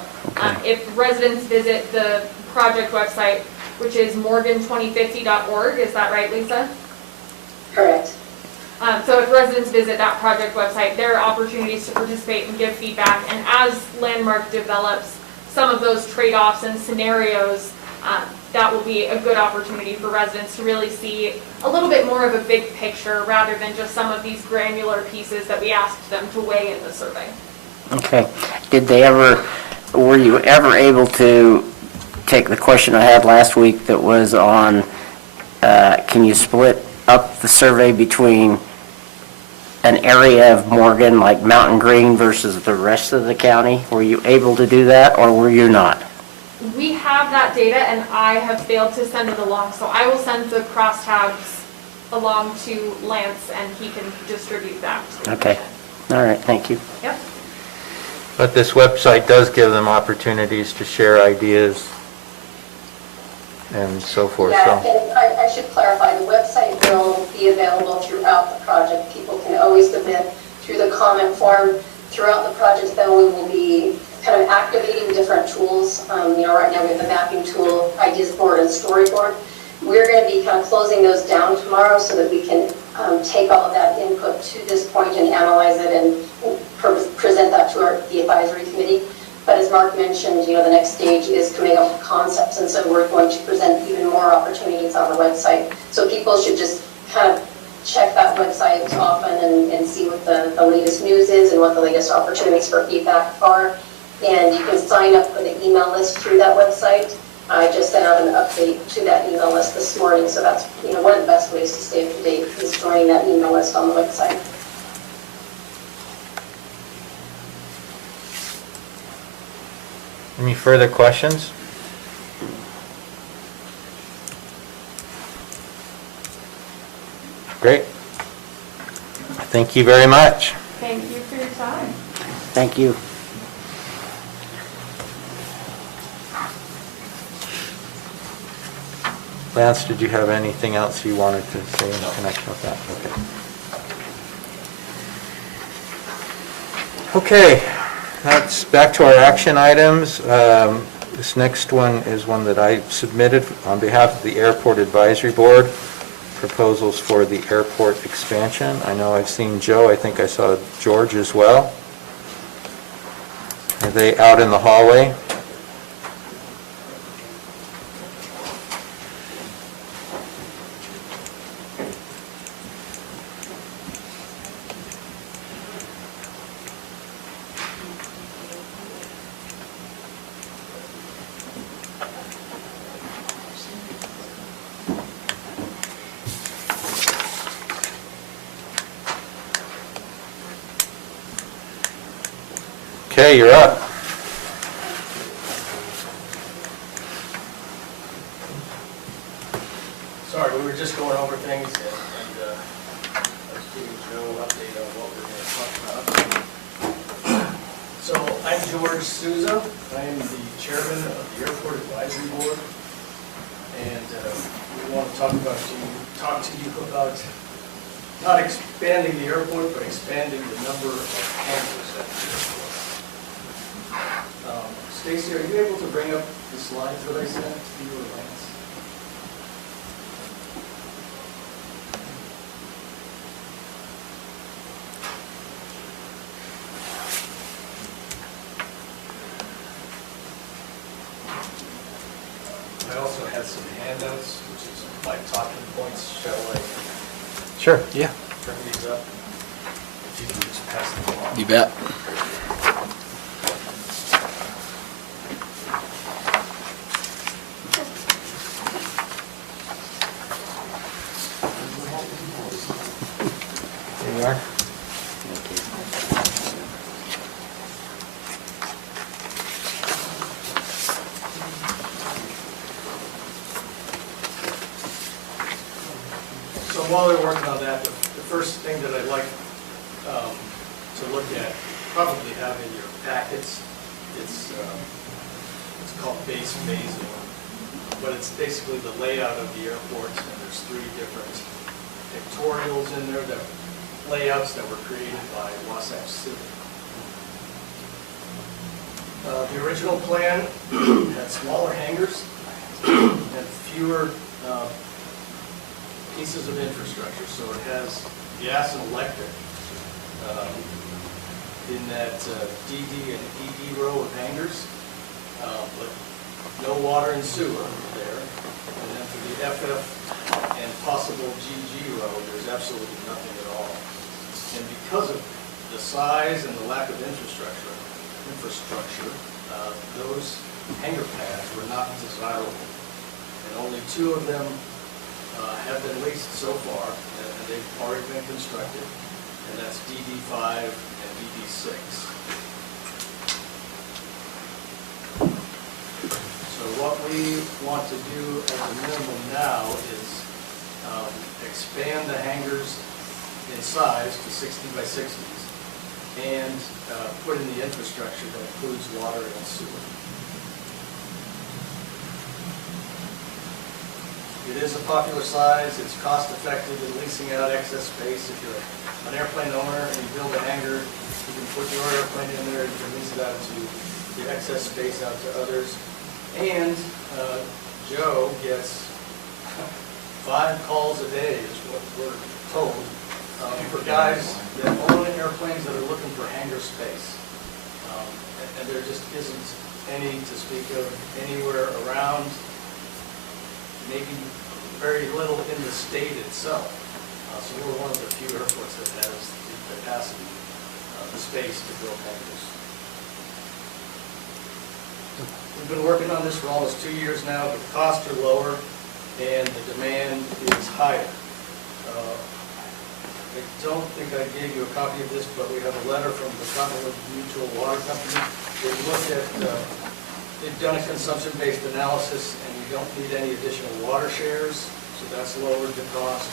if residents visit the project website, which is morgan2050.org, is that right, Lisa? Correct. So if residents visit that project website, there are opportunities to participate and give feedback. And as Landmark develops some of those trade-offs and scenarios, that will be a good opportunity for residents to really see a little bit more of a big picture rather than just some of these granular pieces that we asked them to weigh in the survey. Okay. Were you ever able to take the question I had last week that was on, can you split up the survey between an area of Morgan, like Mountain Green, versus the rest of the county? Were you able to do that, or were you not? We have that data, and I have failed to send it along, so I will send the crosstabs along to Lance, and he can distribute that. Okay. All right, thank you. Yep. But this website does give them opportunities to share ideas and so forth. Yeah, So. and I should clarify, the website will be available throughout the project. People can always submit through the comment form throughout the project. Then we will be kind of activating different tools. Right now we have the mapping tool, ideas board, and storyboard. We're going to be kind of closing those down tomorrow so that we can take all of that input to this point and analyze it and present that to the advisory committee. But as Mark mentioned, the next stage is coming up with concepts, and so we're going to present even more opportunities on the website. So people should just kind of check that website often and see what the latest news is and what the latest opportunities for feedback are. And you can sign up for the email list through that website. I just sent out an update to that email list this morning, so that's one of the best ways to stay up to date is joining that email list on the website. Any further questions? Great. Thank you very much. Thank you for your time. Thank you. Lance, did you have anything else you wanted to say in connection with that? Okay. Okay, that's back to our action items. This next one is one that I submitted on behalf of the Airport Advisory Board for proposals for the airport expansion. I know I've seen Joe, I think I saw George as well. Are they out in the hallway? Okay, you're up. Sorry, we were just going over things and I was giving Joe an update on what we're going to talk about. So I'm George Souza. I am the chairman of the Airport Advisory Board. And we want to talk to you about not expanding the airport, but expanding the number of hangars at the airport. Stacy, are you able to bring up the slides that I sent to you or Lance? I also had some handouts, which is my talking points. Shall I Sure, yeah. bring these up? If you can just pass them along. You bet. There you are. So while they're working on that, the first thing that I'd like to look at, probably have in your packets, it's called base phasing, but it's basically the layout of the airports, and there's 3 different pictorials in there, that layouts that were created by Wasatch City. The original plan had smaller hangars and fewer pieces of infrastructure, so it has gas and electric in that DD and EE row of hangars, but no water and sewer there. And then for the FF and possible GG row, there's absolutely nothing at all. And because of the size and the lack of infrastructure, those hangar pads were not desirable. And only 2 of them have been leased so far, and they've already been constructed, and that's DD5 and DD6. So what we want to do as a minimum now is expand the hangars in size to 60 by 60s and put in the infrastructure that includes water and sewer. It is a popular size, it's cost effective in leasing out excess space. If you're an airplane owner and you build a hangar, you can put your airplane in there and you can lease it out to the excess space out to others. And Joe gets 5 calls a day, is what we're told, for guys that own airplanes that are looking for hangar space. And there just isn't any to speak of anywhere around, maybe very little in the state itself. So we're one of the few airports that has the capacity, the space to build hangars. We've been working on this for almost 2 years now, but the costs are lower and the demand is higher. I don't think I gave you a copy of this, but we have a letter from the Cottonwoods Mutual Water Company. They've looked at, they've done a consumption-based analysis, and we don't need any additional water shares, so that's lowered the cost.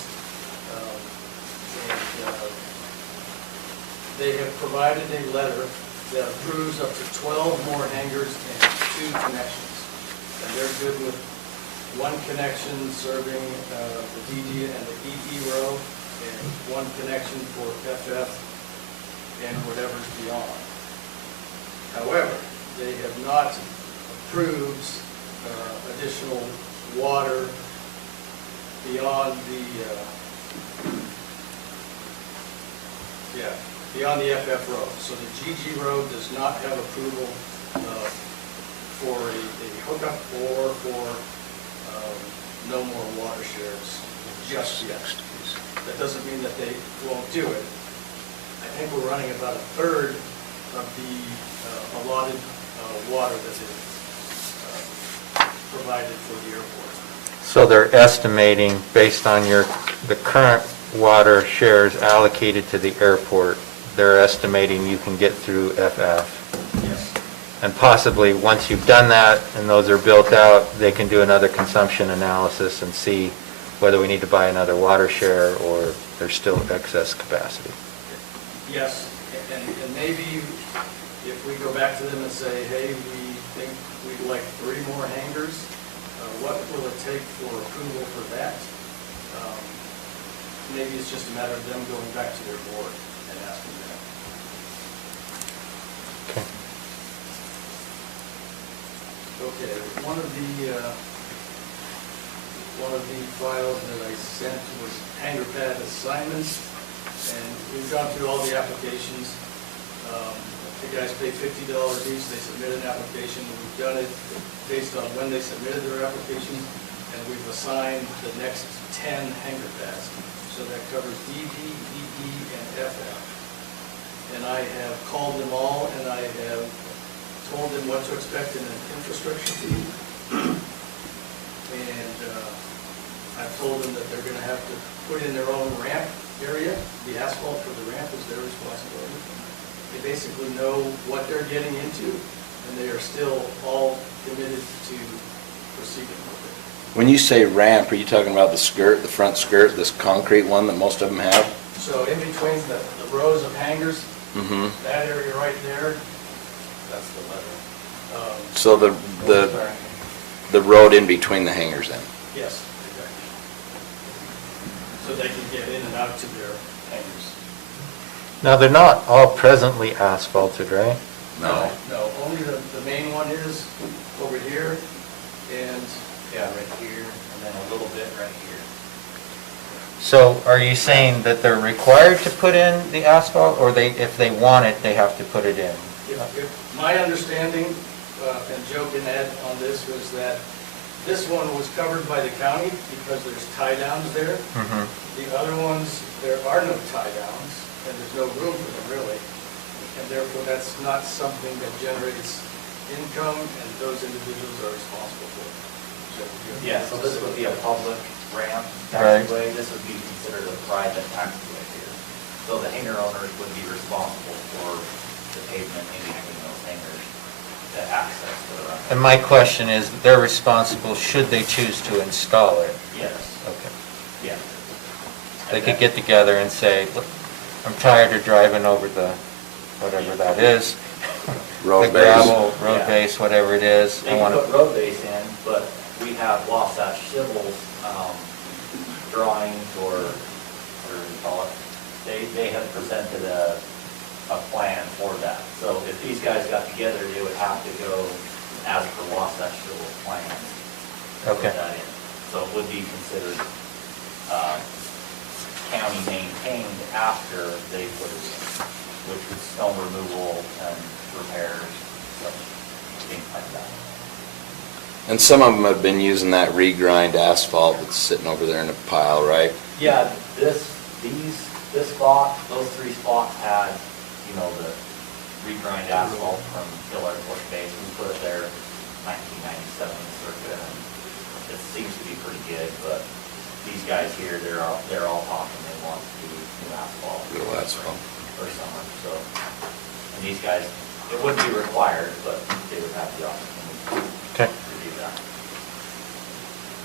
They have provided a letter that approves up to 12 more hangars and 2 connections. And they're good with 1 connection serving the DD and the EE row, and 1 connection for FF and whatever's beyond. However, they have not approved additional water beyond the FF road. So the GG road does not have approval for a hookup or for no more water shares just yet. That doesn't mean that they won't do it. I think we're running about a third of the allotted water that is provided for the airport. So they're estimating, based on the current water shares allocated to the airport, they're estimating you can get through FF. Yes. And possibly, once you've done that and those are built out, they can do another consumption analysis and see whether we need to buy another water share or there's still excess capacity. Yes, and maybe if we go back to them and say, hey, we think we'd like 3 more hangars, what will it take for approval for that? Maybe it's just a matter of them going back to their board and asking them. Okay. Okay, one of the files that I sent was hangar pad assignments, and we've gone through all the applications. The guys pay $50 each, they submit an application, and we've done it based on when they submitted their application, and we've assigned the next 10 hangar pads. So that covers DD, EE, and FF. And I have called them all, and I have told them what to expect in an infrastructure fee. And I've told them that they're going to have to put in their own ramp area. The asphalt for the ramp is their responsibility. They basically know what they're getting into, and they are still all committed to proceeding with it. When you say ramp, are you talking about the skirt, the front skirt, this concrete one that most of them have? So in between the rows of hangars, Mm-hmm. that area right there, that's the letter. So the road in between the hangars then? Yes, exactly. So they can get in and out to their hangars. Now, they're not all presently asphalted, right? No. No, only the main one is over here, and, yeah, right here, and then a little bit right here. So are you saying that they're required to put in the asphalt, or if they want it, they have to put it in? My understanding, and Joe can add on this, was that this one was covered by the county because there's tie downs there. Mhm. The other ones, there are no tie downs, and there's no room for them really. And therefore, that's not something that generates income, and those individuals are responsible for it. Yeah, so this would be a public ramp Right. taxiway. This would be considered a private taxiway here. So the hangar owners would be responsible for the pavement in between those hangars, the access to the runway. And my question is, they're responsible should they choose to install it? Yes, Okay. yeah. They could get together and say, look, I'm tired of driving over the, whatever that is. Road The base. gravel, road Yeah. base, whatever it is. They I can want put to. road base in, but we have Wasatch Civil's drawings or whatever you call it. They have presented a plan for that. So if these guys got together, they would have to go as per Wasatch Civil's plan. Okay. Put that in. So it would be considered county maintained after they put it in, which is stone removal and repairs, so things like that. And some of them have been using that regrind asphalt that's sitting over there in a pile, right? Yeah, this spot, those 3 spots had, the regrind asphalt from Hill Air Force Base. We put it there 1997 circa, and it seems to be pretty good, but these guys here, they're all talking, they want to do new asphalt. New asphalt. For summer, so, and these guys, it wouldn't be required, but they would have the opportunity Okay. to do that.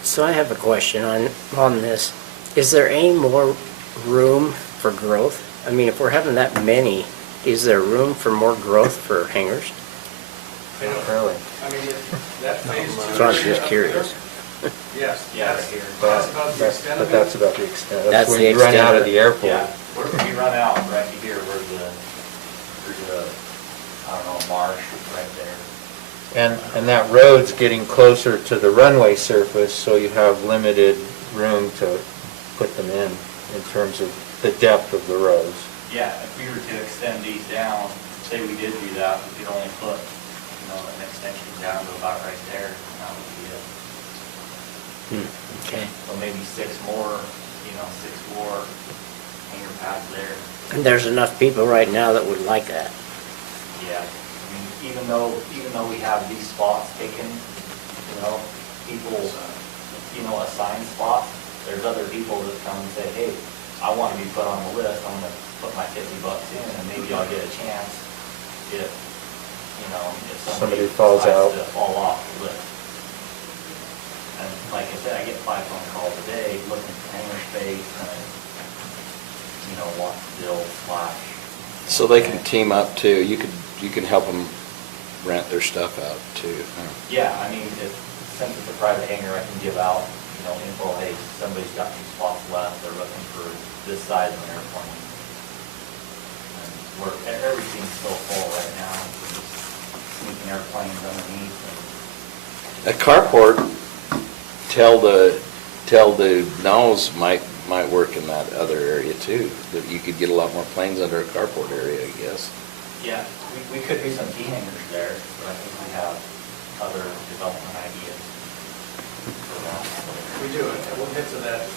So I have a question on this. Is there any more room for growth? I mean, if we're having that many, is there room for more growth for hangars? I don't Really? I mean, if that phase 2 So I was area just up curious. there, yes, Yeah, that's here. that's about the extent But of that's it. about the extent. That's when the you run extent out of of it. the airport. Yeah, we run out right here where the, I don't know, marsh right there. And that road's getting closer to the runway surface, so you have limited room to put them in terms of the depth of the rows. Yeah, if we were to extend these down, say we did do that, we could only put, an extension down to about right there, and that would be it. Okay. So maybe six more hanger pads there. And there's enough people right now that would like that. Yeah, even though we have these spots taken, people, assign spots, there's other people that come and say, hey, I want to be put on the list, I'm gonna put my $50 in, and maybe I'll get a chance if somebody falls out. decides to fall off the list. And like I said, I get 5 phone calls a day looking for hanger space and, want to build, slash. So they can team up too. You can help them rent their stuff out too. Huh? Yeah, since it's a private hangar, I can give out, info, hey, somebody's got 2 spots left, they're looking for this size of an airplane. And everything's so full right now, we're just sneaking airplanes underneath. A carport, tell the nose might work in that other area too. That you could get a lot more planes under a carport area, I guess. Yeah, we could do some T hangers there, but I think we have other development ideas for that. We do, and we'll get to that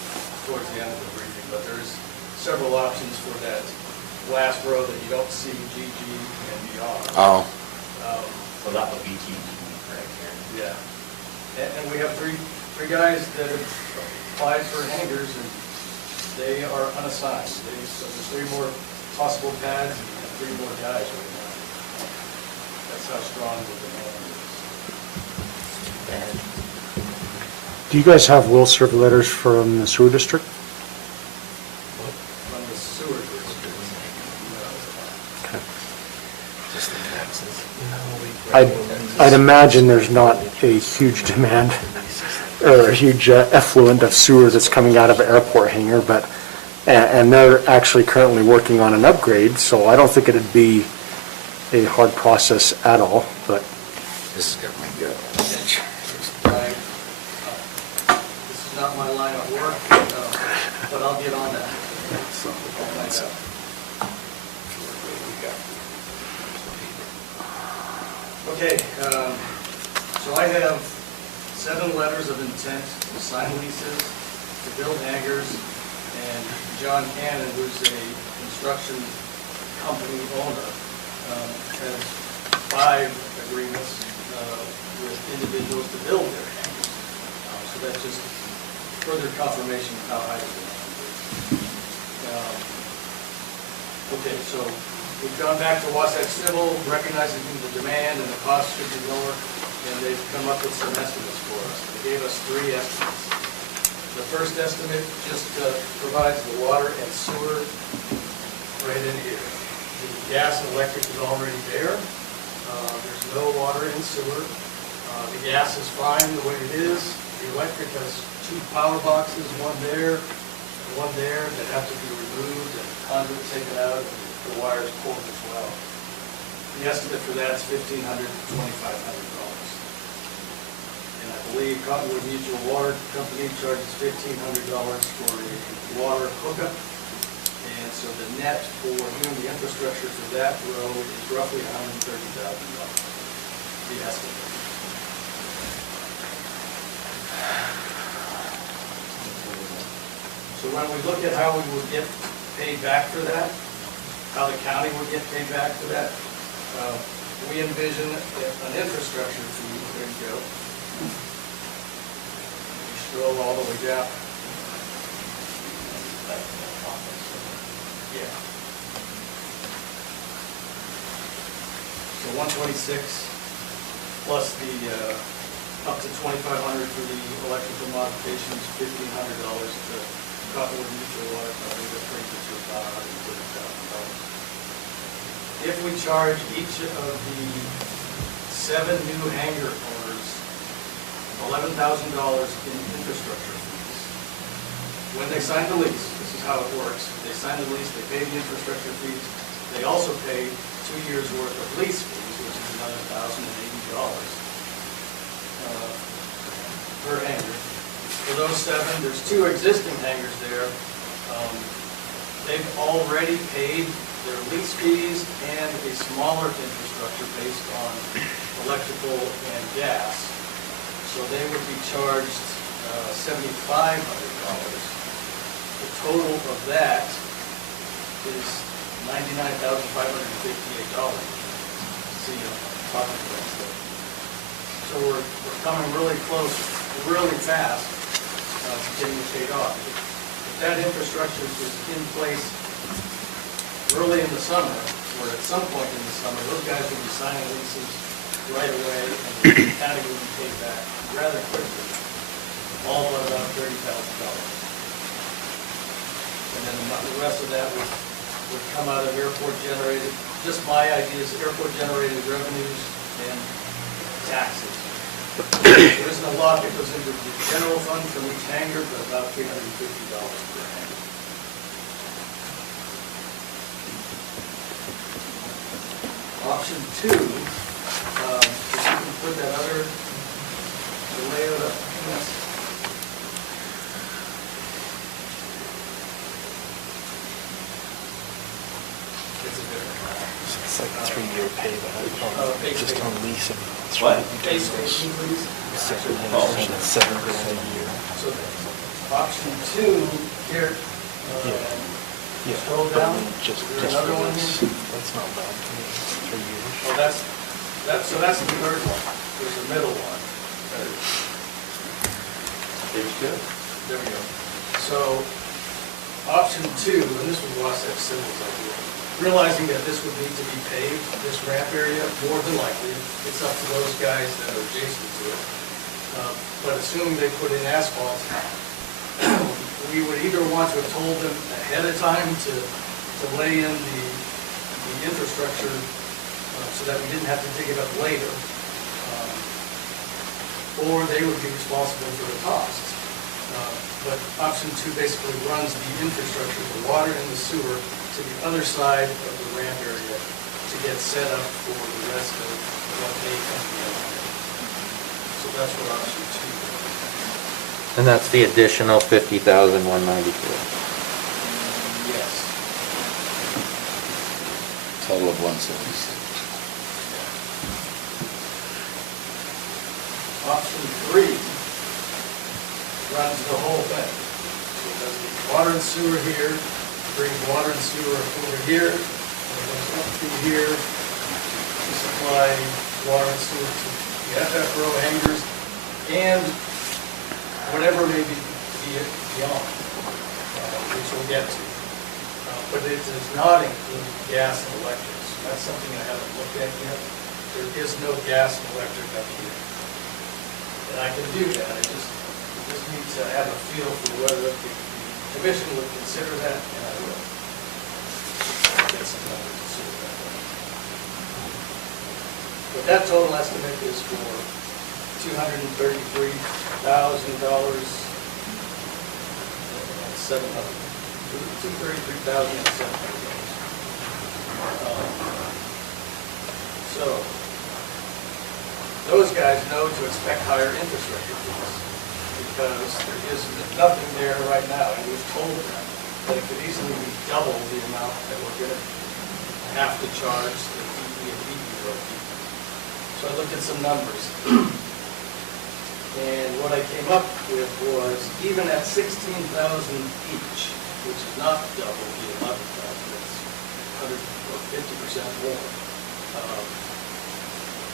towards the end of the briefing, but there's several options for that last row that you don't see, GG and beyond. Oh. So that would be GG right here. Yeah. And we have three guys that have applied for hangars, and they are unassigned. So there's 3 more possible pads and 3 more guys right now. That's how strong the demand is. Do you guys have will serve letters from the sewer district? From the sewer district. I'd imagine there's not a huge demand or a huge effluent of sewer that's coming out of an airport hangar, but, and they're actually currently working on an upgrade, so I don't think it'd be a hard process at all, but. This has got my gut. This is not my line of work, but I'll get on that. Okay, so I have 7 letters of intent to sign leases, to build hangars, and John Cannon, who's a construction company owner, has 5 agreements with individuals to build their hangars. So that's just further confirmation of how high the demand is. Okay, so we've gone back to Wasatch Civil, recognizing the demand and the cost should be lower, and they've come up with some estimates for us. They gave us 3 estimates. The first estimate just provides the water and sewer right in here. The gas and electric is already there. There's no water and sewer. The gas is fine the way it is. The electric has 2 power boxes, one there and one there, that have to be removed and conduit taken out, and the wires pulled as well. The estimate for that is $1,500 to $2,500. And I believe Cottonwood Mutual Water Company charges $1,500 for a water hookup. And so the net for doing the infrastructure for that road is roughly $130,000, the estimate. So when we look at how we would get paid back for that, how the county would get paid back for that, we envision an infrastructure fee. There you go. You scroll all the way down. Yeah. So 126 plus the up to $2,500 for the electrical modifications, $1,500 to Cottonwood Mutual Water Company, that brings it to about $130,000. If we charge each of the 7 new hangar owners $11,000 in infrastructure fees, when they sign the lease, this is how it works. They sign the lease, they pay the infrastructure fees. They also pay 2 years' worth of lease fees, which is another $1,080 per hangar. for those 7, there's 2 existing hangars there. They've already paid their lease fees and a smaller infrastructure based on electrical and gas. So they would be charged $7,500. The total of that is $99,558. See, talking about that. So we're coming really close, really fast to getting it paid off. If that infrastructure is in place early in the summer, or at some point in the summer, those guys will be signing leases right away, and the county will be paid back rather quickly, all but about $30,000. And then the rest of that would come out of airport generated, just my ideas, airport generated revenues and taxes. There isn't a lot that goes into the general fund from each hangar, but about $350 per hangar. Option 2, if you can put that other layout up. It's like a 3-year payback, just on leasing. What? Base station lease. $7,000 a year. So option 2 here, Yeah, scroll but down. just Is there another for one this, here? that's not bad to me, 3 years. Well, so that's the third one. There's the middle one. Page 2. There we go. So option 2, and this was Wasatch Symbol's idea, realizing that this would need to be paved, this ramp area, more than likely, it's up to those guys that are adjacent to it. But assuming they put in asphalt, we would either want to have told them ahead of time to lay in the infrastructure so that we didn't have to dig it up later, or they would be responsible for the cost. But option 2 basically runs the infrastructure, the water and the sewer, to the other side of the ramp area to get set up for the rest of what may come in. So that's what option 2 is. And that's the additional 50,194. Yes. Total of 176. Option 3 runs the whole thing. So it does the water and sewer here, brings water and sewer over here, and it goes up through here to supply water and sewer to the FFRO hangars and whatever may be beyond, which we'll get to. But it does not include gas and electric. So that's something I haven't looked at yet. There is no gas and electric up here. And I can do that. I just need to have a feel for whether the commission would consider that, and I will. I'll get some numbers to see that. But that total estimate is for $233,000 and $700. $233,000 and $700. So those guys know to expect higher infrastructure fees because there is nothing there right now, and we've told them that it could easily be double the amount that we're going to have to charge the DP and DP people. So I looked at some numbers, and what I came up with was even at $16,000 each, which is not double the 11,000, that's 100 or 50% more.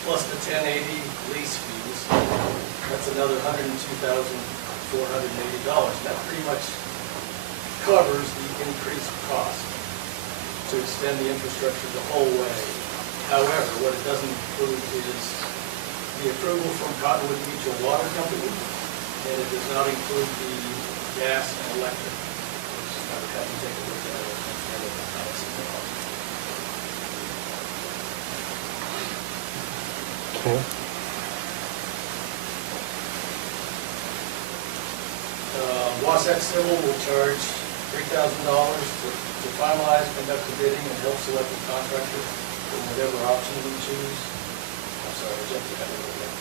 Plus the 1080 lease fees, that's another $102,480. That pretty much covers the increased cost to extend the infrastructure the whole way. However, what it doesn't include is the approval from Cottonwood Mutual Water Company, and it does not include the gas and electric, which I would have to take a look at it. Okay. Wasatch Civil will charge $3,000 to finalize, conduct the bidding, and help select the contractor for whatever option we choose. I'm sorry, I jumped ahead a little bit.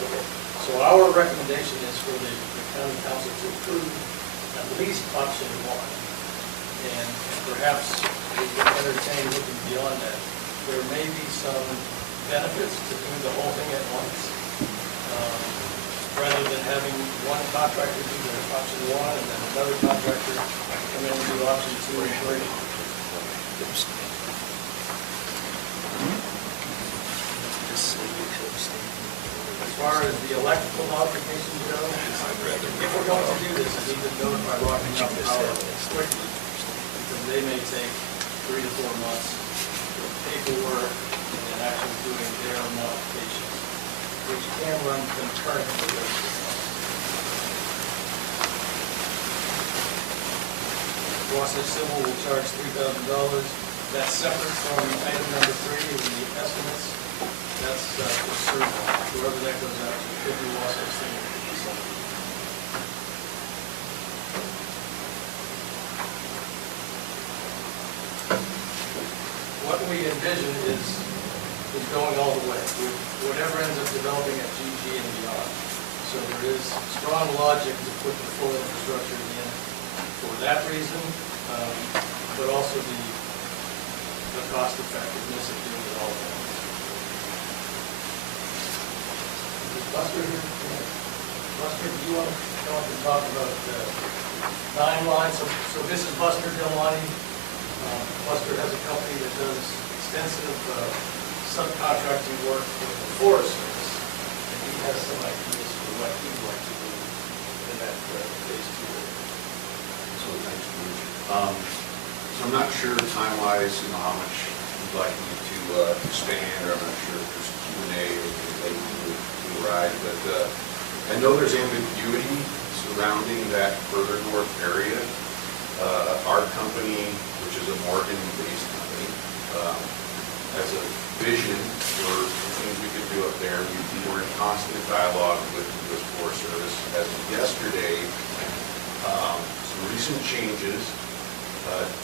Okay, So our recommendation is for the county council to approve at least option one. And perhaps we can entertain looking beyond that. There may be some benefits to doing the whole thing at once, rather than having one contractor do the option one and then another contractor come in and do option two and three. As far as the electrical modifications go, if we're going to do this, we need to notify Rocky Mountain Power quickly, because they may take 3 to 4 months of paperwork and actually doing their modifications, which can run concurrent with this. Wasatch Civil will charge $3,000. That's separate from item number 3, the estimates. That's for certain, whoever that goes out to, could be Wasatch Civil. What we envision is going all the way, with whatever ends up developing at GG and beyond. So there is strong logic to put the full infrastructure in for that reason, but also the cost effectiveness of doing it all at once. Buster here? Buster, do you want to come up and talk about 9 lines? So this is Buster Delmonte. Buster has a company that does extensive subcontracting work for the Forest Service, and he has some ideas for what he'd like to do in that phase 2 area. So thanks, Bruce. So I'm not sure time-wise, how much you'd like me to expand, or I'm not sure if there's Q&A or anything to ride, but I know there's ambiguity surrounding that further north area. Our company, which is a Morgan-based company, has a vision for the things we could do up there. We were in constant dialogue with the U.S. Forest Service. As of yesterday, some recent changes.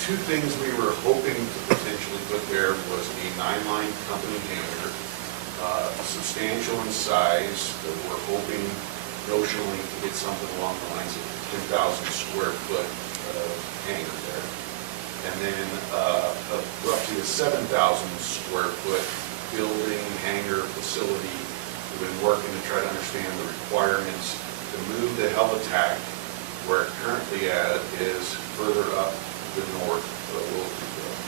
2 things we were hoping to potentially put there was a 9-line company hangar, substantial in size. We're hoping notionally to get something along the lines of 10,000 square foot hangar there. And then roughly a 7,000 square foot building, hangar, facility. We've been working to try to understand the requirements to move the helitack where it currently is further up the north of Wilkesville.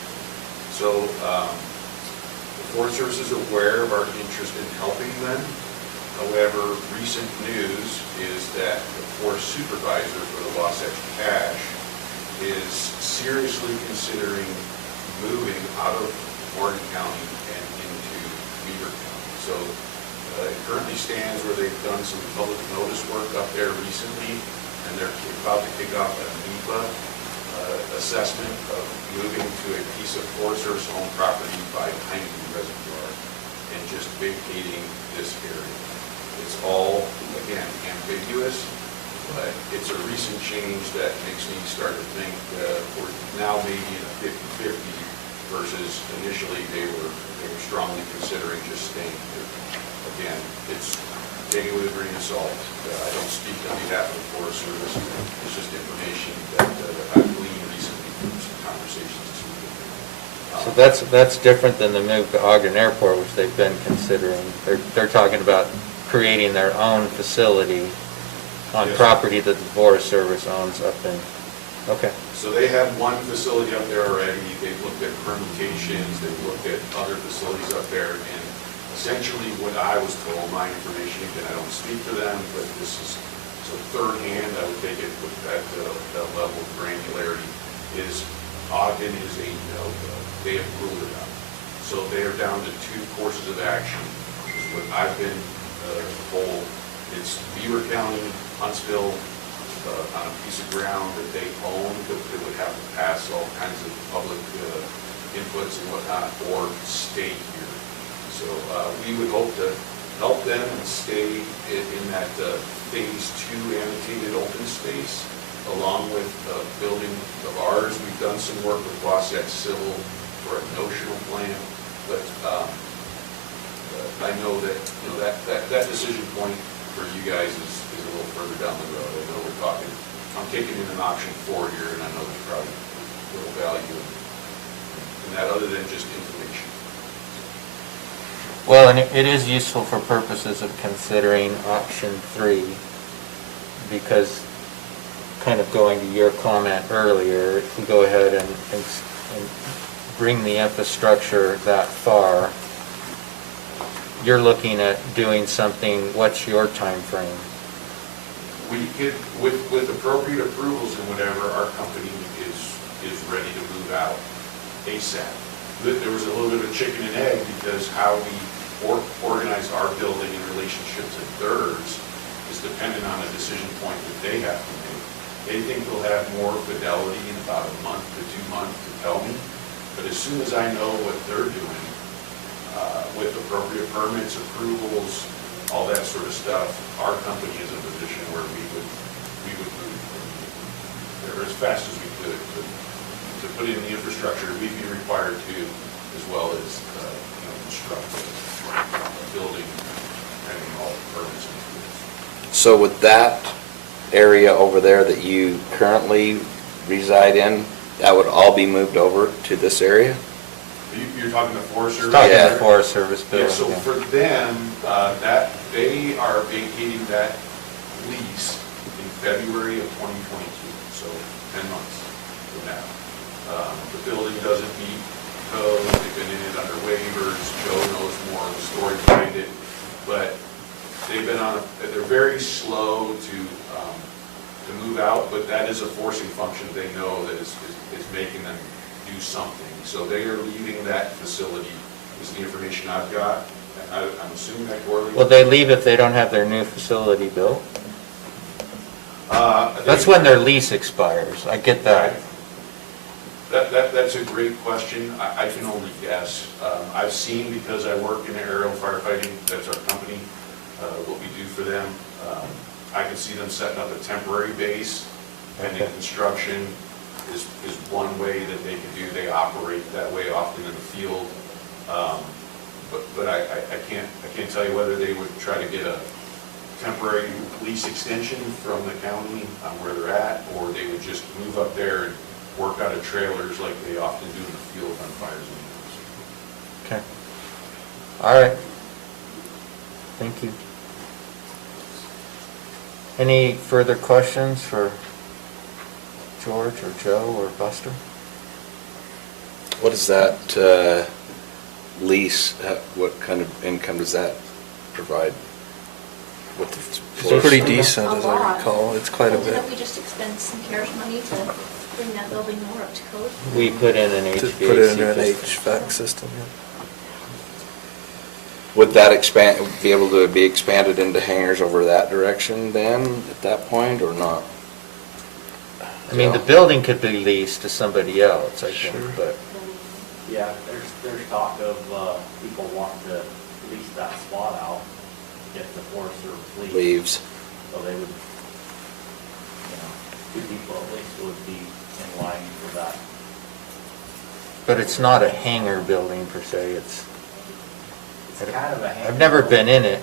So the Forest Service is aware of our interest in helping them. However, recent news is that the Forest Supervisor for the Wasatch Cache is seriously considering moving out of Morgan County and into Beaver County. So it currently stands where they've done some public notice work up there recently, and they're about to kick off a NEPA assessment of moving to a piece of Forest Service owned property by Heineken Reservoir and just vacating this area. It's all, again, ambiguous, but it's a recent change that makes me start to think we're now maybe in a 50-50 versus initially they were strongly considering just staying here. Again, it's take it with a grain of salt. I don't speak on behalf of the Forest Service. It's just information that I've gleaned recently from some conversations this weekend. So that's different than the move to Ogden Airport, which they've been considering. They're talking about creating their own facility on property that the Forest Service owns up in. Okay. So they have one facility up there already. They've looked at permutations. They've looked at other facilities up there, and essentially what I was told, my information, again, I don't speak for them, but this is so third hand, I would take it with that level of granularity, is Ogden is a no-go. They have ruled it out. So they are down to 2 courses of action, is what I've been told. It's Beaver County, Huntsville, on a piece of ground that they own, that they would have to pass all kinds of public inputs and whatnot, or stay here. So we would hope to help them and stay in that phase 2 annotated open space, along with building of ours. We've done some work with Wasatch Civil for a notional plan, but I know that that decision point for you you guys is a little further down the road. I know we're talking, I'm taking in an option 4 here, and I know there's probably little value in that other than just information. Well, and it is useful for purposes of considering option 3, because kind of going to your comment earlier, if we go ahead and bring the infrastructure that far, you're looking at doing something, what's your time frame? We could, with appropriate approvals and whatever, our company is ready to move out ASAP. There was a little bit of a chicken and egg because how we organize our building in relationship to theirs is dependent on a decision point that they have to make. They think they'll have more fidelity in about a month to 2 months to tell me, but as soon as I know what they're doing, with appropriate permits, approvals, all that sort of stuff, our company is in a position where we would move there as fast as we could to put in the infrastructure we'd be required to, as well as construct the building, having all the permits and approvals. So with that area over there that you currently reside in, that would all be moved over to this area? You're talking the Forest Service? Talking Yeah. the Forest Service building. Yeah, so for them, that they are vacating that lease in February of 2022, so 10 months from now. The building doesn't meet code, they've been in it under waivers, Joe knows more of the story behind it, but they've been on, they're very slow to move out, but that is a forcing function they know that is making them do something. So they are leaving that facility, is the information I've got. I'm assuming that correlates. Will they leave if they don't have their new facility built? That's when their lease expires, I get that. That's a great question. I can only guess. I've seen, because I work in aerial firefighting, that's our company, what we do for them. I can see them setting up a temporary base, pending construction is one way that they can do. They operate that way often in the field. But I can't tell you whether they would try to get a temporary lease extension from the county on where they're at, or they would just move up there and work out of trailers like they often do in the field on fires and Okay. All right. Thank you. Any further questions for George or Joe or Buster? What is that lease, what kind of income does that provide? It's pretty decent, as I recall. It's quite a bit. Didn't we just expend some CARES money to bring that building more up to code? We put in an To HVAC put it into an system. HVAC system, yeah. Would that be able to be expanded into hangars over that direction then, at that point, or not? I mean, the building could be leased to somebody else, I think, but Yeah, there's talk of people wanting to lease that spot out if the Forest Service Leaves. So they would, 2 people at least would be in line for that. but it's not a hangar building per se, it's kind of a hangar. I've never been in it.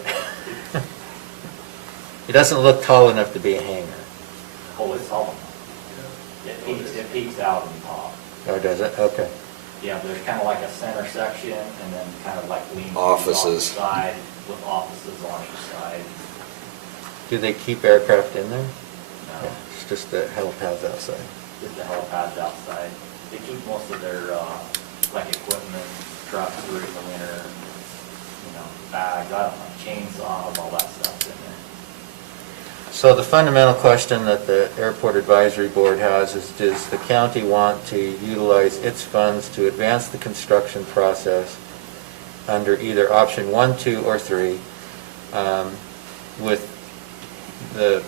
It doesn't look tall enough to be a hangar. Oh, it's all, it peaks out on top. Oh, does it? Okay. Yeah, there's kind of like a center section and then kind of like lean Offices. on the side with offices on each side. Do they keep aircraft in there? No, It's just the helipads outside. just the helipads outside. They keep most of their, like equipment, trucks during the winter, bags, I don't know, chainsaws, all that stuff in there. So the fundamental question that the Airport Advisory Board has is, does the county want to utilize its funds to advance the construction process under either option 1, 2, or 3, with the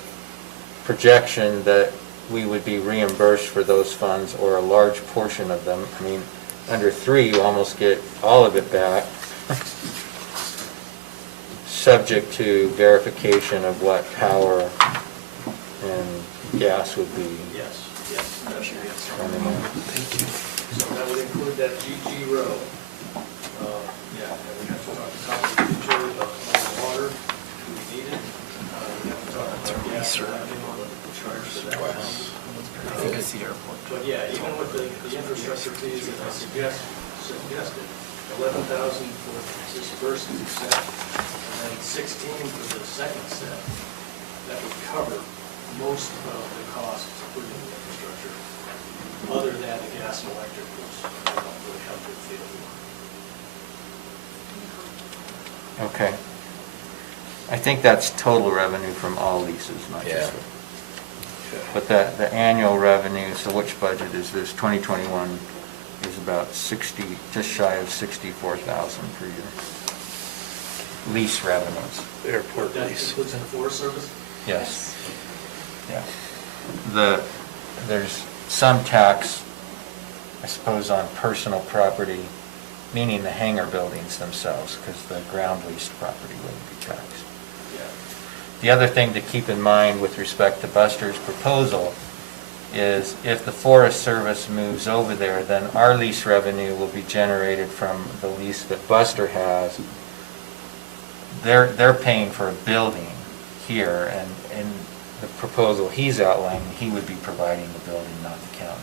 projection that we would be reimbursed for those funds or a large portion of them? I mean, under 3, you almost get all of it back. Subject to verification of what power and gas would be. Yes, that should be it. Thank you. So that would include that GG row. Yeah, and we have to talk to the future of water, if we need it. We But yeah, even with the infrastructure fees that I suggested, 11,000 for this first set, and then 16 for the second set, that would cover most of the costs of putting in the infrastructure, other than the gas and electric, which I don't really have a good feel for. Okay. I think that's total revenue from all leases, not just the... But the annual revenue, so which budget is this? 2021 is about 60, just shy of 64,000 per year. Lease revenues. Airport That lease. includes the Forest Service? Yes. Yeah. There's some tax, I suppose, on personal property, meaning the hangar buildings themselves, because the ground leased property wouldn't be taxed. The other thing to keep in mind with respect to Buster's proposal is if the Forest Service moves over there, then our lease revenue will be generated from the lease that Buster has. They're paying for a building here, and in the proposal he's outlining, he would be providing the building, not the county.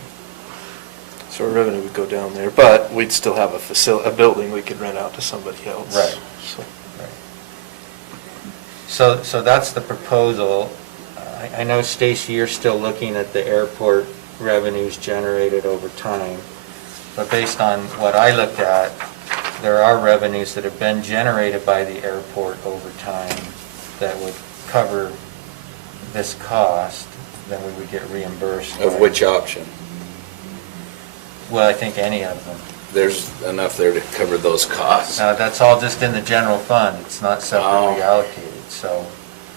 So our revenue would go down there, but we'd still have a building we could rent out to somebody else. Right. So. So that's the proposal. I know, Stacy, you're still looking at the airport revenues generated over time, but based on what I looked at, there are revenues that have been generated by the airport over time that would cover this cost, then we would get reimbursed. Of which option? Well, I think any of them. There's enough there to cover those costs. That's all just in the general fund. It's not separately allocated. So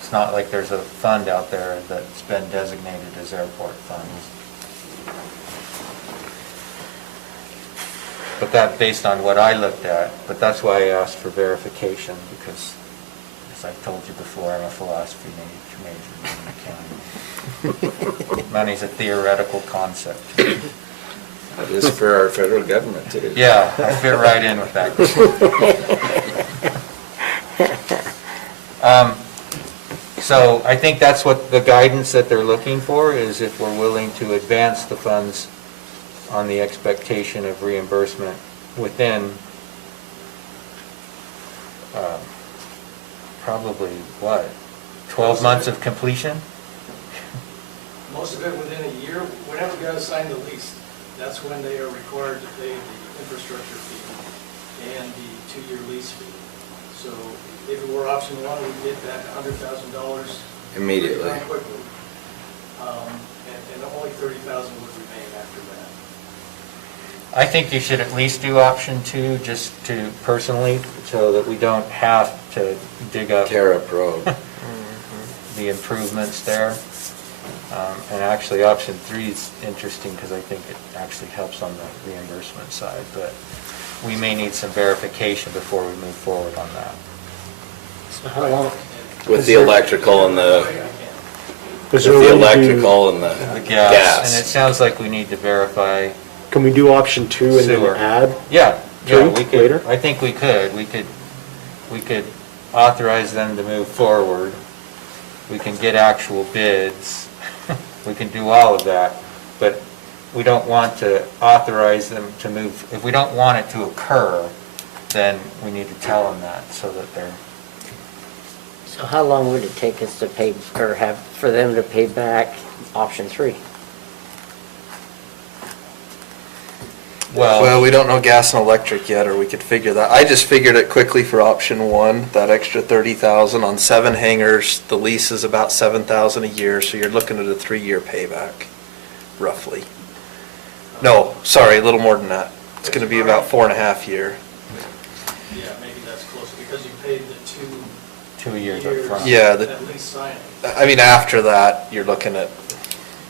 it's not like there's a fund out there that's been designated as airport funds. But that based on what I looked at, but that's why I asked for verification, because as I've told you before, I'm a philosophy major in accounting. Money's a theoretical concept. That is for our federal government too. Yeah, I fit right in with that. So I think that's what the guidance that they're looking for is, if we're willing to advance the funds on the expectation of reimbursement within probably, 12 months of completion? Most of it within a year. Whenever you guys sign the lease, that's when they are required to pay the infrastructure fee and the 2-year lease fee. So if it were option one, we'd get back $100,000 immediately. pretty darn quickly. And only $30,000 would remain after that. I think you should at least do option 2, just to personally, so that we don't have to dig up. Tear up road. The improvements there. And actually, option 3 is interesting because I think it actually helps on the reimbursement side, but we may need some verification before we move forward on that. So how long? With the electrical and the Is there a way to do- The gas. And it sounds like we need to verify. Can we do option 2 and Sewer. then add? Yeah, Three we could. later? I think we could. We could authorize them to move forward. We can get actual bids. We can do all of that, but we don't want to authorize them to move. If we don't want it to occur, then we need to tell them that so that they're. So how long would it take us to pay, or have, for them to pay back option 3? Well, we don't know gas and electric yet, or we could figure that. I just figured it quickly for option 1, that extra 30,000 on 7 hangars. The lease is about 7,000 a year, so you're looking at a 3-year payback, roughly. No, sorry, a little more than that. It's going to be about 4.5 year. Yeah, maybe that's closer because you paid the 2 years up front. Yeah, at least signing. I mean, after that, you're looking at,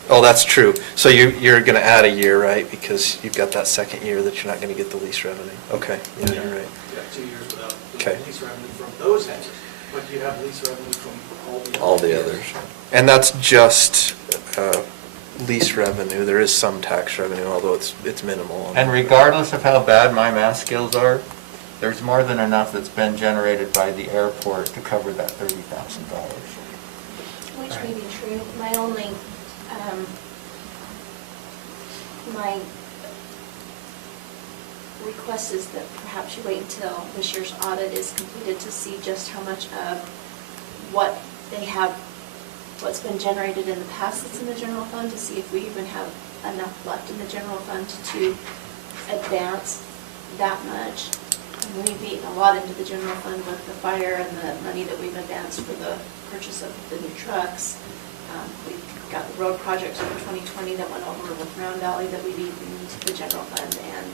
oh, that's true. So you're going to add a year, right? Because you've got that second year that you're not going to get the lease revenue. Okay, yeah, you're right. You got 2 years without Okay. lease revenue from those hangars, but you have lease revenue from All the others. And that's just lease revenue. There is some tax revenue, although it's minimal. And regardless of how bad my math skills are, there's more than enough that's been generated by the airport to cover that $30,000. Which may be true. My only my request is that perhaps you wait until this year's audit is completed to see just how much of what they have, what's been generated in the past that's in the general fund, to see if we even have enough left in the general fund to advance that much. And we've eaten a lot into the general fund with the fire and the money that we've advanced for the purchase of the new trucks. We've got the road projects for 2020 that went over with Round Valley that we've eaten into the general fund. And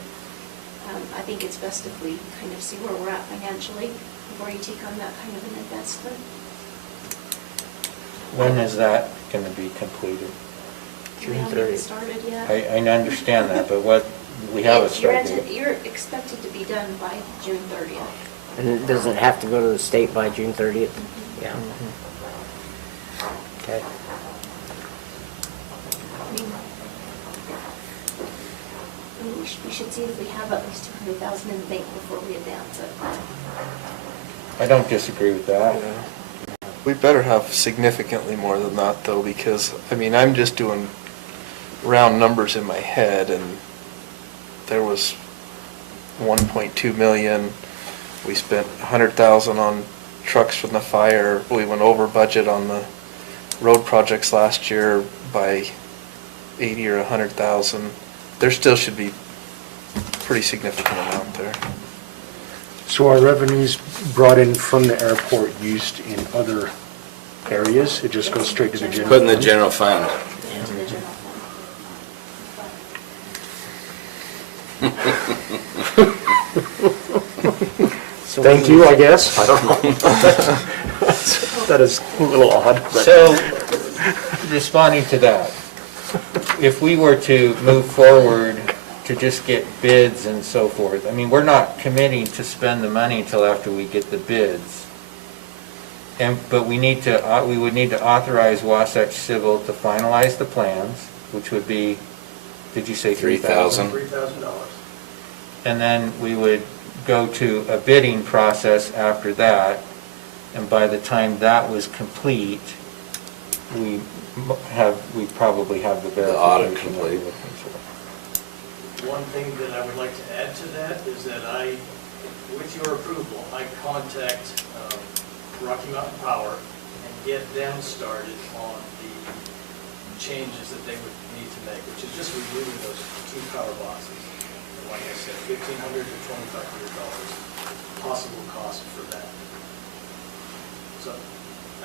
I think it's best if we kind of see where we're at financially before you take on that kind of an investment. When is that going to be completed? We haven't even started yet. I understand that, but what, we have a start date. You're expected to be done by June 30th. And does it have to go to the state by June 30th? Yeah. Okay. I mean, we should see if we have at least 200,000 in the bank before we advance it. I don't disagree with that. We better have significantly more than that, though, because, I mean, I'm just doing round numbers in my head, and there was 1.2 million. We spent 100,000 on trucks from the fire. We went over budget on the road projects last year by 80 or 100,000. There still should be pretty significant amount there. So are revenues brought in from the airport used in other areas? It just goes straight to the general? Put in the fund? general fund. Into the general Thank you, I guess. I don't know. That is a little odd. But. So, responding to that, if we were to move forward to just get bids and so forth, I mean, we're not committing to spend the money until after we get the bids. But we need to, we would need to authorize Wasatch Civil to finalize the plans, which would be, did you say 3,000? $3,000. And then we would go to a bidding process after that, and by the time that was complete, we probably have the verification. The audit complete. that we're looking for. One thing that I would like to add to that is that with your approval, I contact Rocky Mountain Power and get them started on the changes that they would need to make, which is just removing those 2 power boxes. And like I said, $1,500 to $2,500 possible cost for that. So,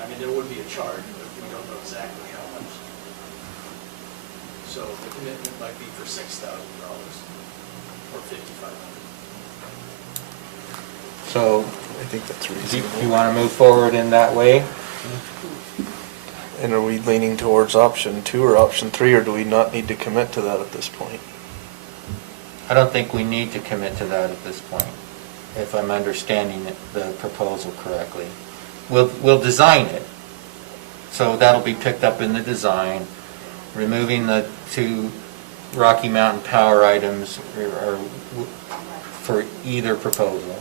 I mean, there would be a charge, but we don't know exactly how much. So the commitment might be for $6,000 or $5,500. So, I think that's do reasonable. you want to move forward in that way? And are we leaning towards option 2 or option 3, or do we not need to commit to that at this point? I don't think we need to commit to that at this point, if I'm understanding the proposal correctly. We'll design it, so that'll be picked up in the design, removing the 2 Rocky Mountain Power items for either proposal.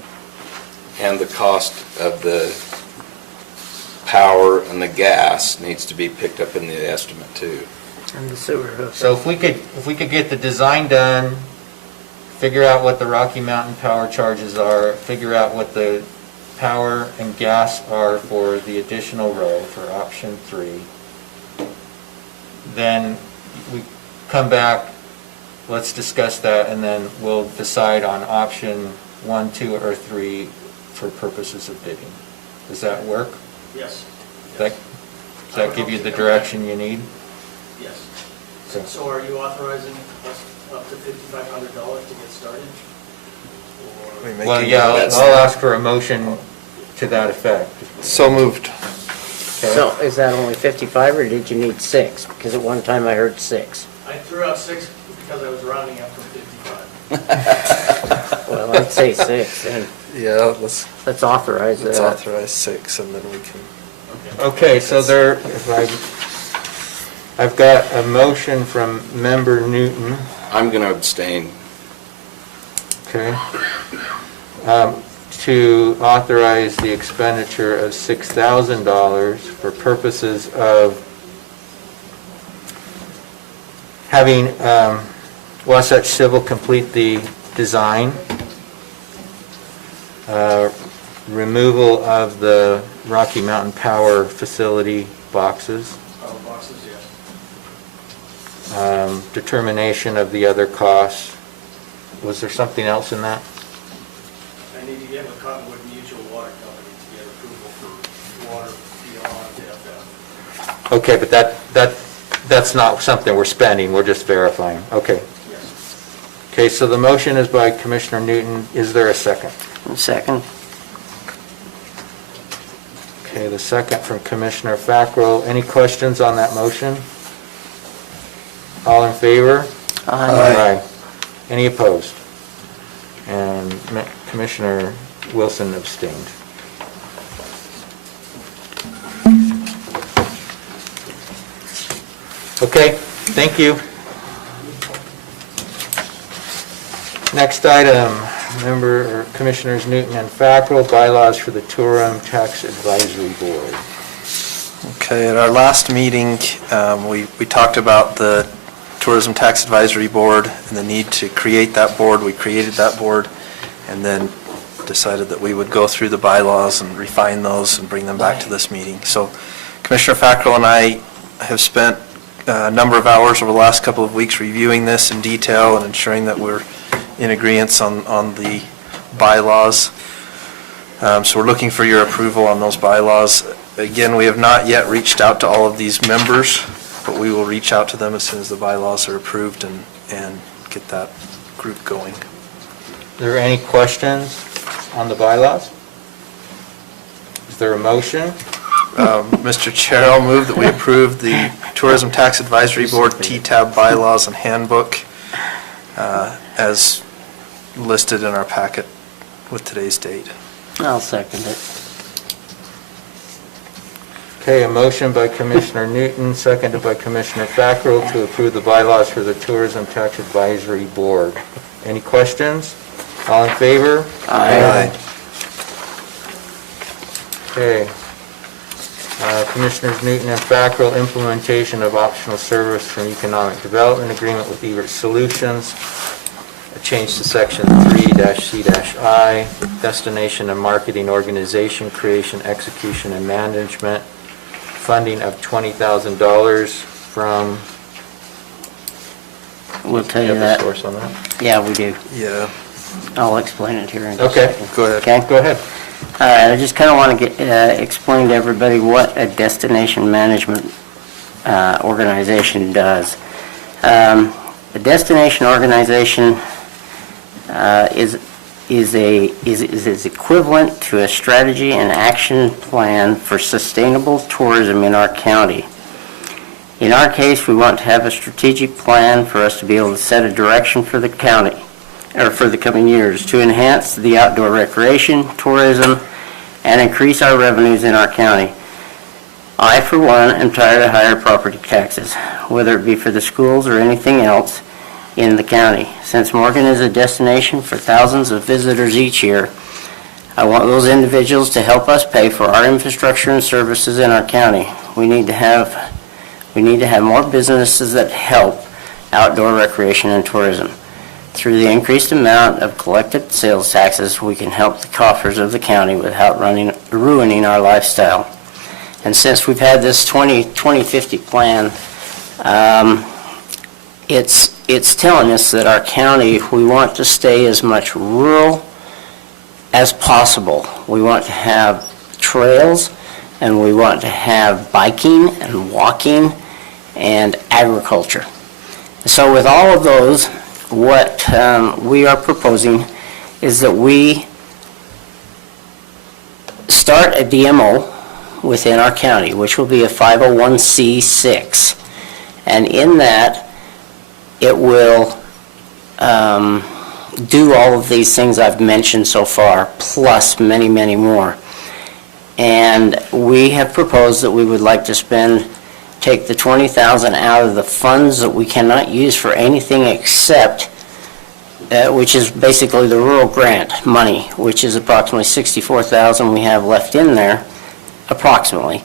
And the cost of the power and the gas needs to be picked up in the estimate too. And the sewer. So if we could get the design done, figure out what the Rocky Mountain Power charges are, figure out what the power and gas are for the additional row for option 3, then we come back, let's discuss that, and then we'll decide on option 1, 2, or 3 for purposes of bidding. Does that work? Yes. Does that give you the direction you need? Yes. Okay. So are you authorizing us up to $5,500 to get started? Or- Well, yeah, I'll ask for a motion to that effect. So moved. Okay. So is that only 55 or did you need 6? Because at one time I heard 6. I threw out 6 because I was rounding up from 55. Well, I'd say 6 and Yeah, let's authorize that. let's authorize 6, and then we can. Okay, so I've got a motion from member Newton. I'm going to abstain. Okay. To authorize the expenditure of $6,000 for purposes of having Wasatch Civil complete the design, removal of the Rocky Mountain Power Facility boxes, Boxes, yes. determination of the other costs. Was there something else in that? I need to get with Cottonwood Mutual Water Company to get approval for water beyond FF. Okay, but that's not something we're spending, we're just verifying. Okay. Yes. Okay, so the motion is by Commissioner Newton. Is there a second? Second. Okay, the second from Commissioner Fackrell. Any questions on that motion? All in favor? Aye. Any opposed? And Commissioner Wilson abstained. Okay, thank you. Next item, Commissioners Newton and Fackrell, bylaws for the Tourism Tax Advisory Board. Okay, at our last meeting, we talked about the Tourism Tax Advisory Board and the need to create that board. We created that board and then decided that we would go through the bylaws and refine those and bring them back to this meeting. So Commissioner Fackrell and I have spent a number of hours over the last couple of weeks reviewing this in detail and ensuring that we're in agreement on the bylaws. So we're looking for your approval on those bylaws. Again, we have not yet reached out to all of these members, but we will reach out to them as soon as the bylaws are approved and get that group going. Are there any questions on the bylaws? Is there a motion? Mr. Chair, I'll move that we approve the Tourism Tax Advisory Board TTAB bylaws and handbook as listed in our packet with today's date. I'll second it. Okay, a motion by Commissioner Newton, seconded by Commissioner Fackrell to approve the bylaws for the Tourism Tax Advisory Board. Any questions? All in favor? Aye. Okay. Commissioners Newton and Fackrell, implementation of optional service from economic development agreement with Everett Solutions. A change to section 3-C-I, destination and marketing organization, creation, execution, and management. Funding of $20,000 from. We'll tell you have a that. source on that? Yeah, we do. Yeah. I'll explain it here in just a Okay. second. Go ahead. Okay? Go ahead. I just kind of want to explain to everybody what a destination management organization does. A destination organization is equivalent to a strategy and action plan for sustainable tourism in our county. In our case, we want to have a strategic plan for us to be able to set a direction for the county, or for the coming years, to enhance the outdoor recreation, tourism, and increase our revenues in our county. I, for one, am tired of higher property taxes, whether it be for the schools or anything else in the county. Since Morgan is a destination for thousands of visitors each year, I want those individuals to help us pay for our infrastructure and services in our county. We need to have more businesses that help outdoor recreation and tourism. Through the increased amount of collected sales taxes, we can help the coffers of the county without ruining our lifestyle. And since we've had this 2050 plan, it's telling us that our county, we want to stay as much rural as possible. We want to have trails, and we want to have biking and walking and agriculture. So with all of those, what we are proposing is that we start a DMO within our county, which will be a 501c6. And in that, it will do all of these things I've mentioned so far, plus many, many more. And we have proposed that we would like to take the $20,000 out of the funds that we cannot use for anything except, which is basically the rural grant money, which is approximately $64,000 we have left in there, approximately,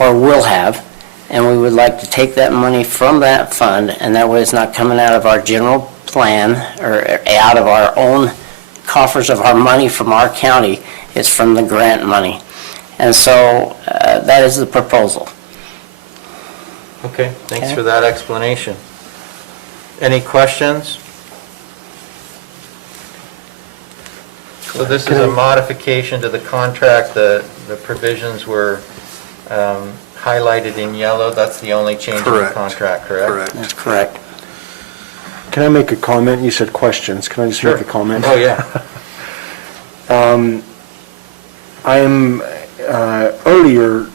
or will have. And we would like to take that money from that fund, and that way it's not coming out of our general plan, or out of our own coffers of our money from our county. It's from the grant money. And so that is the proposal. Okay, thanks Okay. for that explanation. Any questions? So this is a modification to the contract. The provisions were highlighted in yellow. That's the only change in the Correct. contract, correct? That's correct. Can I make a comment? You said questions. Can I just Sure. make a comment? Oh, yeah. I'm earlier,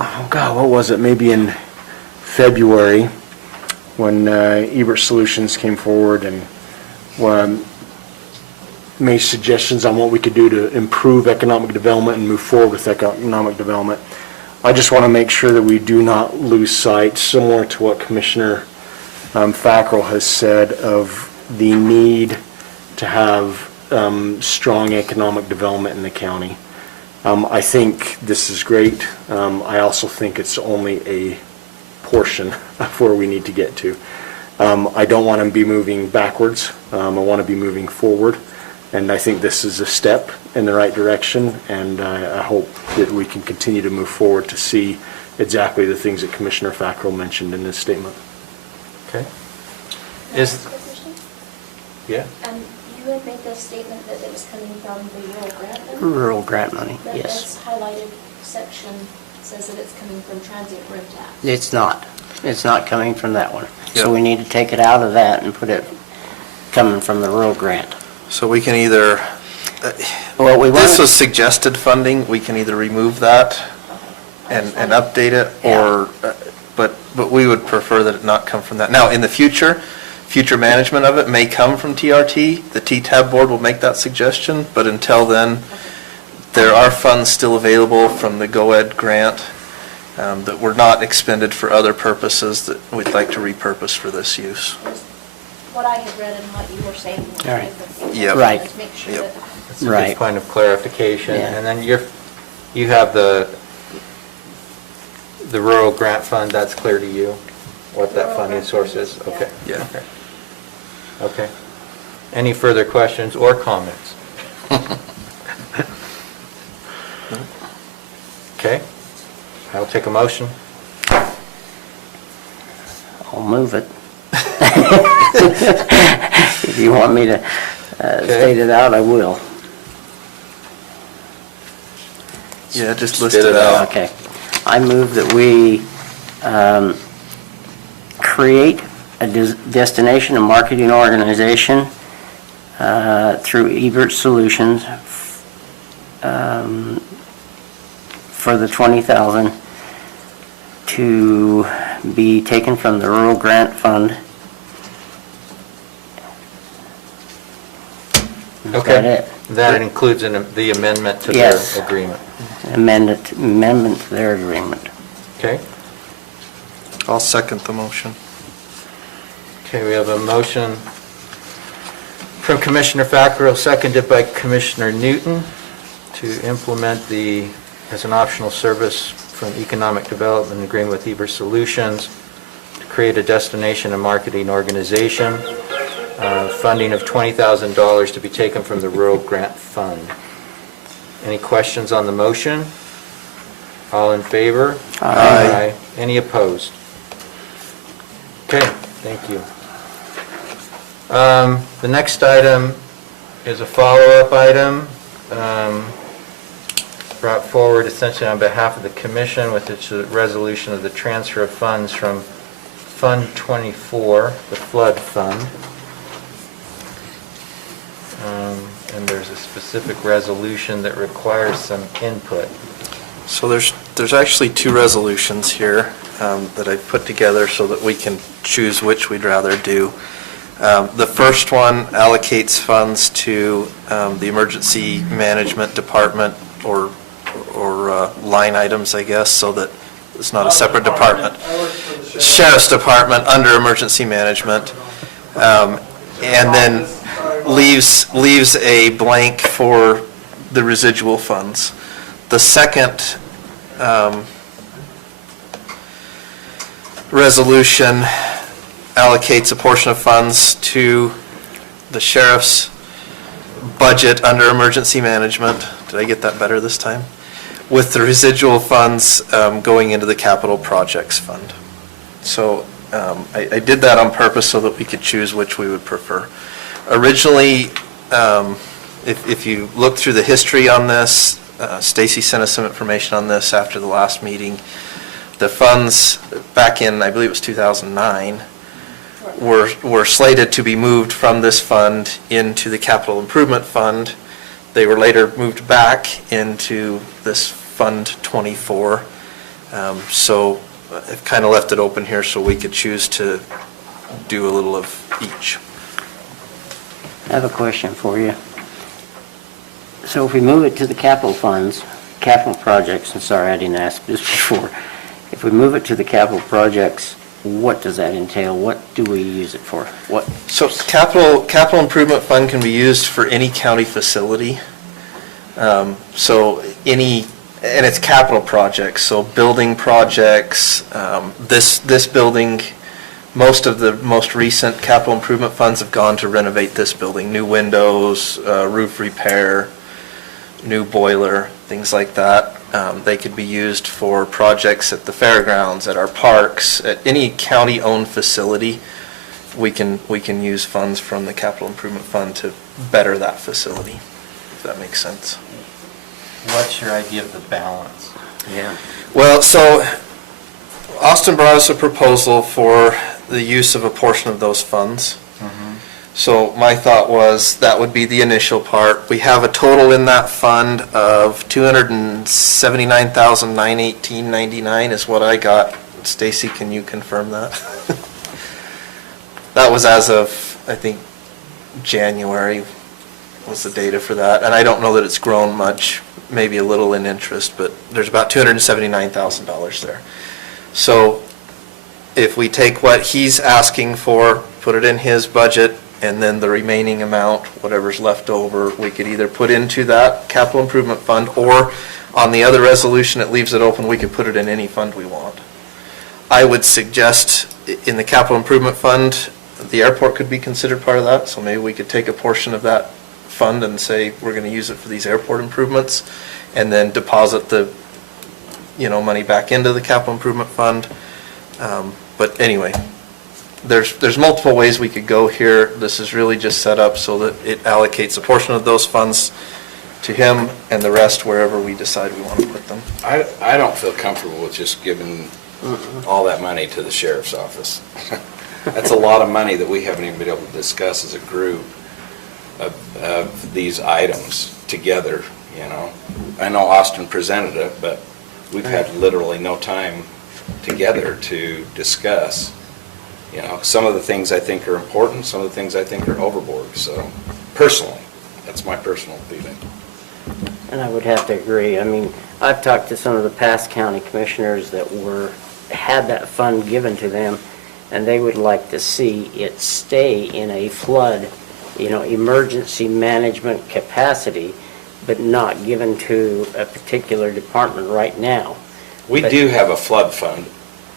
oh God, what was it? Maybe in February, when Ebert Solutions came forward and made suggestions on what we could do to improve economic development and move forward with economic development. I just want to make sure that we do not lose sight, similar to what Commissioner Fackrell has said, of the need to have strong economic development in the county. I think this is great. I also think it's only a portion of where we need to get to. I don't want to be moving backwards. I want to be moving forward. And I think this is a step in the right direction, and I hope that we can continue to move forward to see exactly the things that Commissioner Fackrell mentioned in this statement. Okay. Can I Is- ask a question? Yeah. You had made the statement that it was coming from the rural grant money? Rural grant money, But yes. this highlighted section says that it's coming from transient road tax. It's not. It's not coming from that one. So Yep. we need to take it out of that and put it coming from the rural grant. So we can either, Well, we this want was suggested funding, we can either remove that and update it, or, but we would prefer that it not come from that. Now, in the future management of it may come from TRT, the TTAB board will make that suggestion, but until then, there are funds still available from the GOED grant that were not expended for other purposes that we'd like to repurpose for this use. What I had read and what you were saying. All right. Yep. Right. Let's make sure Yep. that That's a good Right. point of clarification. Yeah. And then you have the rural grant fund, that's clear to you, what that Rural funding grant source fund, is? yeah. Okay. Yeah. Okay. Okay. Any further questions or comments? Okay. I'll take a motion. I'll move it. If you want me to state it out, I will. Yeah, just list Spit it it out. out. Okay. I move that we create a destination and marketing organization through Ebert Solutions for the $20,000 to be taken from the rural grant fund. Is that Okay. it? That includes the amendment to Yes. their agreement. Amendment to their agreement. Okay. I'll second the motion. Okay, we have a motion from Commissioner Fackrell, seconded by Commissioner Newton, to implement as an optional service from Economic Development Agreement with Ebert Solutions, to create a destination and marketing organization, funding of $20,000 to be taken from the Rural Grant Fund. Any questions on the motion? All in favor? Aye. Any opposed? Okay, thank you. The next item is a follow-up item brought forward essentially on behalf of the commission, with its resolution of the transfer of funds from Fund 24, the flood fund. And there's a specific resolution that requires some input. So there's actually two resolutions here that I put together so that we can choose which we'd rather do. The first one allocates funds to the Emergency Management Department, or line items, I guess, so that it's not a separate department. Sheriff's Department under Emergency Management, and then leaves a blank for the residual funds. The second resolution allocates a portion of funds to the sheriff's budget under emergency management. Did I get that better this time? With the residual funds going into the capital projects fund. So I did that on purpose so that we could choose which we would prefer. Originally, if you look through the history on this, Stacy sent us some information on this after the last meeting. The funds back in, I believe it was 2009, were slated to be moved from this fund into the capital improvement fund. They were later moved back into this Fund 24. So I've kind of left it open here so we could choose to do a little of each. I have a question for you. So if we move it to the capital funds, capital projects, and sorry, I didn't ask this before. If we move it to the capital projects, what does that entail? What do we use it for? What? So capital improvement fund can be used for any county facility. So any, and it's capital projects, so building projects, this building, most of the most recent capital improvement funds have gone to renovate this building, new windows, roof repair, new boiler, things like that. They could be used for projects at the fairgrounds, at our parks, at any county-owned facility. We can use funds from the capital improvement fund to better that facility, if that makes sense. What's your idea of the balance? Yeah. Well, so Austin brought us a proposal for the use of a portion of those funds. So my thought was that would be the initial part. We have a total in that fund of $279,918.99 is what I got. Stacy, can you confirm that? That was as of, I think, January was the data for that. And I don't know that it's grown much, maybe a little in interest, but there's about $279,000 there. So if we take what he's asking for, put it in his budget, and then the remaining amount, whatever's left over, we could either put into that capital improvement fund, or on the other resolution, it leaves it open, we could put it in any fund we want. I would suggest in the capital improvement fund, the airport could be considered part of that, so maybe we could take a portion of that fund and say, we're going to use it for these airport improvements, and then deposit the, money back into the capital improvement fund. But anyway, there's multiple ways we could go here. This is really just set up so that it allocates a portion of those funds to him and the rest wherever we decide we want to put them. I don't feel comfortable with just giving all that money to the sheriff's office. That's a lot of money that we haven't even been able to discuss as a group of these items together, I know Austin presented it, but we've had literally no time together to discuss. Some of the things I think are important, some of the things I think are overboard. So personally, that's my personal feeling. And I would have to agree. I mean, I've talked to some of the past county commissioners that had that fund given to them, and they would like to see it stay in a flood, emergency management capacity, but not given to a particular department right now. We do have a flood fund.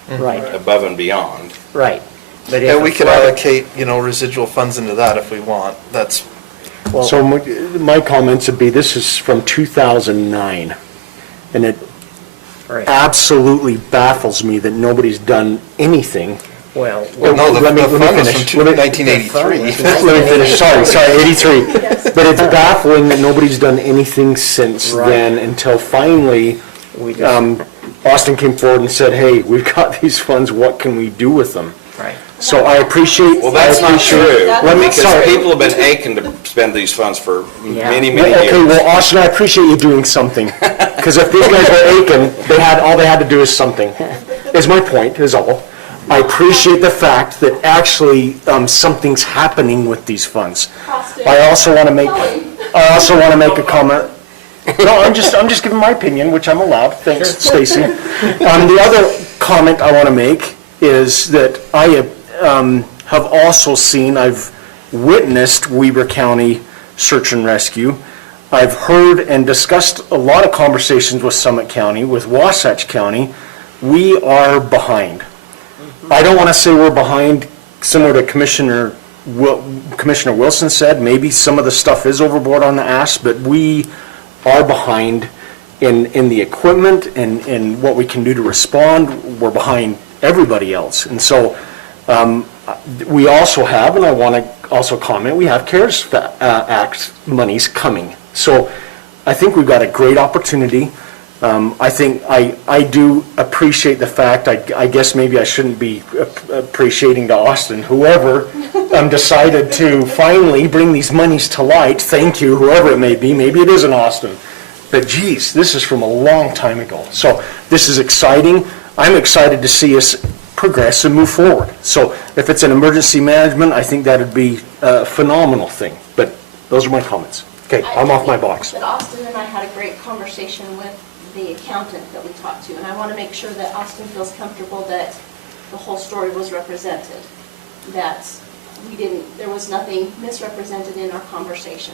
Right. Above and beyond. Right. But Yeah, we could allocate, residual funds into that if we want. That's. So my comments would be, this is from 2009, and it absolutely baffles me that nobody's done anything. Well, no, the let me fund was finish. from 1983. Let me finish, sorry, 83. But it's baffling that nobody's done anything since then, until finally, Austin came forward and said, hey, we've got these funds, what can we do with them? Right. So I appreciate. Well, that's not true. Because sorry. people have been aching to spend these funds for many, many Okay, years. well, Austin, I appreciate you doing something, because if these guys were aching, all they had to do is something, is my point, is all. I appreciate the fact that actually something's happening with these funds. I also want to make a comment. No, I'm just giving my opinion, which I'm allowed. Thanks, Stacy. The other comment I want to make is that I have also seen, I've witnessed Weber County search and rescue. I've heard and discussed a lot of conversations with Summit County, with Wasatch County. We are behind. I don't want to say we're behind, similar to Commissioner Commissioner Wilson said, maybe some of the stuff is overboard on the ask, but we are behind in the equipment and in what we can do to respond. We're behind everybody else. And so we also have, and I want to also comment, we have CARES Act monies coming. So I think we've got a great opportunity. I think I do appreciate the fact, I guess maybe I shouldn't be appreciating to Austin, whoever decided to finally bring these monies to light. Thank you, whoever it may be. Maybe it is in Austin. But geez, this is from a long time ago. So this is exciting. I'm excited to see us progress and move forward. So if it's an emergency management, I think that would be a phenomenal thing. But those are my comments. Okay, I'm off my box. But Austin and I had a great conversation with the accountant that we talked to, and I want to make sure that Austin feels comfortable that the whole story was represented, that there was nothing misrepresented in our conversation,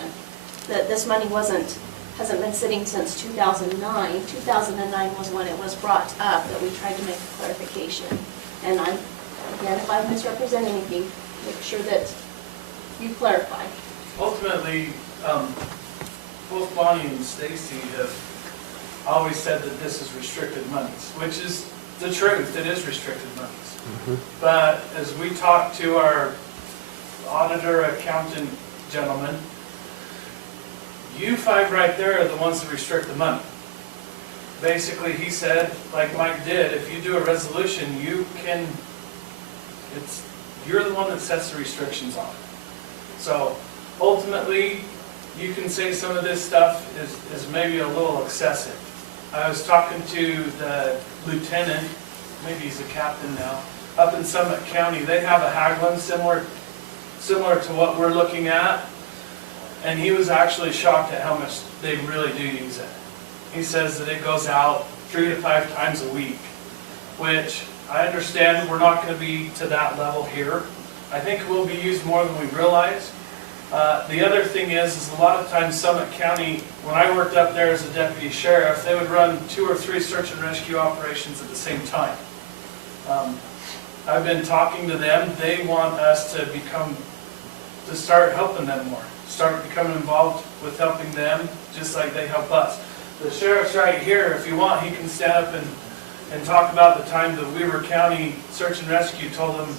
that this money hasn't been sitting since 2009. 2009 was when it was brought up that we tried to make a clarification. And again, if I misrepresent anything, make sure that you clarify. Ultimately, both Bonnie and Stacy have always said that this is restricted monies, which is the truth. It is restricted monies. But as we talked to our auditor, accountant gentleman, you five right there are the ones that restrict the money. Basically, he said, like Mike did, if you do a resolution, you're the one that sets the restrictions on it. So ultimately, you can say some of this stuff is maybe a little excessive. I was talking to the lieutenant, maybe he's a captain now, up in Summit County. They have a Haglin similar to what we're looking at, and he was actually shocked at how much they really do use it. He says that it goes out 3 to 5 times a week, which I understand we're not going to be to that level here. I think it will be used more than we realize. The other thing is a lot of times Summit County, when I worked up there as a deputy sheriff, they would run 2 or 3 search and rescue operations at the same time. I've been talking to them. They want us to start helping them more, start becoming involved with helping them, just like they help us. The sheriff's right here. If you want, he can stand up and talk about the time the Weaver County Search and Rescue told them.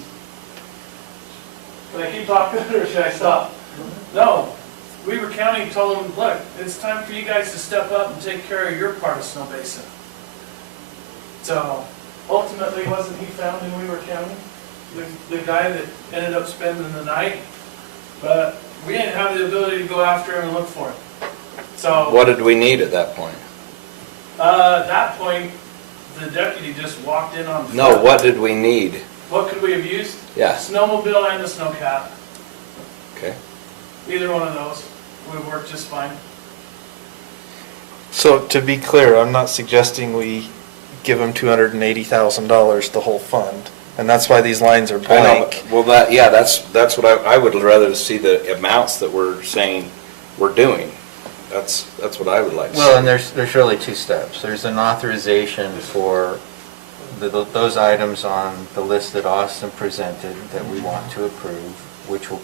Can I keep talking or should I stop? No. Weaver County told them, look, it's time for you guys to step up and take care of your part of Snow Basin. So ultimately, wasn't he found in Weaver County? The guy that ended up spending the night? But we didn't have the ability to go after him and look for him. So What did we need at that point? at that point, the deputy just walked in on foot. No, what did we need? What could we have used? Yeah. Snowmobile and the snowcat. Okay. Either one of those would work just fine. So to be clear, I'm not suggesting we give them $280,000, the whole fund, and that's why these lines are I know, blank. well, that's what I would rather see, the amounts that we're saying we're doing. That's what I would like to see. Well, and there's really 2 steps. There's an authorization for those items on the list that Austin presented that we want to approve, which will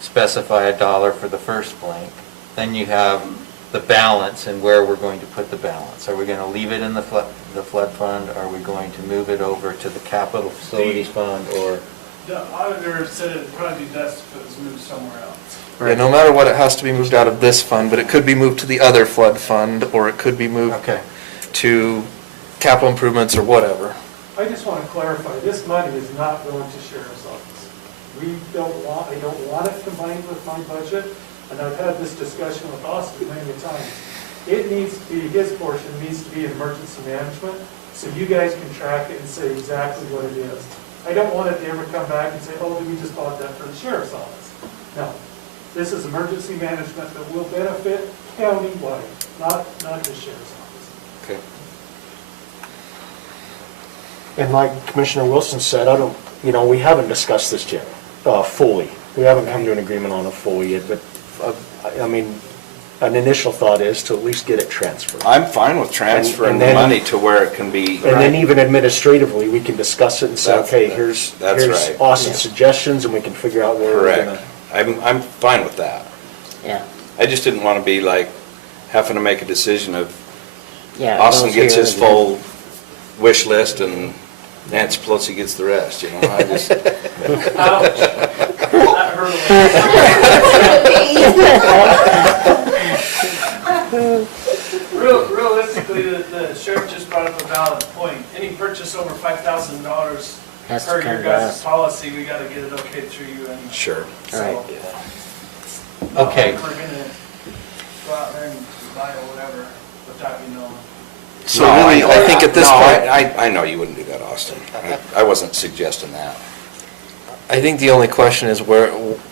specify $1 for the first blank. Then you have the balance and where we're going to put the balance. Are we going to leave it in the flood fund? Are we going to move it over to the capital facilities fund, or? The auditor said it'd probably be best if it was moved somewhere else. Yeah, no matter what, it has to be moved out of this fund, but it could be moved to the other flood fund, or it could be moved to capital improvements or whatever. I just want to clarify, this money is not going to sheriff's office. I don't want it combined with my budget, and I've had this discussion with Austin many times. It needs to be, his portion needs to be emergency management, so you guys can track it and say exactly what it is. I don't want it to ever come back and say, oh, we just bought that for the sheriff's office. No. This is emergency management that will benefit countywide, not the sheriff's office. Okay. And like Commissioner Wilson said, we haven't discussed this yet, fully. We haven't come to an agreement on it fully yet, but, an initial thought is to at least get it transferred. I'm fine with transferring And the then- money to where it can be. And then even administratively, we can discuss it and say, That's- okay, here's that's right. Austin's suggestions, and we can figure out where we're gonna. Correct. I'm fine with that. Yeah. I just didn't want to be like having to make a decision of Yeah. Austin those gets here his and full wish list and Nancy Pelosi gets the rest, you know? I just, Ouch. That hurt a little. Realistically, the sheriff just brought up a valid point. Any purchase over $5,000 Has to per come your to guys' us. policy, we gotta get it okayed through you anyway. sure. So, Right. Okay. We're gonna go out there and buy or whatever without you knowing. So really, I think at this No, point, I know you wouldn't do that, Austin. I wasn't suggesting that. I think the only question is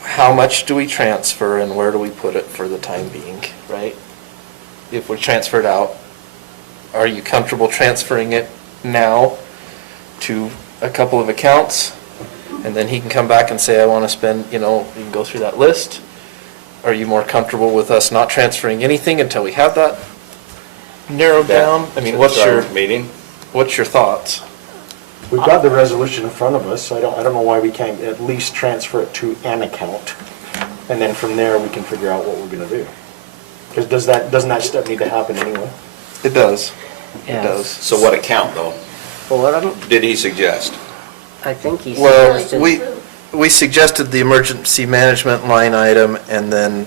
how much do we transfer and where do we put it for the time being, right? If we transfer it out, are you comfortable transferring it now to a couple of accounts? And then he can come back and say, I want to spend, you can go through that list. Are you more comfortable with us not transferring anything until we have that narrowed down? I mean, what's your thoughts? We've got the resolution in front of us, so I don't know why we can't at least transfer it to an account. And then from there, we can figure out what we're gonna do. Because doesn't that step need to happen anyway? It does. Yeah. It does. So what account, though, Well, what I'm, did he suggest? I think he Well, suggested. we suggested the emergency management line item and then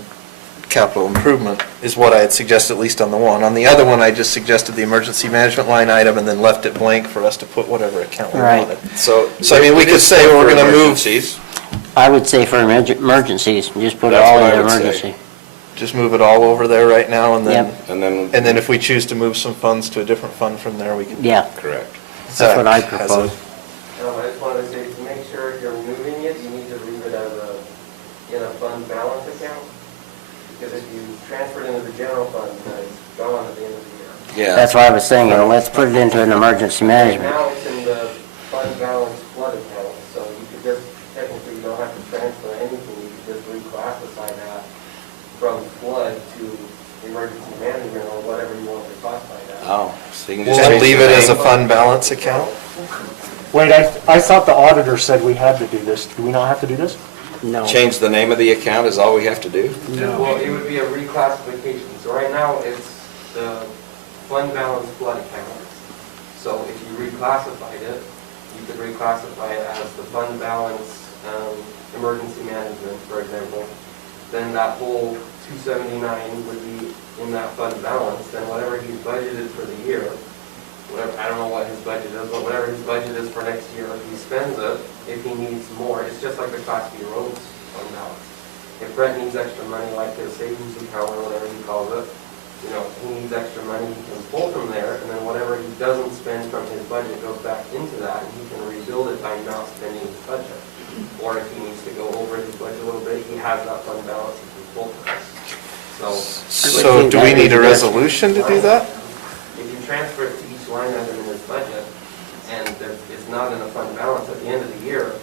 capital improvement is what I had suggested, at least on the one. On the other one, I just suggested the emergency management line item and then left it blank for us to put whatever account we Right. wanted. So I mean, we it could is say for we're gonna move, emergencies. I would say for emergencies, just put it That's all what in I would say. emergency. just move it all over there right now and then, Yep. And then. and then if we choose to move some funds to a different fund from there, we can. Yeah, Correct. that's what I Zach has a- propose. I just wanted to say, to make sure if you're moving it, you need to leave it as in a fund balance account. Because if you transfer it into the general fund, then it's gone at the end of the year. Yeah. That's why I was saying, let's put it into an emergency Right management. now, it's in the fund balance flood account, so you could just, technically, you don't have to transfer anything, you could just reclassify that from flood to emergency management or whatever you want to classify that. Oh, so you can just We'll change leave the it as a name. fund balance account? Wait, I thought the auditor said we had to do this. Do we not have to do this? No. Change the name of the account is all we have to do? Well, it would be a reclassification, so right now, it's the fund balance flood account. So if you reclassified it, you could reclassify it as the fund balance, emergency management, for example. Then that whole 279 would be in that fund balance, then whatever he's budgeted for the year, whatever, I don't know what his budget is, but whatever his budget is for next year, if he spends it, if he needs more, it's just like the Class B roads fund balance. If Brett needs extra money, like his savings account or whatever he calls it, he needs extra money, he can pull from there, and then whatever he doesn't spend from his budget goes back into that, and he can rebuild it by not spending his budget. Or if he needs to go over his budget a little bit, he has that fund balance he can pull from. So do we need a resolution to do that? If you transfer it to each line item in his budget, and it's not in a fund balance, at the end of the year,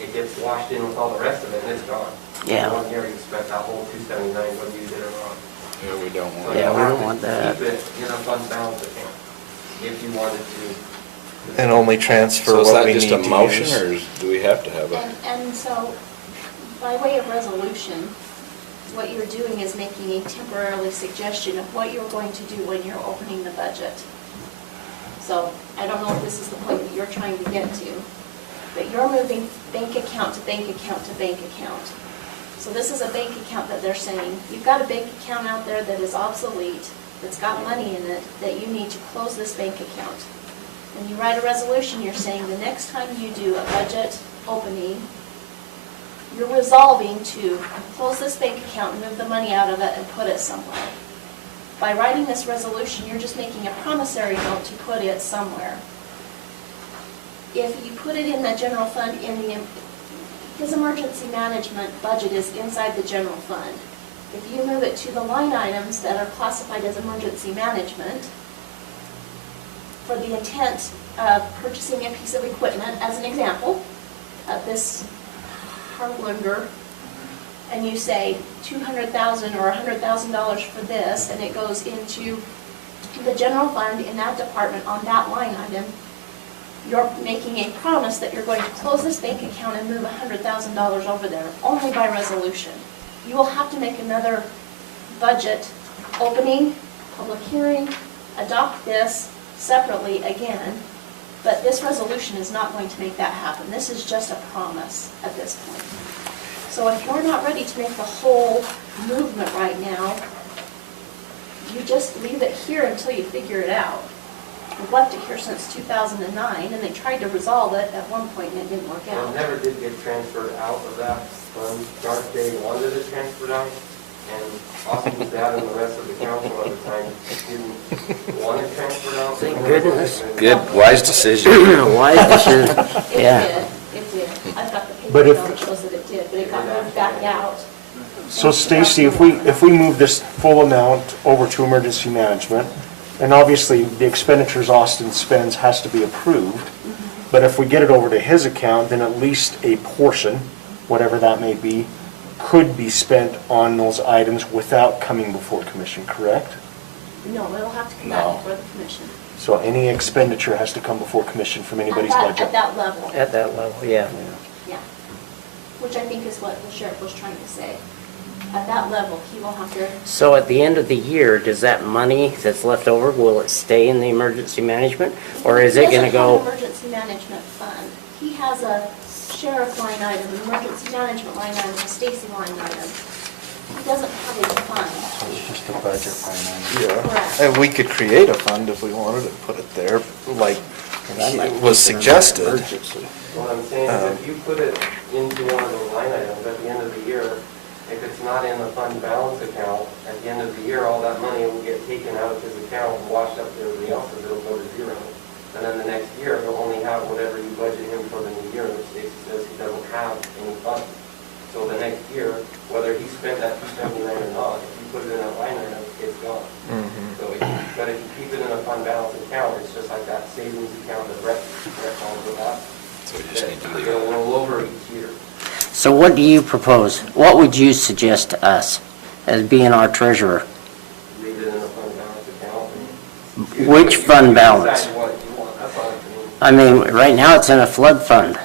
it gets washed in with all the rest of it, and it's gone. Yeah. In 1 year, you spent that whole 279, whether you did or not. Yeah, we don't So want Yeah, you we have don't to want that. Keep it in a fund balance account, if you wanted to. And only transfer So is what that we just need a to motion, use? or do we have to have a? And so, by way of resolution, what you're doing is making a temporarily suggestion of what you're going to do when you're opening the budget. So, I don't know if this is the point that you're trying to get to, but you're moving bank account to bank account to bank account. So this is a bank account that they're saying, you've got a bank account out there that is obsolete, that's got money in it, that you need to close this bank account. And you write a resolution, you're saying the next time you do a budget opening, you're resolving to close this bank account and move the money out of it and put it somewhere. By writing this resolution, you're just making a promissory note to put it somewhere. If you put it in the general fund, his emergency management budget is inside the general fund. If you move it to the line items that are classified as emergency management, for the intent of purchasing a piece of equipment, as an example, this Harlander and you say $200,000 or $100,000 for this, and it goes into the general fund in that department on that line item, you're making a promise that you're going to close this bank account and move $100,000 over there, only by resolution. You will have to make another budget opening, public hearing, adopt this separately again, but this resolution is not going to make that happen. This is just a promise at this point. So if you're not ready to make the whole movement right now, you just leave it here until you figure it out. We've left it here since 2009, and they tried to resolve it at one point, and it didn't work It out. never did get transferred out of that fund. Dark Day wanted it transferred out, and Austin's dad and the rest of the council at the time didn't want it transferred out. Thank goodness. Good, wise decision. Wise decision, It yeah. did, it did. I've got the But paper if- trail that shows that it did, but it got moved back out. So Stacy, if we move this full amount over to emergency management, and obviously the expenditures Austin spends has to be approved, but if we get it over to his account, then at least a portion, whatever that may be, could be spent on those items without coming before commission, correct? No, it'll have to come No. back before the commission. So any expenditure has to come before commission from anybody's At budget? that level, At that level, yeah. yeah. Which I think is what the sheriff was trying to say. At that level, he will have to, So at the end of the year, does that money that's left over, will it stay in the emergency management? Or is it gonna He doesn't go? have an emergency management fund. He has a sheriff line item, an emergency management line item, a Stacy line item. He doesn't have a fund. It's just a budget line Correct. item. And we could create a fund if we wanted to put it there, like I'd like to was keep it in suggested. emergency. What I'm saying is if you put it into one of those line items at the end of the year, if it's not in the fund balance account, at the end of the year, all that money will get taken out of his account and washed up to everybody else's, it'll go to zero. And then the next year, he'll only have whatever you budget him for the new year, which Stacy says he doesn't have any funds. So the next year, whether he spent that $279 or not, if you put it in a line item, it's gone. So, but if you keep it in a fund balance account, it's just like that savings account that Brett calls it that. So we just need to leave It'll it. roll over each year. So what do you propose? What would you suggest to us as being our treasurer? Leave it in a fund balance account. and- Which fund balance? Decide what you want, that's all I mean. I mean, right now it's in a flood fund.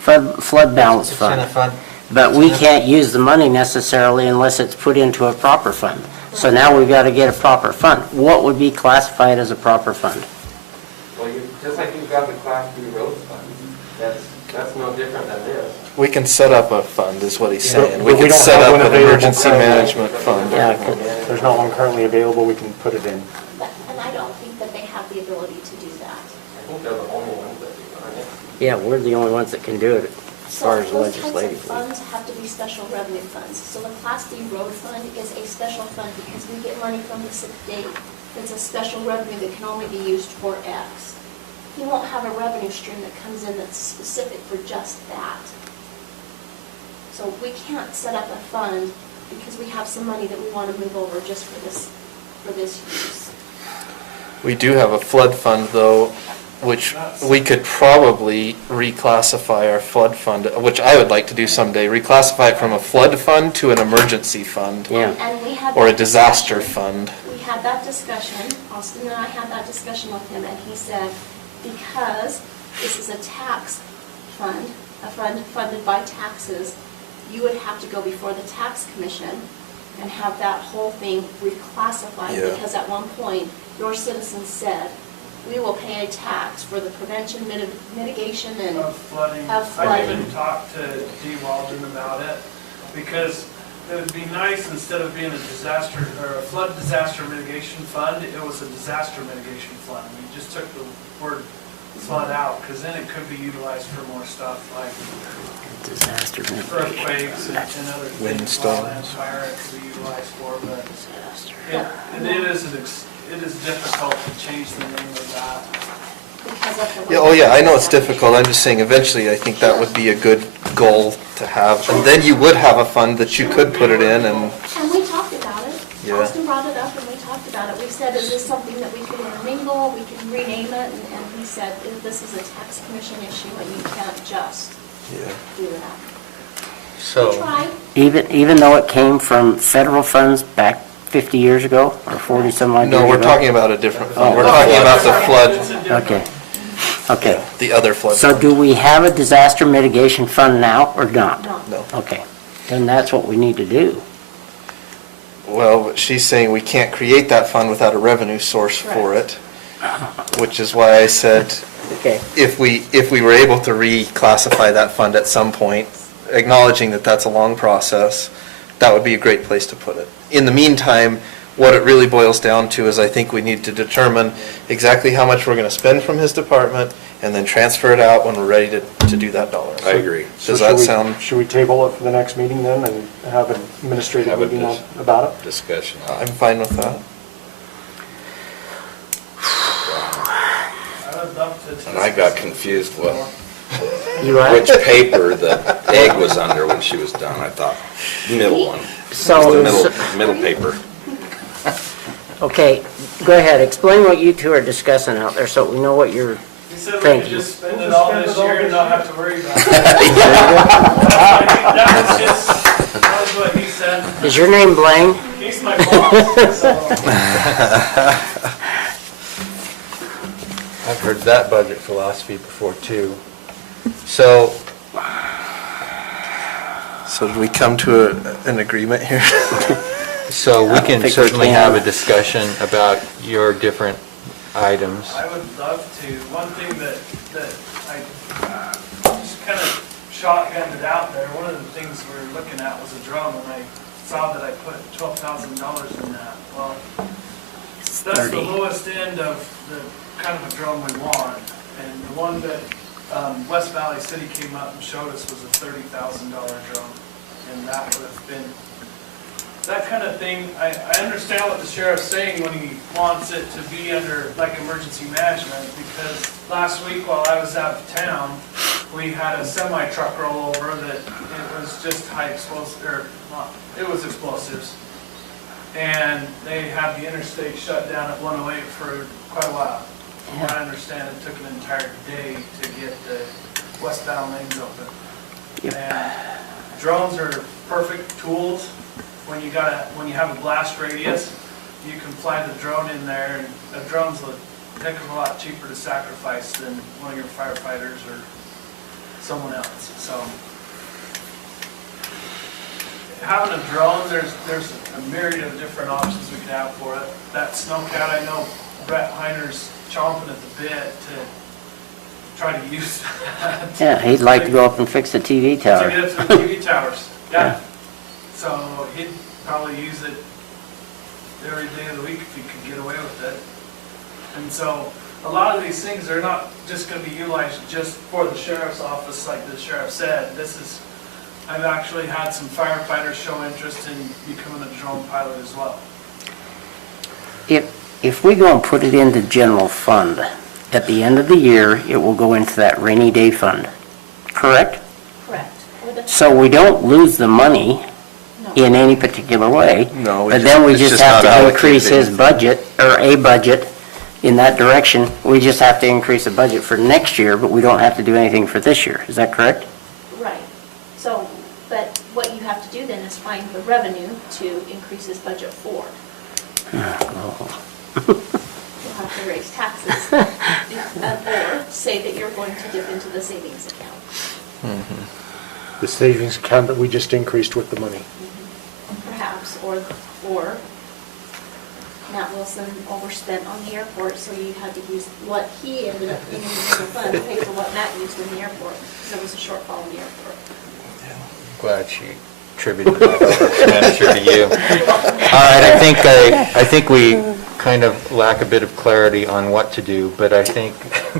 Flood balance It's in a fund. fund. But we can't use the money necessarily unless it's put into a proper fund. So now we've got to get a proper fund. What would be classified as a proper fund? Well, just like you've got the Class B roads fund, that's no different than this. We can set up a fund, is what he's saying. We But can don't set have up one an available emergency currently. management fund. Yeah, There's not one currently available, we can put it in. And I don't think that they have the ability to do that. I think they're the only ones that do it. Yeah, we're the only ones that can do it as far as So those types of legislatively. funds have to be special revenue funds. So the Class D road fund is a special fund because we get money from the state. It's a special revenue that can only be used for X. He won't have a revenue stream that comes in that's specific for just that. So we can't set up a fund because we have some money that we want to move over just for this use. We do have a flood fund, though, which we could probably reclassify our flood fund, which I would like to do someday, reclassify it from a flood fund to an emergency fund. Yeah. And we had Or a that disaster discussion. fund. We had that discussion, Austin and I had that discussion with him, and he said, because this is a tax fund, a fund funded by taxes, you would have to go before the tax commission and have that whole thing reclassified, Yeah. because at one point, your citizens said, we will pay a tax for the prevention, mitigation, and Of flooding. Of I flooding. even talked to Dee Walden about it, because it would be nice, instead of being a disaster, or a flood disaster mitigation fund, it was a disaster mitigation fund. We just took the word flood out, because then it could be utilized for more stuff like Disaster. earthquakes and other things. Windstorms. Wildland fire it could be utilized for, but it is difficult to change the name of that. because of the. Yeah, oh yeah, I know it's difficult, I'm just saying eventually I think that would be a good goal to have. And then you would have a fund that you could put it in and, And we talked about it. Yeah. Austin brought it up and we talked about it. We said, is this something that we can intermingle? We can rename it? And he said, this is a tax commission issue and you can't just yeah. do that. So, Try. Even though it came from federal funds back 50 years ago, or 40 some odd years ago? No, we're talking about a different fund. Oh. We're talking about the flood, Okay, okay. the other flood. So do we have a disaster mitigation fund now or not? No. Okay, then that's what we need to do. Well, she's saying we can't create that fund without a revenue source for it, which is why I said, Okay. if we were able to reclassify that fund at some point, acknowledging that that's a long process, that would be a great place to put it. In the meantime, what it really boils down to is I think we need to determine exactly how much we're going to spend from his department and then transfer it out when we're ready to do that dollar. I agree. Does that sound? Should we table it for the next meeting then and have an administrative Have a meeting about it? Discussion. I'm fine with that. I would love to. And I got confused with You what? which paper the egg was under when she was done. I thought, middle one. So- The middle paper. Okay, go ahead, explain what you two are discussing out there so we know what you're He said we could thinking. just spend it all this year and not have to worry about it. That was what he said. Is your name Blaine? He's my boss, so. I've heard that budget philosophy before too. So, So did we come to an agreement here? so we I don't can think we certainly can. have a discussion about your different items. I would love to. One thing that I just kind of shotgunned it out there, one of the things we were looking at was a drone, and I saw that I put $12,000 in that. Well, that's the 30. lowest end of the kind of a drone we want. And the one that West Valley City came up and showed us was a $30,000 drone. And that would have been, that kind of thing, I understand what the sheriff's saying when he wants it to be under like emergency management, because last week while I was out of town, we had a semi truck roll over that it was just high explosive, or not, it was explosives. And they had the interstate shut down at 108 for quite a while. From what I understand, it took an entire day to get the westbound lanes open. And drones are perfect tools. When you have a blast radius, you can fly the drone in there, and a drone's a heck of a lot cheaper to sacrifice than one of your firefighters or someone else. So having a drone, there's a myriad of different options we could have for it. That snowcat, I know Brett Heiner's chomping at the bit to try to use that. Yeah, he'd like to go up and fix the TV To tower. get it to the TV towers, yeah. So he'd probably use it every day of the week if he could get away with it. And so a lot of these things are not just going to be utilized just for the sheriff's office, like the sheriff said. I've actually had some firefighters show interest in becoming a drone pilot as well. If we go and put it into general fund, at the end of the year, it will go into that rainy day fund, correct? Correct. So we don't lose the money in any particular way. No, But then we it's just have not to increase his allocated. budget, or a budget, in that direction. We just have to increase the budget for next year, but we don't have to do anything for this year. Is that correct? Right. So, but what you have to do then is find the revenue to increase his budget for. You'll have to raise taxes, or say that you're going to dip into the savings account. The savings account that we just increased with the money. Perhaps, or Matt Wilson overspent on the airport, so you had to use what he ended up using in the fund to pay for what Matt used in the airport, because there was a shortfall in the airport. Glad she attributed that expenditure to you. All right, I think we kind of lack a bit of clarity on what to do, but I think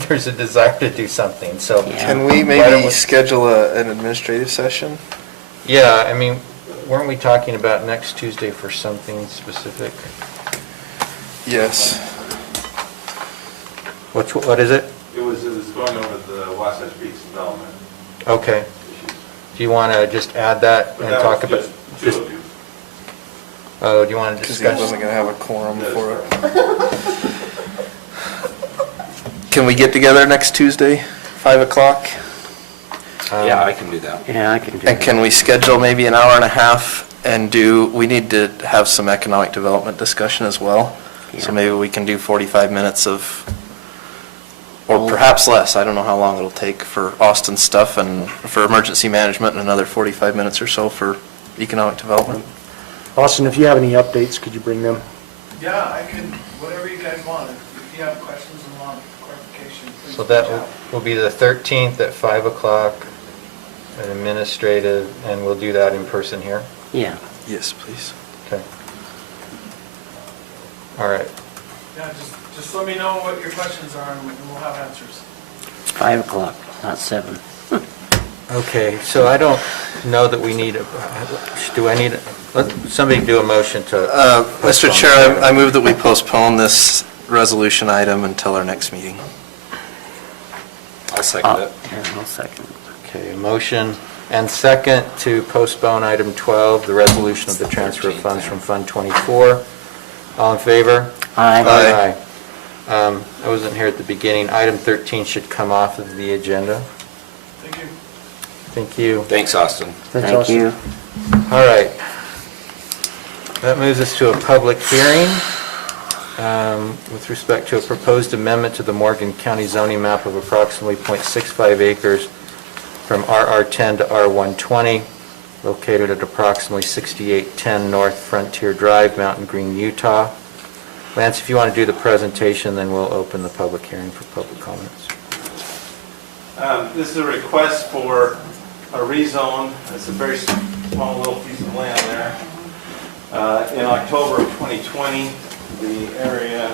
there's a desire to do something, so. Can we Why don't maybe schedule an administrative session? Yeah, I mean, weren't we talking about next Tuesday for something specific? Yes. What is it? It was going over the Wasatch Beach development. Okay. Do you want to just add that and talk about? Two of you. Oh, do you want to Because he discuss? wasn't going to have a quorum for it. Can we get together next Tuesday, 5 o'clock? Yeah, I can do that. Yeah, I can do And that. can we schedule maybe an hour and a half and we need to have some economic development discussion as well. So Yeah. maybe we can do 45 minutes or perhaps less. I don't know how long it'll take for Austin stuff and for emergency management, and another 45 minutes or so for economic development. Austin, if you have any updates, could you bring them? Yeah, I can, whatever you guys want. If you have questions and want clarification, please So reach that out. will be the 13th at 5 o'clock, an administrative, and we'll do that in person here? Yeah. Yes, please. Okay. All right. Yeah, just let me know what your questions are and we'll have answers. 5 o'clock, not 7. Okay, so I don't know that we need, do I need, let somebody do a motion to... Mr. Chair, I move that we postpone this resolution item until our next meeting. I'll second it. Yeah, I'll second. Okay, a motion and second to postpone item 12, the resolution of the transfer of funds from Fund 24. All in favor? Aye. Aye. I wasn't here at the beginning. Item 13 should come off of the agenda. Thank you. Thank you. Thanks, Austin. Thanks, Thank Austin. you. All right. That moves us to a public hearing with respect to a proposed amendment to the Morgan County zoning map of approximately .65 acres from RR10 to R120, located at approximately 6810 North Frontier Drive, Mountain Green, Utah. Lance, if you want to do the presentation, then we'll open the public hearing for public comments. This is a request for a rezone. It's a very small little piece of land there. In October of 2020, the area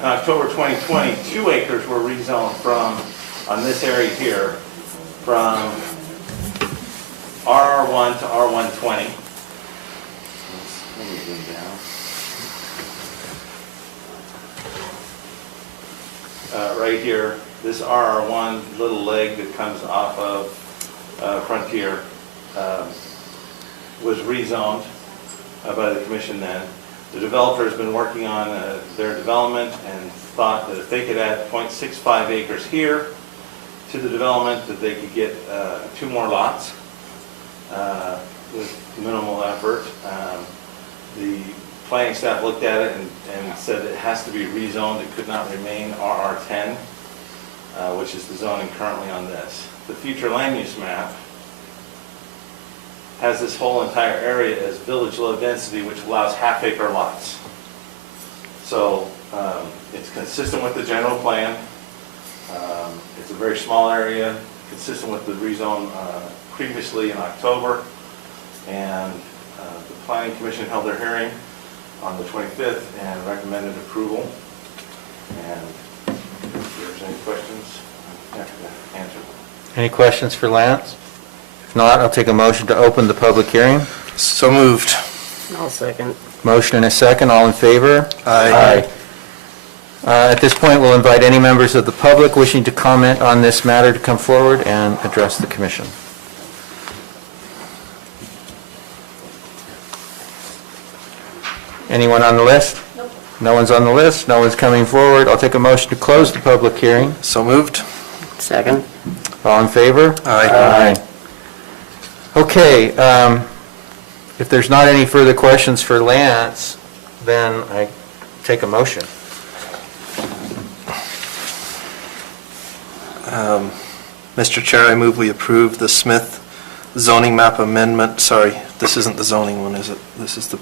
in October 2020, 2 acres were rezoned from, on this area here, from RR1 to R120. Let me zoom down. Right here, this RR1 little leg that comes off of Frontier was rezoned by the commission then. The developer has been working on their development and thought that if they could add .65 acres here to the development, that they could get 2 more lots with minimal effort. The planning staff looked at it and said it has to be rezoned. It could not remain RR10, which is the zoning currently on this. The future land use map has this whole entire area as village low density, which allows half-acre lots. So it's consistent with the general plan. It's a very small area, consistent with the rezone previously in October. And the Planning Commission held their hearing on the 25th and recommended approval. And if there's any questions, I'm happy to answer them. Any questions for Lance? If not, I'll take a motion to open the public hearing. So moved. I'll second. Motion and a second, all in favor? Aye. At this point, we'll invite any members of the public wishing to comment on this matter to come forward and address the commission. Anyone on the list? Nope. No one's on the list, no one's coming forward. I'll take a motion to close the public hearing. So moved. Second. All in favor? Aye. Okay, if there's not any further questions for Lance, then I take a motion. Mr. Chair, I move we approve the Smith zoning map amendment. Sorry, this isn't the zoning one, is it? This is the...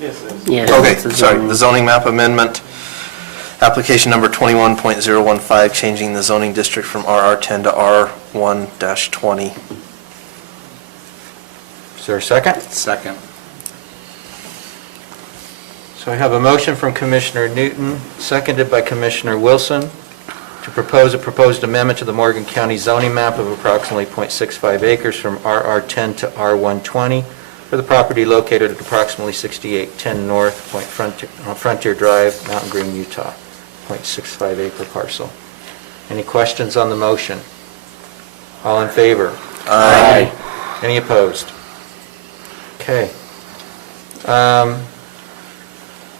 Yes, it is. Yes. Okay, it's a sorry, zoning. the zoning map amendment, application number 21.015, changing the zoning district from RR10 to R1-20. Is there a second? Second. So I have a motion from Commissioner Newton, seconded by Commissioner Wilson, to propose a proposed amendment to the Morgan County zoning map of approximately .65 acres from RR10 to R120 for the property located at approximately 6810 North Frontier Drive, Mountain Green, Utah, .65 acre parcel. Any questions on the motion? All in favor? Aye. Any opposed? Okay.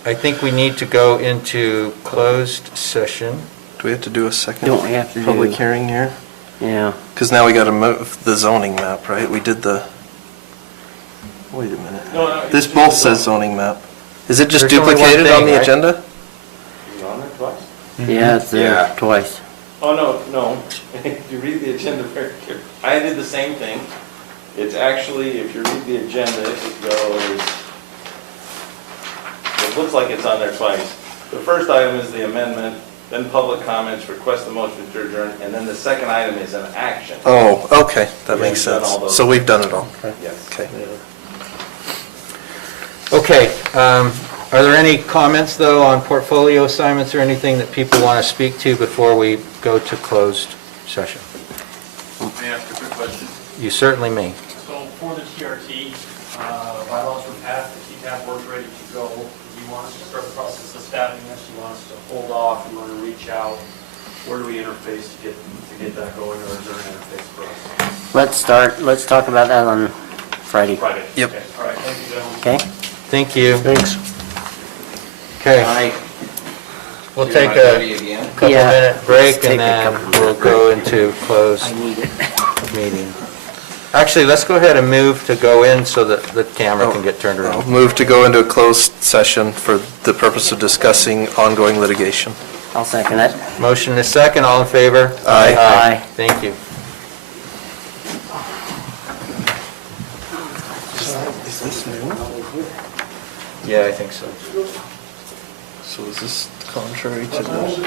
I think we need to go into closed session. Do we have to do a second Don't we have to do- public hearing here? Yeah. Because now we got to move the zoning map, right? We did the, wait a minute. No, This both says zoning map. Is it just There's only one duplicated on thing, the right? agenda? Is it on there twice? Yeah, it's there Yeah. twice. Oh, no. If you read the agenda very carefully, I did the same thing. It's actually, if you read the agenda, it goes, it looks like it's on there twice. The first item is the amendment, then public comments, request the motion to adjourn, and then the second item is an action. Oh, okay, that Yeah, makes we've done sense. all those. So we've done it all. Yes. Okay. Okay, are there any comments, though, on portfolio assignments or anything that people want to speak to before we go to closed session? May I ask a quick question? You certainly may. So for the TRT, bylaws were passed, the TTAP board's ready to go. Do you want us to start the process of staffing this? Do you want us to hold off and want to reach out? Where do we interface to get that going, or is there an interface for us? Let's talk about that on Friday. Friday? Yep. Okay. All right, thank you, gentlemen. Okay? Thank you. Thanks. Okay, we'll Do you take want to a study again? couple Yeah, minute break let's take and a then couple we'll minute go break. into closed I need it. meeting. Actually, let's go ahead and move to go in so that the camera can get turned I'll around. move to go into a closed session for the purpose of discussing ongoing litigation. I'll second it. Motion is second, all in favor? Aye. Aye. Thank you. Is this new? Yeah, I think so. So is this contrary to the?